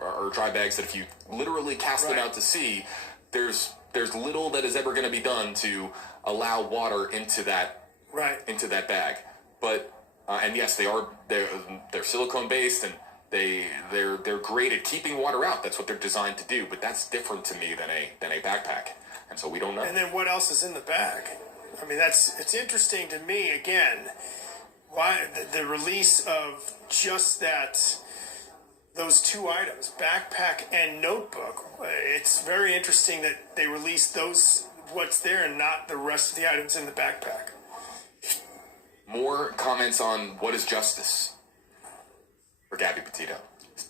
are dry bags that if you literally cast them out to sea, there's little that is ever going to be done to allow water into that bag. But and yes, they're silicone based, and they're great at keeping water out. That's what they're designed to do. But that's different to me than a backpack, and so we don't know. And then what else is in the bag? I mean, it's interesting to me, again, why the release of just those two items, backpack and notebook. It's very interesting that they released what's there and not the rest of the items in the backpack. More comments on what is justice for Gabby Petito.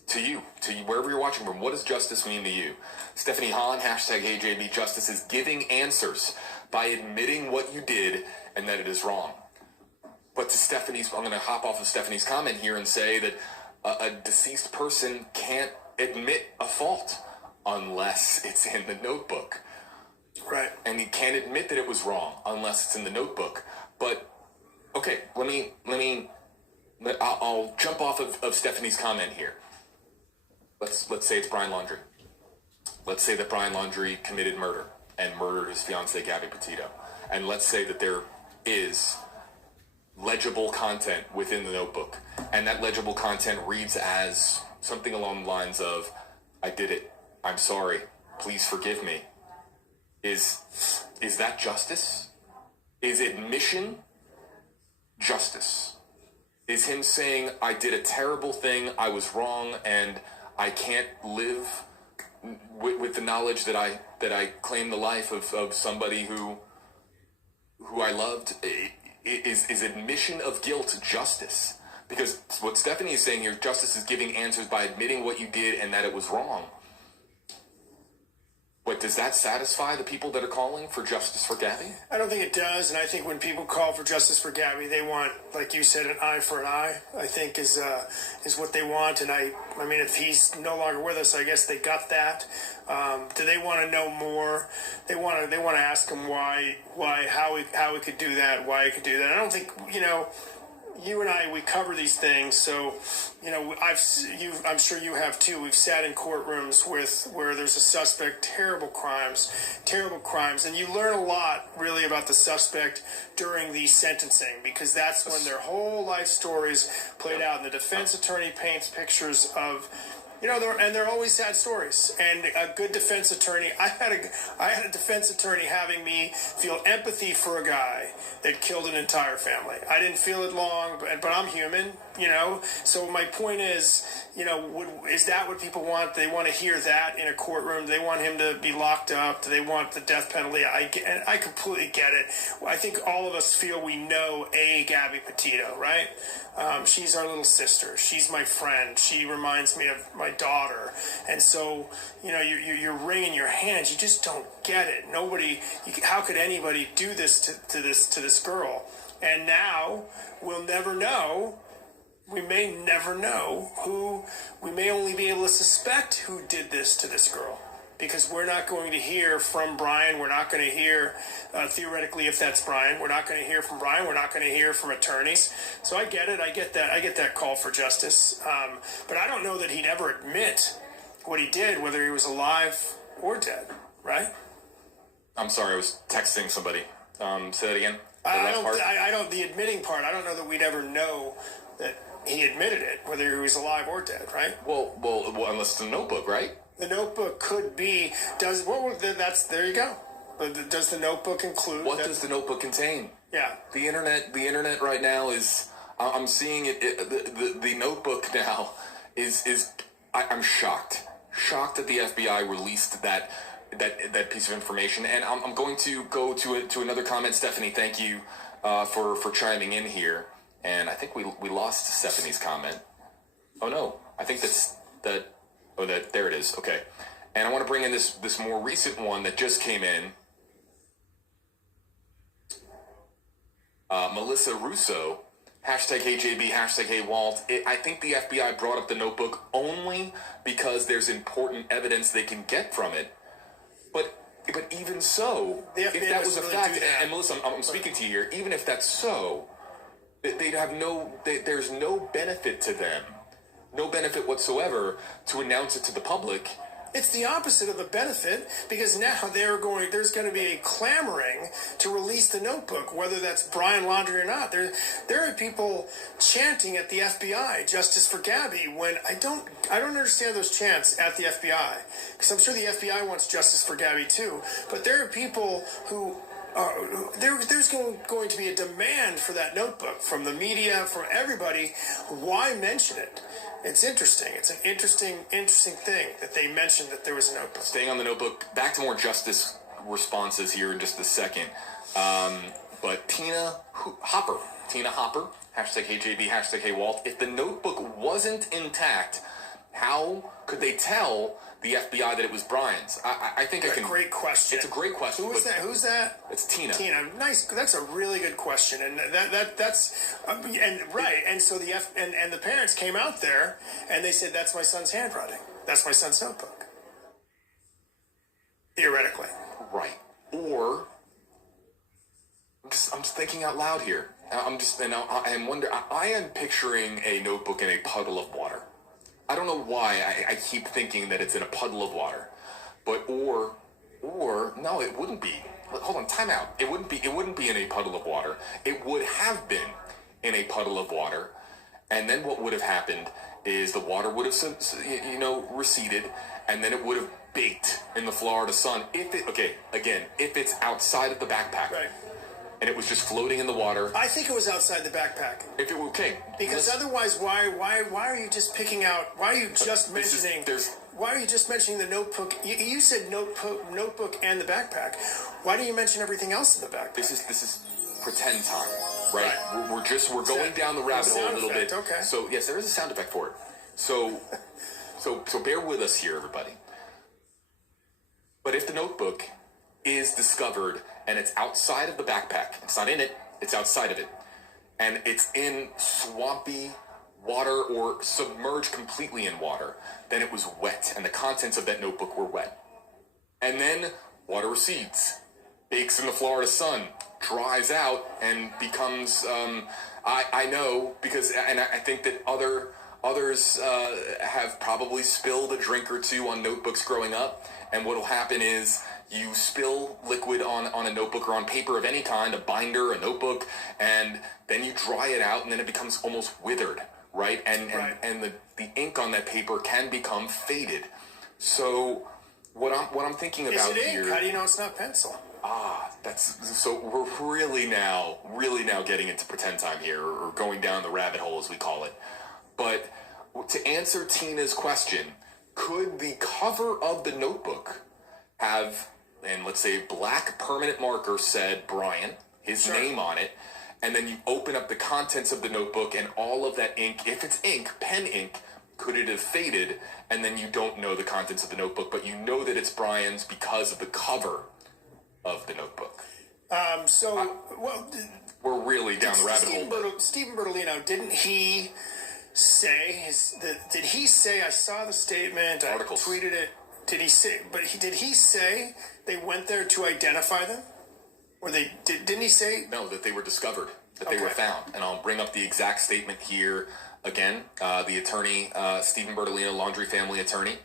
To you, wherever you're watching from, what does justice mean to you? Stephanie Hahn, #AJB Justice, is giving answers by admitting what you did and that it is wrong. But I'm going to hop off of Stephanie's comment here and say that a deceased person can't admit a fault unless it's in the notebook. Right. And he can't admit that it was wrong unless it's in the notebook. But, okay, I'll jump off of Stephanie's comment here. Let's say it's Brian Laundrie. Let's say that Brian Laundrie committed murder and murdered his fiancée, Gabby Petito. And let's say that there is legible content within the notebook, and that legible content reads as something along the lines of, I did it, I'm sorry, please forgive me. Is that justice? Is admission justice? Is him saying, I did a terrible thing, I was wrong, and I can't live with the knowledge that I claimed the life of somebody who I loved? Is admission of guilt justice? Because what Stephanie is saying here, justice is giving answers by admitting what you did and that it was wrong. But does that satisfy the people that are calling for justice for Gabby? I don't think it does, and I think when people call for justice for Gabby, they want, like you said, an eye for an eye. I think is what they want, and I mean, if he's no longer with us, I guess they got that. Do they want to know more? They want to ask him how he could do that, why he could do that. I don't think, you and I, we cover these things, so I'm sure you have too. We've sat in courtrooms where there's a suspect, terrible crimes, and you learn a lot really about the suspect during the sentencing, because that's when their whole life stories played out, and the defense attorney paints pictures of. And they're always sad stories. And a good defense attorney, I had a defense attorney having me feel empathy for a guy that killed an entire family. I didn't feel it long, but I'm human, So my point is, is that what people want? They want to hear that in a courtroom. They want him to be locked up. Do they want the death penalty? I completely get it. I think all of us feel we know Gabby Petito, right? She's our little sister. She's my friend. She reminds me of my daughter. And so, you're wringing your hands. You just don't get it. How could anybody do this to this girl? And now we'll never know. We may never know we may only be able to suspect who did this to this girl, because we're not going to hear from Brian. We're not going to hear, theoretically, if that's Brian, we're not going to hear from Brian. We're not going to hear from attorneys. So I get it. I get that call for justice. But I don't know that he'd ever admit what he did, whether he was alive or dead, right? I'm sorry, I was texting somebody. Say that again. The admitting part, I don't know that we'd ever know that he admitted it, whether he was alive or dead, right? Well, unless it's a notebook, right? The notebook could be. There you go. Does the notebook include? What does the notebook contain? Yeah. The internet right now is. I'm seeing it. The notebook now is. I'm shocked that the FBI released that piece of information, and I'm going to go to another comment. Stephanie, thank you for chiming in here. And I think we lost Stephanie's comment. Oh no, I think there it is. Okay. And I want to bring in this more recent one that just came in. Melissa Russo, #HJB, #HeyWalt. I think the FBI brought up the notebook only because there's important evidence they can get from it. But even so, if that was a fact, and Melissa, I'm speaking to you here, even if that's so, they'd have there's no benefit to them, no benefit whatsoever to announce it to the public. It's the opposite of the benefit, because now there's going to be a clamoring to release the notebook, whether that's Brian Laundrie or not. There are people chanting at the FBI, justice for Gabby, when I don't understand those chants at the FBI, because I'm sure the FBI wants justice for Gabby too, but there are people who there's going to be a demand for that notebook from the media, from everybody. Why mention it? It's interesting. It's an interesting thing that they mentioned that there was a notebook. Staying on the notebook, back to more justice responses here in just a second. But Tina Hopper, #HJB, #HeyWalt. If the notebook wasn't intact, how could they tell the FBI that it was Brian's? I think I can. Great question. It's a great question. Who's that? It's Tina. Tina, nice. That's a really good question, and that's right. And so the parents came out there and they said, "That's my son's handwriting. That's my son's notebook." Theoretically, right? Or I'm just thinking out loud here. I am picturing a notebook in a puddle of water. I don't know why I keep thinking that it's in a puddle of water, but or no, it wouldn't be. Hold on, time out. It wouldn't be in a puddle of water. It would have been in a puddle of water. And then what would have happened is the water would have, receded, and then it would have baked in the Florida sun. If it's outside of the backpack. Right. And it was just floating in the water. I think it was outside the backpack. If it were okay. Because otherwise, why are you just picking out? Why are you just mentioning? Why are you just mentioning the notebook? You said notebook and the backpack. Why do you mention everything else in the backpack? This is pretend time, right? We're going down the rabbit hole a little bit. Okay. So yes, there is a sound effect for it. So bear with us here, everybody. But if the notebook is discovered and it's outside of the backpack, it's not in it, it's outside of it, and it's in swampy water or submerged completely in water, then it was wet, and the contents of that notebook were wet. And then water recedes, bakes in the Florida sun, dries out, and becomes, I know, because, and I think that others have probably spilled a drink or two on notebooks growing up, and what'll happen is you spill liquid on a notebook or on paper of any kind, a binder, a notebook, and then you dry it out, and then it becomes almost withered, right? And the ink on that paper can become faded. So what I'm thinking about is it here. ink? How do you know it's not pencil? So we're really now getting into pretend time here, or going down the rabbit hole, as we call it. But to answer Tina's question, could the cover of the notebook have, and let's say black permanent marker said Brian, his name on it, and then you open up the contents of the notebook and all of that ink, if it's ink, pen ink, could it have faded, and then you don't know the contents of the notebook, but you know that it's Brian's because of the cover of the notebook? We're really down the rabbit hole. Stephen Bertolino, didn't he say, did he say, I saw the statement, Articles. I tweeted it, did he say they went there to identify them? Or didn't he say? No, that they were discovered, that they were found. And I'll bring up the exact statement here again. The attorney, Stephen Bertolino, Laundrie family attorney.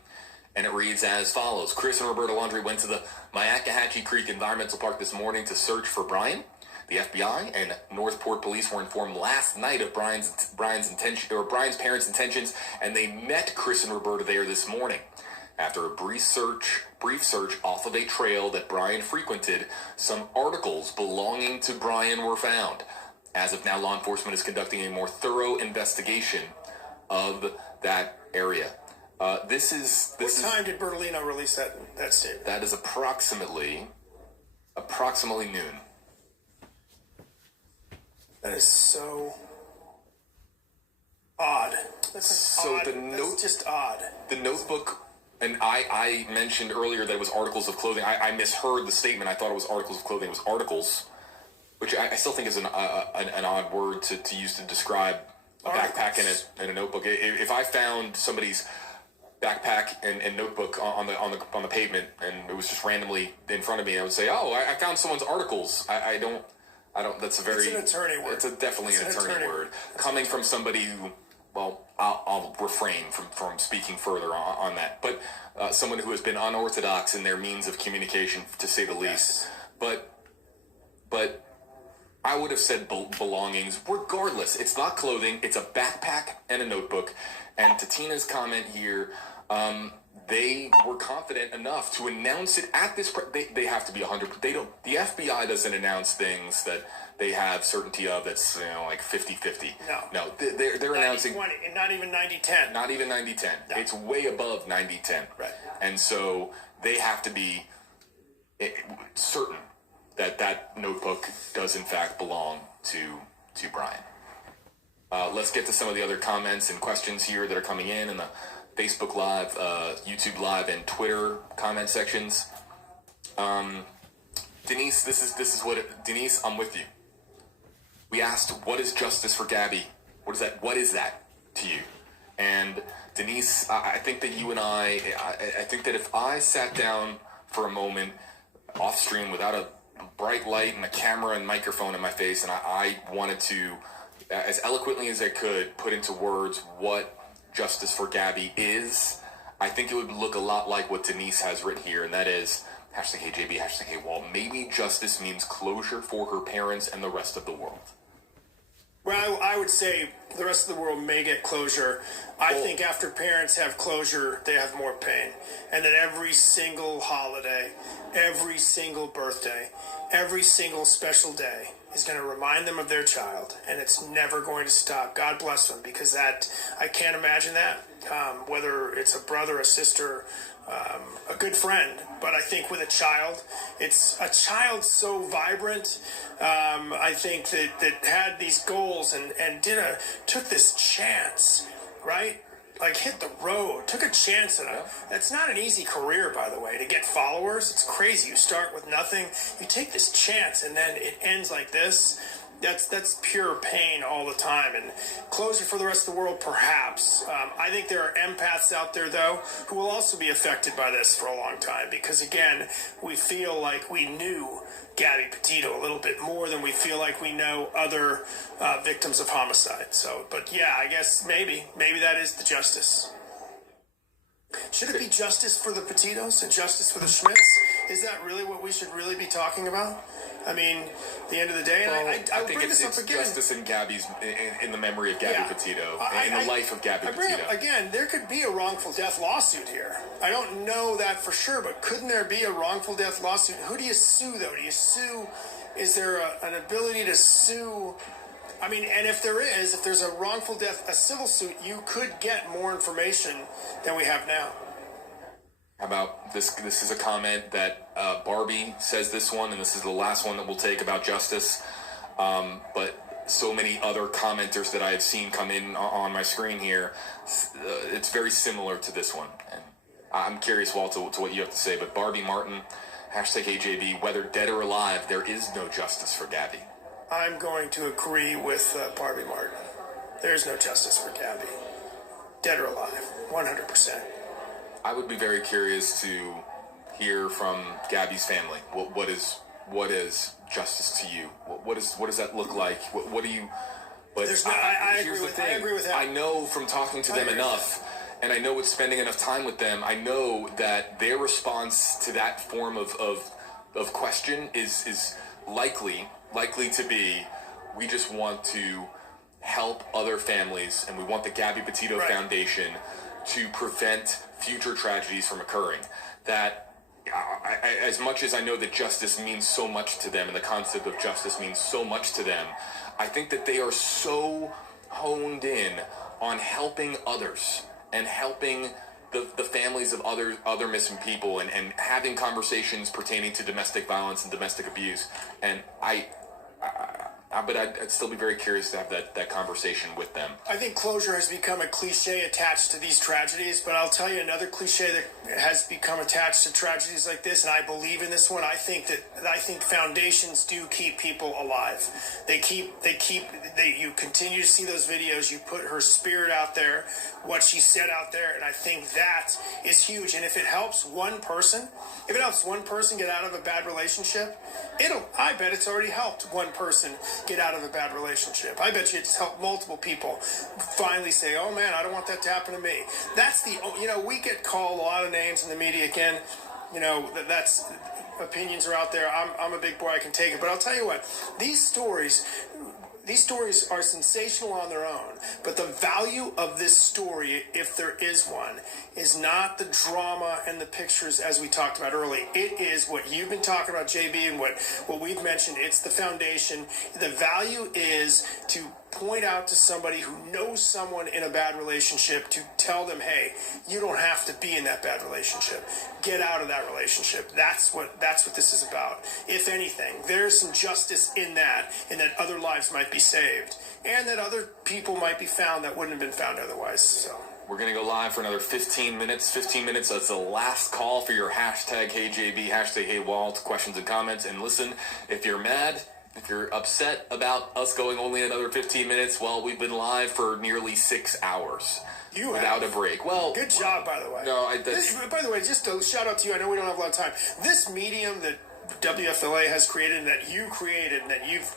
And it reads as follows. Chris and Roberta Laundrie went to the Myakkahatchee Creek Environmental Park this morning to search for Brian. The FBI and Northport police were informed last night of Brian's parents' intentions, and they met Chris and Roberta there this morning. After a brief search off of a trail that Brian frequented, some articles belonging to Brian were found. As of now, law enforcement is conducting a more thorough investigation of that area. What time did Bertolino release that statement? That is approximately noon. That is so odd. That's just odd. The notebook, and I mentioned earlier that it was articles of clothing. I misheard the statement. I thought it was articles of clothing. It was articles, which I still think is an odd word to use to describe a backpack and a notebook. If I found somebody's backpack and notebook on the pavement, and it was just randomly in front of me, I would say, "Oh, I found someone's articles." I don't. That's it's an attorney word. It's definitely an attorney word coming from somebody who. Well, I'll refrain from speaking further on that. But someone who has been unorthodox in their means of communication, to say the least. But I would have said belongings. Regardless, it's not clothing. It's a backpack and a notebook. And to Tina's comment here, they were confident enough to announce it at this. They have to be 100. They don't. The FBI doesn't announce things that they have certainty of. That's like 50-50. No. They're announcing 90-20, not even 90-10. Not even 90-10. No. It's way above 90-10. Right. And so they have to be certain that notebook does in fact belong to Brian. Let's get to some of the other comments and questions here that are coming in the Facebook Live, YouTube Live, and Twitter comment sections. Denise, this is what Denise, I'm with you. We asked, what is justice for Gabby? What is that to you? And Denise, I think that you and I think that if I sat down for a moment off stream without a bright light and a camera and microphone in my face, and I wanted to, as eloquently as I could, put into words what justice for Gabby is, I think it would look a lot like what Denise has written here, and that is #HeyJB, #HeyWalt. Maybe justice means closure for her parents and the rest of the world. Well, I would say the rest of the world may get closure. I think after parents have closure, they have more pain. And that every single holiday, every single birthday, every single special day is going to remind them of their child. And it's never going to stop. God bless them, because that, I can't imagine that. Whether it's a brother, a sister, a good friend, but I think with a child, it's a child so vibrant. I think that had these goals and took this chance, right? Like hit the road, took a chance at that's not an easy career, by the way, to get followers. It's crazy. You start with nothing, you take this chance, and then it ends like this. That's pure pain all the time. And closure for the rest of the world, perhaps. I think there are empaths out there, though, who will also be affected by this for a long time. Because, again, we feel like we knew Gabby Petito a little bit more than we feel like we know other victims of homicide. So, but, yeah, I guess maybe that is the justice. Should it be justice for the Petitos and justice for the Schmitts? Is that really what we should really be talking about? I mean, at the end of the day, and I think bring it's this up again. justice in Gabby's, in the memory of Gabby Petito, in the life of Gabby Petito. Again, there could be a wrongful death lawsuit here. I don't know that for sure, but couldn't there be a wrongful death lawsuit? Who do you sue, though? Do you sue? Is there an ability to sue? I mean, and if there's a wrongful death, a civil suit, you could get more information than we have now. How about this? This is a comment that Barbie says this one, and this is the last one that we'll take about justice. But so many other commenters that I have seen come in on my screen here, it's very similar to this one. And I'm curious, Walt, to what you have to say. But Barbie Martin, #AJB, whether dead or alive, there is no justice for Gabby. I'm going to agree with Barbie Martin. There's no justice for Gabby. Dead or alive, 100%. I would be very curious to hear from Gabby's family. What is justice to you? What does that look like? What do you? But I agree with that. I know from talking to them enough, and I know with spending enough time with them, I know that their response to that form of question is likely to be, we just want to help other families, and we want the Gabby Petito Foundation to prevent future tragedies from occurring. That as much as I know that justice means so much to them, and the concept of justice means so much to them, I think that they are so honed in on helping others and helping the families of other missing people, and having conversations pertaining to domestic violence and domestic abuse. And but I'd still be very curious to have that conversation with them. I think closure has become a cliche attached to these tragedies, but I'll tell you another cliche that has become attached to tragedies like this, and I believe in this one. I think foundations do keep people alive. You continue to see those videos. You put her spirit out there, what she said out there, and I think that is huge. And if it helps one person get out of a bad relationship, I bet it's already helped one person get out of a bad relationship. I bet you it's helped multiple people finally say, oh man, I don't want that to happen to me. That's we get called a lot of names in the media again. That's opinions are out there. I'm a big boy, I can take it. But I'll tell you what, these stories are sensational on their own, but the value of this story, if there is one, is not the drama and the pictures as we talked about earlier. It is what you've been talking about, JB, and what we've mentioned. It's the foundation. The value is to point out to somebody who knows someone in a bad relationship, to tell them, hey, you don't have to be in that bad relationship. Get out of that relationship. That's what this is about. If anything, there's some justice in that, and that other lives might be saved, and that other people might be found that wouldn't have been found otherwise. So we're going to go live for another 15 minutes. 15 minutes, that's the last call for your #HeyJB, #HeyWalt, questions and comments. And listen, if you're mad, if you're upset about us going only another 15 minutes, well, we've been live for nearly 6 hours without a break. Well, good job, by the way. No, by the way, just a shout out to you. I know we don't have a lot of time. This medium that WFLA has created and that you created and that you've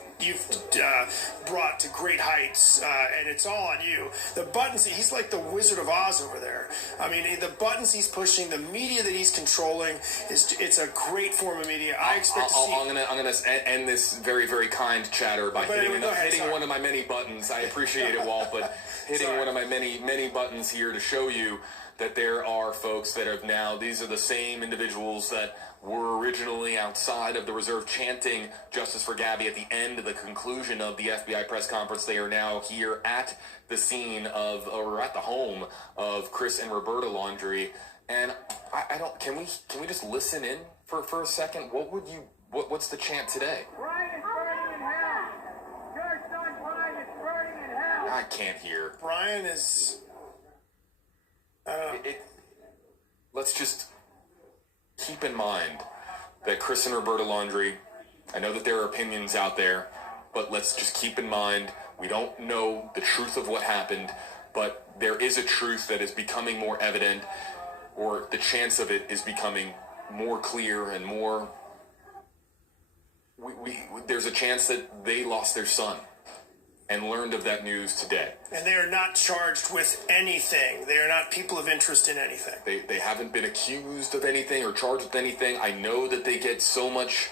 brought to great heights, and it's all on you. The buttons, he's like the Wizard of Oz over there. I mean, the buttons he's pushing, the media that he's controlling, it's a great form of media. I expect to see... I'm gonna end this very, very kind chatter by hitting one of my many buttons. I appreciate it, Walt, but hitting one of my many buttons here to show you that there are folks that have now, these are the same individuals that were originally outside of the reserve chanting justice for Gabby at the end of the conclusion of the FBI press conference. They are now here at the scene of, or at the home of Chris and Roberta Laundrie. And I don't, can we just listen in for a second? What's the chant today? Brian is burning in hell. Your son Brian is burning in hell. I can't hear. Brian is... Let's just keep in mind that Chris and Roberta Laundrie, I know that there are opinions out there, but let's just keep in mind we don't know the truth of what happened, but there is a truth that is becoming more evident, or the chance of it is becoming more clear and more... There's a chance that they lost their son and learned of that news today. And they are not charged with anything. They are not people of interest in anything. They haven't been accused of anything or charged with anything. I know that they get so much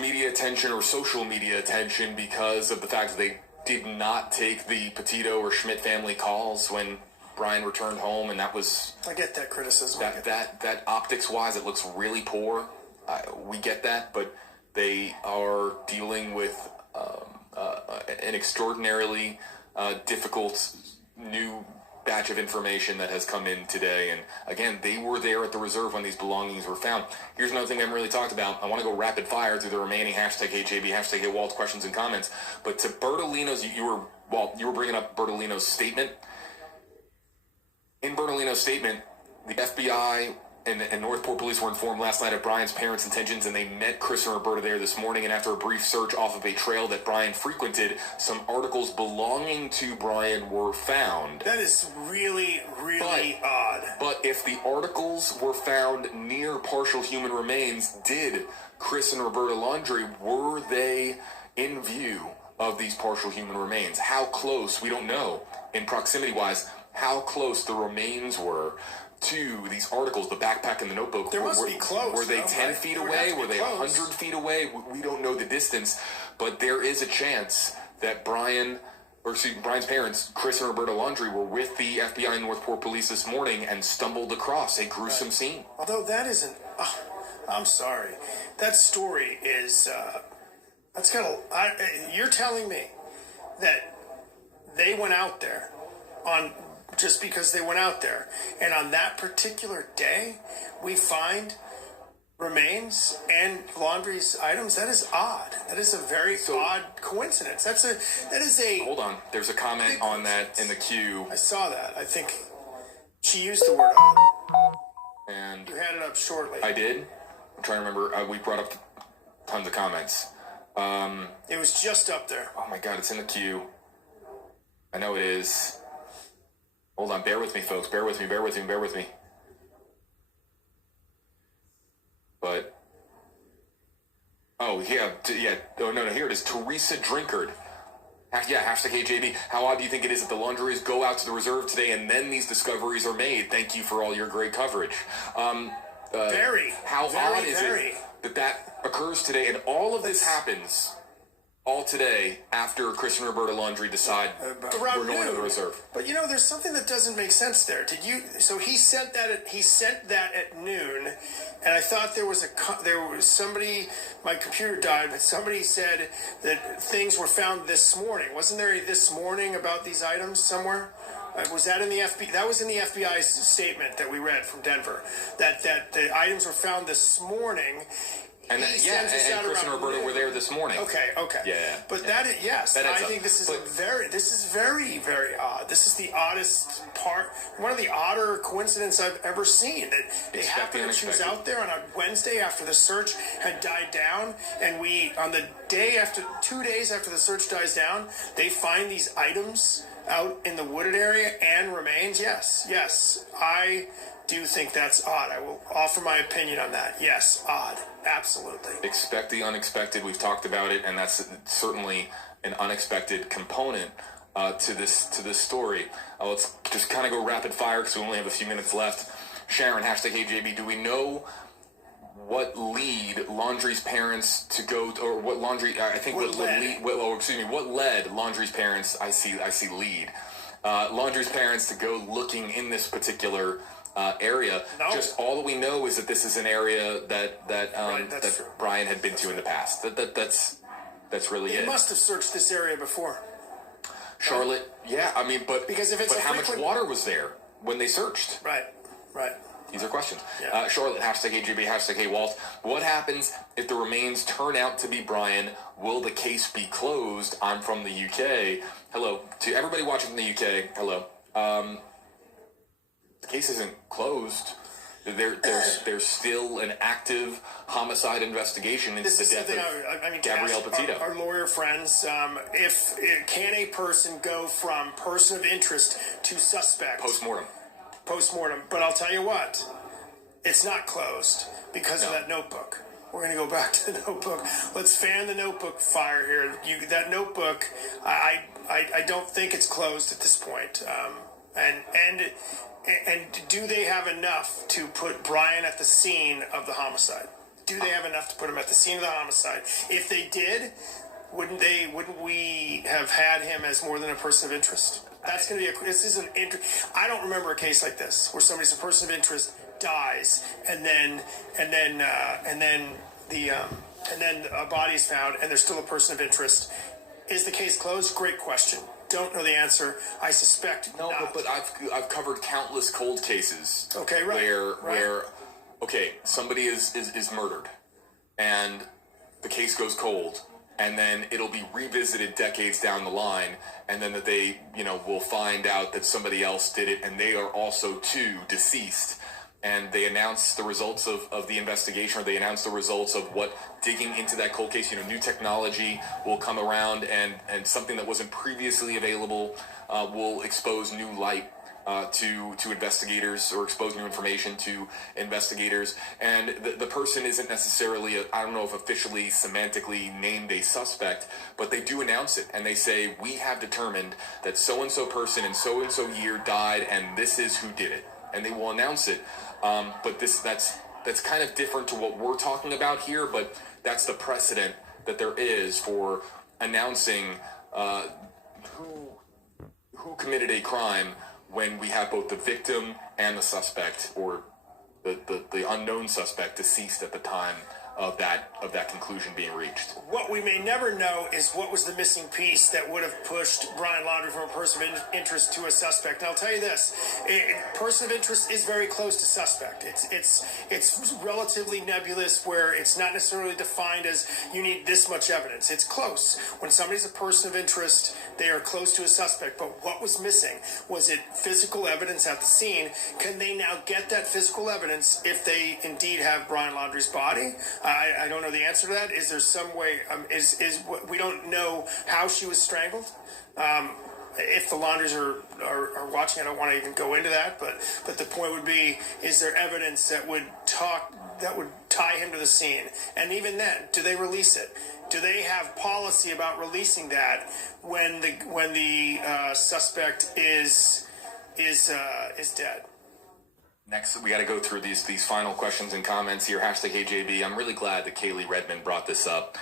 media attention or social media attention because of the fact that they did not take the Petito or Schmidt family calls when Brian returned home, and that was... I get that criticism. That optics-wise, it looks really poor. We get that, but they are dealing with... an extraordinarily difficult new batch of information that has come in today. And again, they were there at the reserve when these belongings were found. Here's another thing I haven't really talked about. I want to go rapid fire through the remaining #HJB, #HeWalt questions and comments. But to Bertolino's, you were bringing up Bertolino's statement. In Bertolino's statement, the FBI and Northport police were informed last night of Brian's parents' intentions, and they met Chris and Roberta there this morning. And after a brief search off of a trail that Brian frequented, some articles belonging to Brian were found. That is really, really odd. But if the articles were found near partial human remains, did Chris and Roberta Laundrie, were they in view of these partial human remains? How close, we don't know, in proximity-wise, how close the remains were to these articles, the backpack and the notebook. There must be close. Were they 10 feet away? Were they 100 feet away? We don't know the distance, but there is a chance that Brian's parents, Chris and Roberta Laundrie, were with the FBI and Northport police this morning and stumbled across a gruesome scene. Although that isn't... I'm sorry. That story is... that's got a... You're telling me that they went out there on... just because they went out there, and on that particular day we find remains and Laundrie's items. That is odd. That is a very odd coincidence. That is a hold on, there's a comment on that in the queue. I saw that. I think she used the word odd, and you had it up shortly. I did. I'm trying to remember. We brought up tons of comments. It was just up there. Oh my god, it's in the queue. I know it is. Hold on, bear with me, folks. Bear with me. But, oh, yeah. Oh, no, here it is. Teresa Drinkard. #HJB. How odd do you think it is that the Laundries go out to the reserve today and then these discoveries are made? Thank you for all your great coverage. Very. How odd is it that occurs today and all of this happens all today after Chris and Roberta Laundrie decide we're going to the reserve? But there's something that doesn't make sense there. So he sent that at noon, and I thought there was somebody. My computer died, but somebody said that things were found this morning. Wasn't there this morning about these items somewhere? Was that in the FBI? That was in the FBI's statement that we read from Denver. That the items were found this morning. And Chris and Roberta were there this morning. Okay. Yeah. But I think this is very, very odd. This is the oddest part, one of the odder coincidences I've ever seen. That they happened, she was out there on a Wednesday after the search had died down, and on the day after, 2 days after the search dies down, they find these items out in the wooded area and remains. Yes, I do think that's odd. I will offer my opinion on that. Yes, odd. Absolutely. Expect the unexpected. We've talked about it, and that's certainly an unexpected component to this story. Let's just kind of go rapid fire because we only have a few minutes left. Sharon, #HeyJB, do we know what lead Laundrie's parents to go, or what Laundrie? I think what led Laundrie's parents? I see lead. Laundrie's parents to go looking in this particular area. No. Just all that we know is that this is an area that Right, that's true. Brian had been to in the past. That's really They it. must have searched this area before. Charlotte, yeah, I mean, but Because if it's but a how frequent- much water was there when they searched? Right. These are questions. Yeah. Charlotte, #HeyJB, #HeyWalt. What happens if the remains turn out to be Brian? Will the case be closed? I'm from the UK. Hello. To everybody watching from the UK, hello. The case isn't closed. There's still an active homicide investigation into This the is death something of Gabrielle Petito. Our lawyer friends, can a person go from person of interest to suspect? Postmortem. But I'll tell you what, it's not closed because of that notebook. We're going to go back to the notebook. Let's fan the notebook fire here. That notebook, I don't think it's closed at this point. And do they have enough to put Brian at the scene of the homicide? Do they have enough to put him at the scene of the homicide? If they did, wouldn't we have had him as more than a person of interest? That's going to be this is an I don't remember a case like this where somebody's a person of interest, dies, and then a body is found and there's still a person of interest. Is the case closed? Great question. Don't know the answer. I suspect no, not. but I've covered countless cold cases. Okay, right. Where somebody is murdered, and the case goes cold, and then it'll be revisited decades down the line, and then that they will find out that somebody else did it, and they are also too deceased. And they announce the results of the investigation, or they announce the results of what digging into that cold case. New technology will come around, and something that wasn't previously available will expose new light to investigators, or expose new information to investigators. And the person isn't necessarily, I don't know if officially semantically named a suspect, but they do announce it, and they say, we have determined that so-and-so person in so-and-so year died, and this is who did it. And they will announce it. But that's kind of different to what we're talking about here, but that's the precedent that there is for announcing who committed a crime when we have both the victim and the suspect, or the unknown suspect, deceased at the time of that conclusion being reached. What we may never know is what was the missing piece that would have pushed Brian Laundrie from a person of interest to a suspect. And I'll tell you this: person of interest is very close to suspect. It's relatively nebulous, where it's not necessarily defined as you need this much evidence. It's close. When somebody's a person of interest, they are close to a suspect. But what was missing? Was it physical evidence at the scene? Can they now get that physical evidence if they indeed have Brian Laundrie's body? I don't know the answer to that. Is there some way? We don't know how she was strangled. If the Laundries are watching, I don't want to even go into that. But the point would be: is there evidence that would tie him to the scene? And even then, do they release it? Do they have policy about releasing that when the suspect is dead? Next, we got to go through these final questions and comments here. #HeyJB. I'm really glad that Kaylee Redmond brought this up.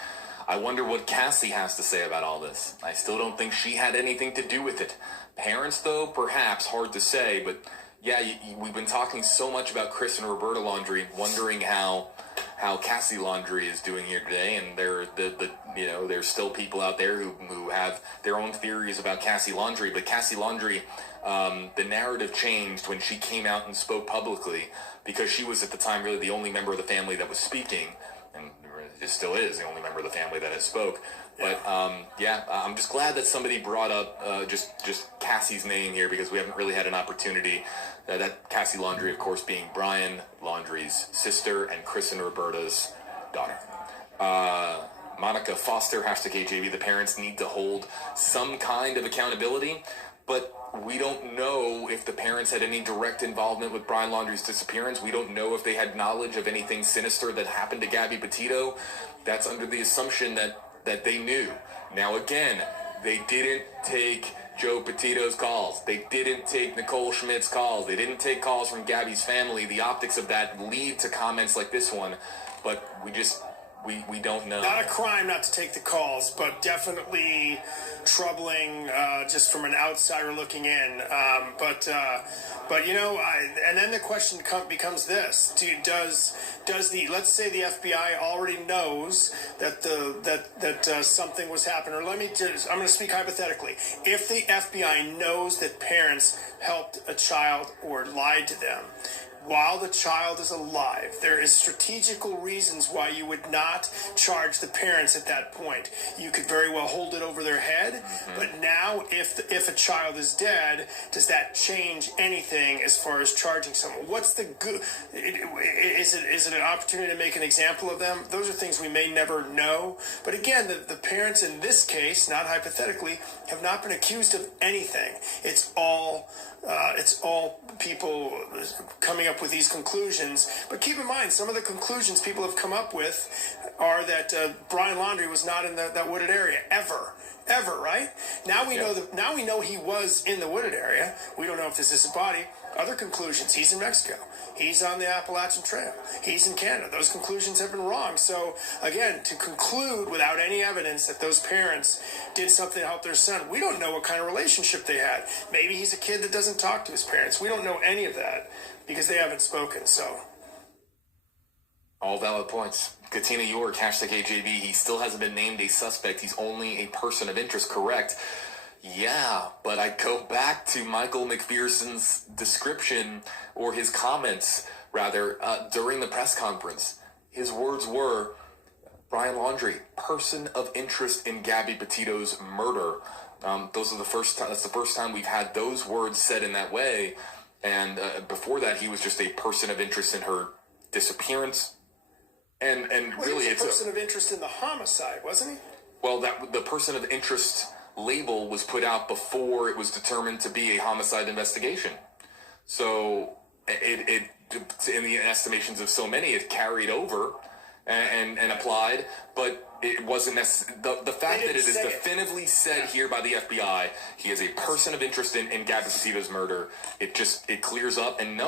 I wonder what Cassie has to say about all this. I still don't think she had anything to do with it. Parents, though, perhaps, hard to say. But yeah, we've been talking so much about Chris and Roberta Laundrie, wondering how Cassie Laundrie is doing here today. And there's still people out there who have their own theories about Cassie Laundrie. But Cassie Laundrie, the narrative changed when she came out and spoke publicly, because she was at the time really the only member of the family that was speaking, and it still is the only member of the family that has spoke. But I'm just glad that somebody brought up just Cassie's name here, because we haven't really had an opportunity. That Cassie Laundrie, of course, being Brian Laundrie's sister and Chris and Roberta's daughter. Monica Foster, #HeyJB. The parents need to hold some kind of accountability. but we don't know if the parents had any direct involvement with Brian Laundrie's disappearance. We don't know if they had knowledge of anything sinister that happened to Gabby Petito. That's under the assumption that they knew. Now, again, they didn't take Joe Petito's calls. They didn't take Nicole Schmidt's calls. They didn't take calls from Gabby's family. The optics of that lead to comments like this one, but we don't know. Not a crime not to take the calls, but definitely troubling just from an outsider looking in. But and then the question becomes this: does the, let's say the FBI already knows that something was happening, or I'm going to speak hypothetically. If the FBI knows that parents helped a child or lied to them while the child is alive, there is strategical reasons why you would not charge the parents at that point. You could very well hold it over their head, but now if a child is dead, does that change anything as far as charging someone? What's the good? Is it an opportunity to make an example of them? Those are things we may never know. But again, the parents in this case, not hypothetically, have not been accused of anything. It's all people coming up with these conclusions. But keep in mind, some of the conclusions people have come up with are that Brian Laundrie was not in that wooded area ever, right? Now we know he was in the wooded area. We don't know if this is his body. Other conclusions: he's in Mexico. He's on the Appalachian Trail. He's in Canada. Those conclusions have been wrong. So, again, to conclude without any evidence that those parents did something to help their son, we don't know what kind of relationship they had. Maybe he's a kid that doesn't talk to his parents. We don't know any of that because they haven't spoken, so. All valid points. Katina York, #AJB, he still hasn't been named a suspect. He's only a person of interest, correct? Yeah, but I go back to Michael McPherson's description, or his comments, rather, during the press conference. His words were, Brian Laundrie, person of interest in Gabby Petito's murder. That's the first time we've had those words said in that way. And before that, he was just a person of interest in her disappearance. And really, it's a person of interest in the homicide, wasn't he? Well, the person of interest label was put out before it was determined to be a homicide investigation. So it in the estimations of so many, it carried over and applied, but it wasn't necessary. The fact that it is definitively said here by the FBI, he is a person of interest in Gabby Petito's murder, it clears up. And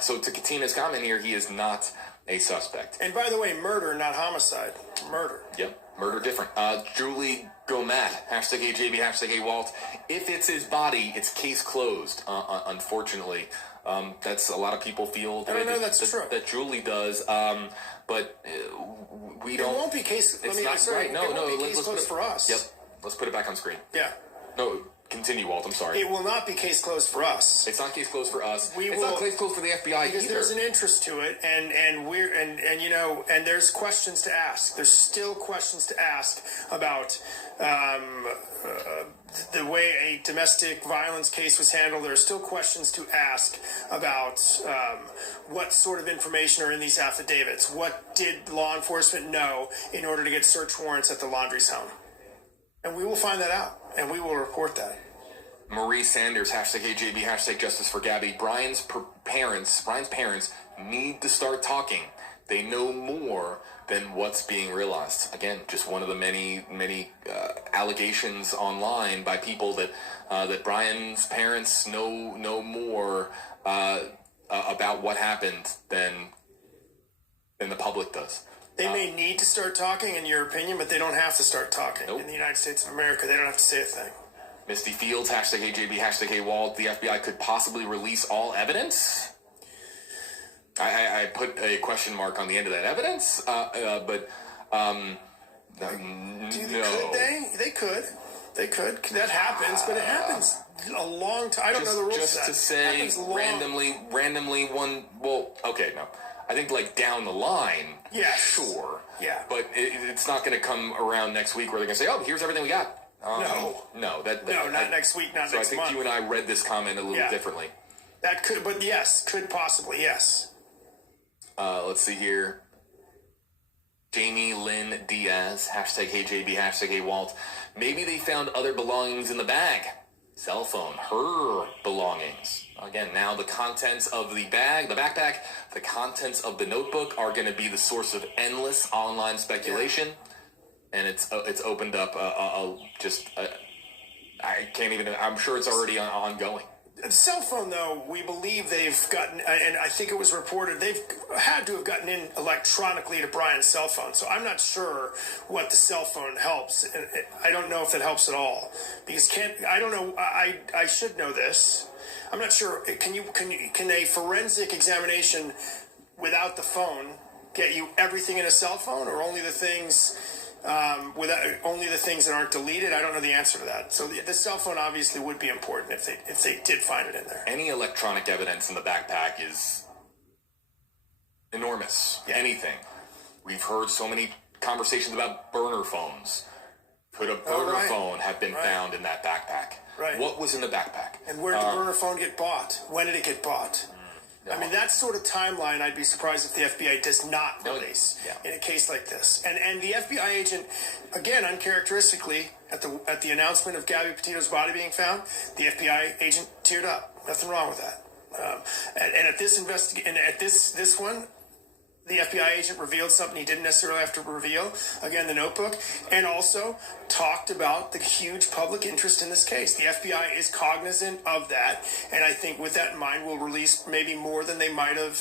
so to Katina's comment here, he is not a suspect. And by the way, murder, not homicide. Murder. Yep. Murder different. Julie Gomat, #AJB, #AWalt. If it's his body, it's case closed. Unfortunately, that's a lot of people feel. I don't know that's true. That Julie does, but we don't. It won't be case. It's not right. No. Let's put it for us. Yep. Let's put it back on screen. Yeah. No. Continue, Walt. I'm sorry. It will not be case closed for us. It's not case closed for us. It's not case closed for the FBI because either. There's an interest to it, and there's questions to ask. There's still questions to ask about the way a domestic violence case was handled. There are still questions to ask about what sort of information are in these affidavits. What did law enforcement know in order to get search warrants at the Laundrie's home? And we will find that out, and we will report that. Marie Sanders, #AJB, #Justice for Gabby. Brian's parents need to start talking. They know more than what's being realized. Again, just one of the many allegations online by people that Brian's parents know more about what happened than the public does. They may need to start talking, in your opinion, but they don't have to start talking. Nope. In the United States of America, they don't have to say a thing. Misty Fields, #AJB, #AWalt. The FBI could possibly release all evidence. I put a question mark on the end of that evidence, but no. Could they? They could. That happens, but it happens a long time. I don't know the rules. Just to say randomly one. Well, okay, no. I think down the line, yes. Sure. Yeah. But it's not going to come around next week where they're going to say, oh, here's everything we got. No, not next week, not next month. So I think you and I read this comment a little differently. That could, but yes, could possibly, yes. Let's see here. Jamie Lynn Diaz, #AJB, #AWalt. Maybe they found other belongings in the bag. cell phone, her belongings. Again, now the contents of the bag, the backpack, the contents of the notebook are going to be the source of endless online speculation, and it's opened up I can't even. I'm sure it's already ongoing. The cell phone, though, we believe they've gotten, and I think it was reported, they've had to have gotten in electronically to Brian's cell phone. So I'm not sure what the cell phone helps. I don't know if it helps at all, because I don't know. I should know this. I'm not sure. Can a forensic examination without the phone get you everything in a cell phone, or only the things? Only the things that aren't deleted? I don't know the answer to that. So the cell phone obviously would be important if they did find it in there. Any electronic evidence in the backpack is enormous. Yeah. Anything. We've heard so many conversations about burner phones. Could a burner phone have been found in that backpack? Right. What was in the backpack? And where did the burner phone get bought? When did it get bought? I mean, that sort of timeline, I'd be surprised if the FBI does not release in a case like this. And the FBI agent, again, uncharacteristically, at the announcement of Gabby Petito's body being found, the FBI agent teared up. Nothing wrong with that. And at this this one, the FBI agent revealed something he didn't necessarily have to reveal, again, the notebook, and also talked about the huge public interest in this case. The FBI is cognizant of that, and I think with that in mind, will release maybe more than they might have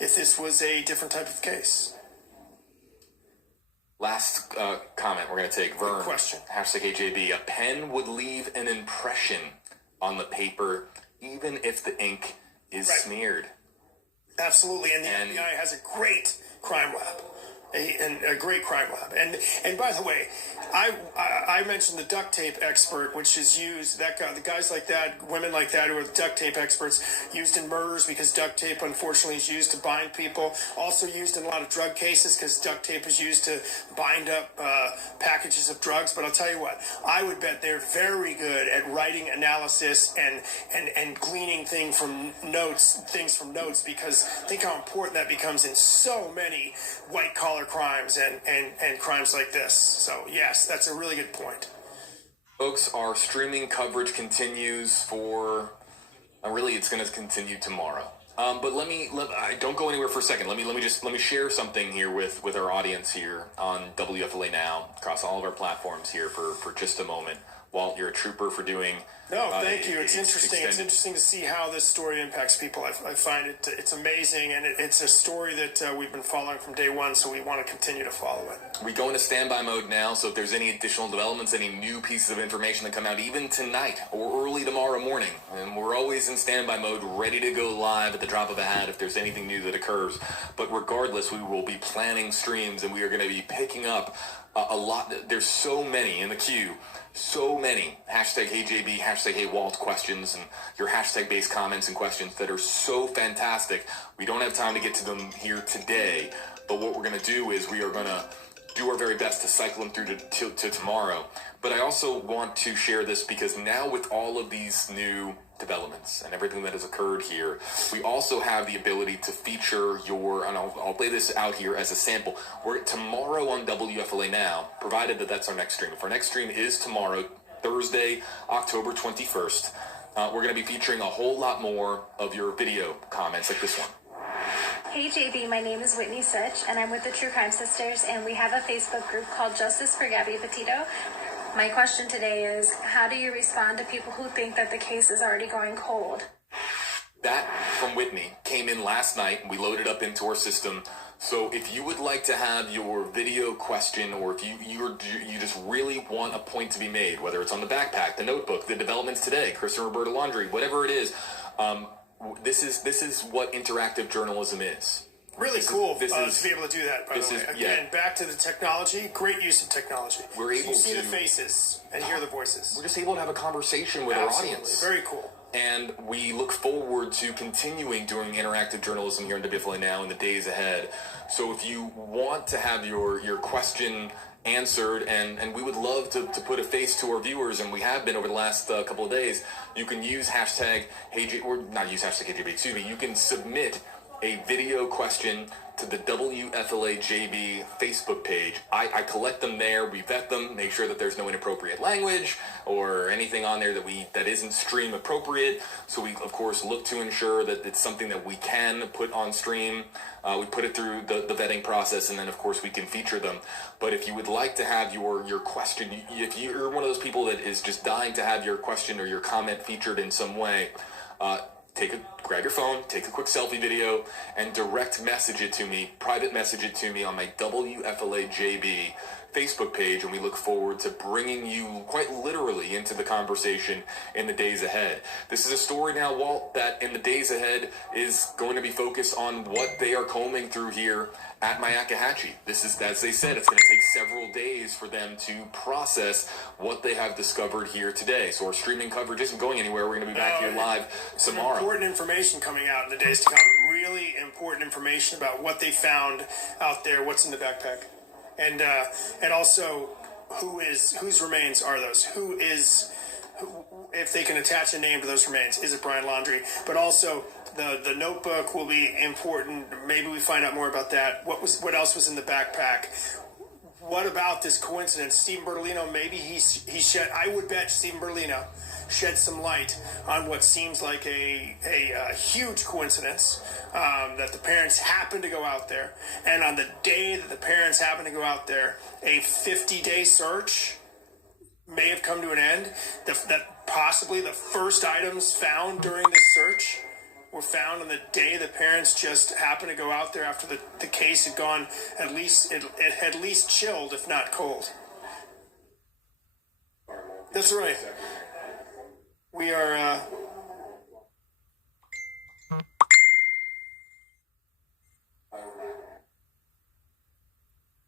if this was a different type of case. Last comment we're going to take. Vern, good question. #HJB. A pen would leave an impression on the paper, even if the ink is smeared. Absolutely, and the FBI has a great crime lab, a great crime lab. And by the way, I mentioned the duct tape expert, which is used, the guys like that, women like that who are duct tape experts, used in murders because duct tape unfortunately is used to bind people. Also used in a lot of drug cases because duct tape is used to bind up packages of drugs. But I'll tell you what, I would bet they're very good at writing analysis and gleaning things from notes, because think how important that becomes in so many white collar crimes and crimes like this. So yes, that's a really good point. Folks, our streaming coverage continues for really it's going to continue tomorrow. But don't go anywhere for a second. Let me share something here with our audience here on WFLA Now across all of our platforms here for just a moment. Walt, you're a trooper for doing. No, thank you. It's interesting. It's interesting to see how this story impacts people. I find it's amazing, and it's a story that we've been following from day one, so we want to continue to follow it. We go into standby mode now, so if there's any additional developments, any new pieces of information that come out, even tonight or early tomorrow morning, and we're always in standby mode, ready to go live at the drop of a hat if there's anything new that occurs. But regardless, we will be planning streams, and we are going to be picking up a lot. There's so many in the queue. So many #HeyJB, #HeyWalt questions and your hashtag-based comments and questions that are so fantastic. We don't have time to get to them here today, but what we're going to do is we are going to do our very best to cycle them through to tomorrow. But I also want to share this because now with all of these new developments and everything that has occurred here, we also have the ability to feature and I'll play this out here as a sample. We're tomorrow on WFLA Now, provided that that's our next stream. If our next stream is tomorrow, Thursday, October 21st, we're going to be featuring a whole lot more of your video comments like this one. Hey JB, my name is Whitney Sitch, and I'm with the True Crime Sisters, and we have a Facebook group called Justice for Gabby Petito. My question today is, how do you respond to people who think that the case is already going cold? That, from Whitney, came in last night. We loaded up into our system. So if you would like to have your video question, or if you just really want a point to be made, whether it's on the backpack, the notebook, the developments today, Chris and Roberta Laundrie, whatever it is, this is what interactive journalism is. Really cool to be able to do that, by the way. Again, back to the technology, great use of technology. We're able to see the faces and hear the voices. We're just able to have a conversation with our audience. Very cool. And we look forward to continuing doing interactive journalism here on WFLA Now in the days ahead. So if you want to have your question answered, and we would love to put a face to our viewers, and we have been over the last couple of days, you can use #HeyJB, or not use #HeyJB, excuse me, you can submit a video question to the WFLA JB Facebook page. I collect them there, we vet them, make sure that there's no inappropriate language or anything on there that isn't stream appropriate. So we, of course, look to ensure that it's something that we can put on stream. We put it through the vetting process, and then, of course, we can feature them. But if you would like to have your question, if you're one of those people that is just dying to have your question or your comment featured in some way, grab your phone, take a quick selfie video, and direct message it to me, private message it to me on my WFLA JB Facebook page, and we look forward to bringing you quite literally into the conversation in the days ahead. This is a story now, Walt, that in the days ahead is going to be focused on what they are combing through here at Myakkahatchee. This is, as they said, it's going to take several days for them to process what they have discovered here today. So our streaming coverage isn't going anywhere. We're going to be back here live tomorrow. Some important information coming out in the days to come. Really important information about what they found out there, what's in the backpack. And also whose remains are those? If they can attach a name to those remains, is it Brian Laundrie? But also the notebook will be important. Maybe we find out more about that. What else was in the backpack? What about this coincidence? Stephen Bertolino, maybe he shed. I would bet Stephen Bertolino shed some light on what seems like a huge coincidence, that the parents happened to go out there, and on the day that the parents happened to go out there, a 50-day search may have come to an end. That possibly the first items found during this search were found on the day the parents just happened to go out there after the case had gone at least chilled, if not cold. That's right. We are I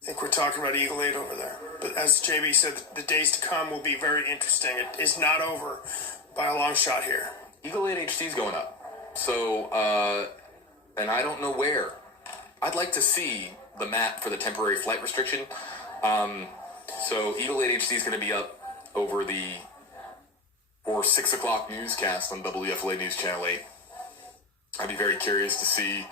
think we're talking about Eagle 8 over there. But as JB said, the days to come will be very interesting. It is not over by a long shot here. Eagle 8 HC is going up. So, and I don't know where. I'd like to see the map for the temporary flight restriction. So Eagle 8 HC is going to be up over for 6 o'clock newscast on WFLA News Channel 8. I'd be very curious to see.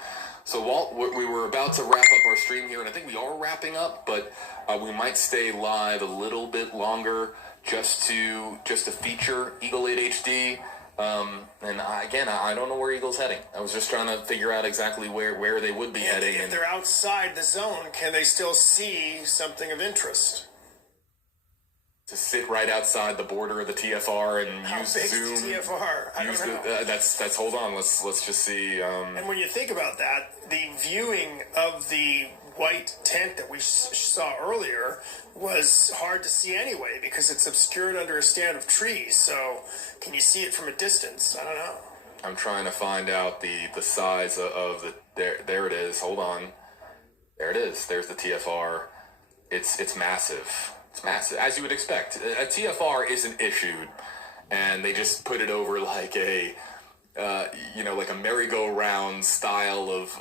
So, Walt, we were about to wrap up our stream here, and I think we are wrapping up, but we might stay live a little bit longer just to feature Eagle 8 HD. And I don't know where Eagle's heading. I was just trying to figure out exactly where they would be heading. If they're outside the zone, can they still see something of interest? To sit right outside the border of the TFR and How use big's Zoom. the TFR? I don't know. That's hold on. Let's just see. And when you think about that, the viewing of the white tent that we saw earlier was hard to see anyway because it's obscured under a stand of trees. So can you see it from a distance? I don't know. I'm trying to find out the size of the there it is. Hold on. There it is. There's the TFR. It's massive. It's massive, as you would expect. A TFR isn't issued, and they just put it over like a merry-go-round style of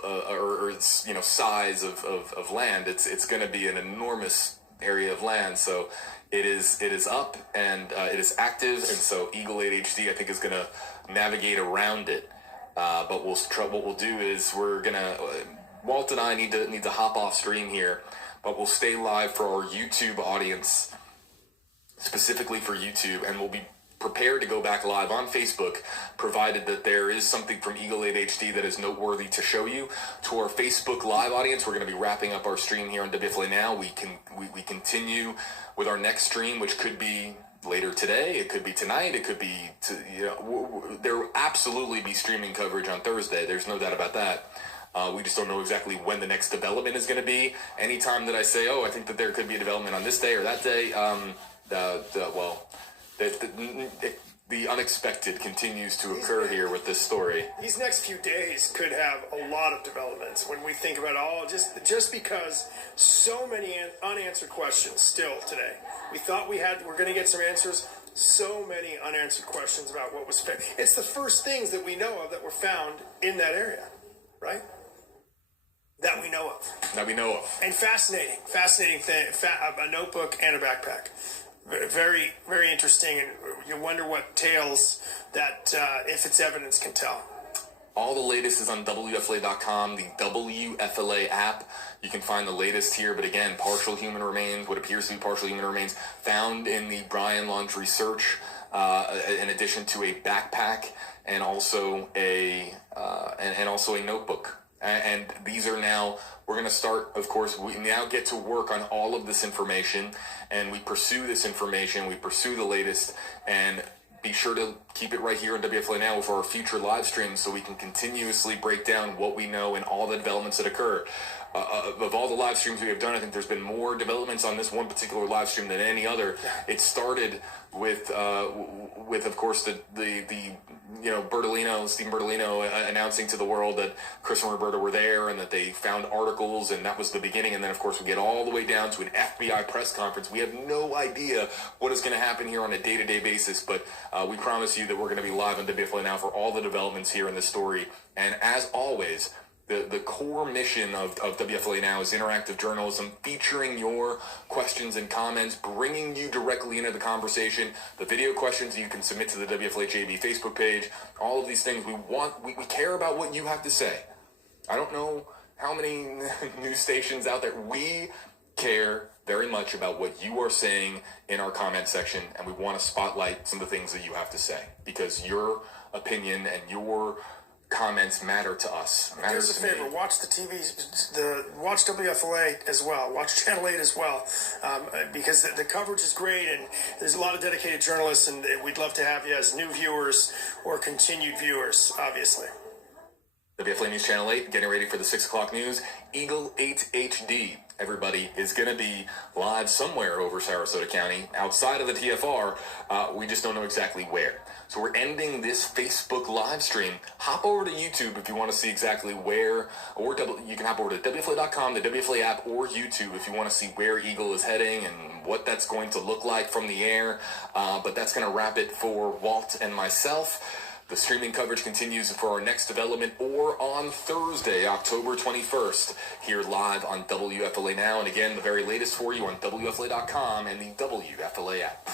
size of land. It's going to be an enormous area of land. So it is up and it is active, and so Eagle 8 HD I think is going to navigate around it. But what we'll do is we're gonna Walt and I need to hop off stream here. But we'll stay live for our YouTube audience, specifically for YouTube, and we'll be prepared to go back live on Facebook, provided that there is something from Eagle 8 HD that is noteworthy to show you. To our Facebook live audience, we're going to be wrapping up our stream here on WFLA now. We continue with our next stream, which could be later today, it could be tonight, it could be there will absolutely be streaming coverage on Thursday. There's no doubt about that. We just don't know exactly when the next development is going to be. Anytime that I say, I think that there could be a development on this day or that day, the unexpected continues to occur here with this story. These next few days could have a lot of developments when we think about just because so many unanswered questions still today. We thought we're going to get some answers. So many unanswered questions about what was found. It's the first things that we know of that were found in that area, right? That we know of. And fascinating thing, a notebook and a backpack. Very, very interesting, and you wonder what tales that, if it's evidence, can tell. All the latest is on WFLA.com, the WFLA app. You can find the latest here, but again, partial human remains, what appears to be partial human remains, found in the Bryan Laundrie search, in addition to a backpack and also a notebook. And these are now, we're going to start, of course, we now get to work on all of this information, and we pursue this information, we pursue the latest, and be sure to keep it right here on WFLA Now for our future live streams so we can continuously break down what we know and all the developments that occur. Of all the live streams we have done, I think there's been more developments on this one particular live stream than any other. It started with of course, the Stephen Bertolino announcing to the world that Chris and Roberta were there and that they found articles, and that was the beginning. And then, of course, we get all the way down to an FBI press conference. We have no idea what is going to happen here on a day-to-day basis, but we promise you that we're going to be live on WFLA Now for all the developments here in this story. And as always, the core mission of WFLA Now is interactive journalism, featuring your questions and comments, bringing you directly into the conversation, the video questions you can submit to the WFLA JB Facebook page, all of these things. We care about what you have to say. I don't know how many news stations out there. We care very much about what you are saying in our comment section, and we want to spotlight some of the things that you have to say, because your opinion and your comments matter to us. Do us a favor, watch the TV, watch WFLA as well, watch Channel 8 as well, because the coverage is great, and there's a lot of dedicated journalists, and we'd love to have you as new viewers or continued viewers, obviously. WFLA News Channel 8, getting ready for the 6 o'clock news. Eagle 8 HD, everybody, is going to be live somewhere over Sarasota County, outside of the TFR. We just don't know exactly where. So we're ending this Facebook live stream. Hop over to YouTube if you want to see exactly where, or you can hop over to WFLA.com, the WFLA app, or YouTube if you want to see where Eagle is heading and what that's going to look like from the air. But that's going to wrap it for Walt and myself. The streaming coverage continues for our next development, or on Thursday, October 21st, here live on WFLA Now. And again, the very latest for you on WFLA.com and the WFLA app.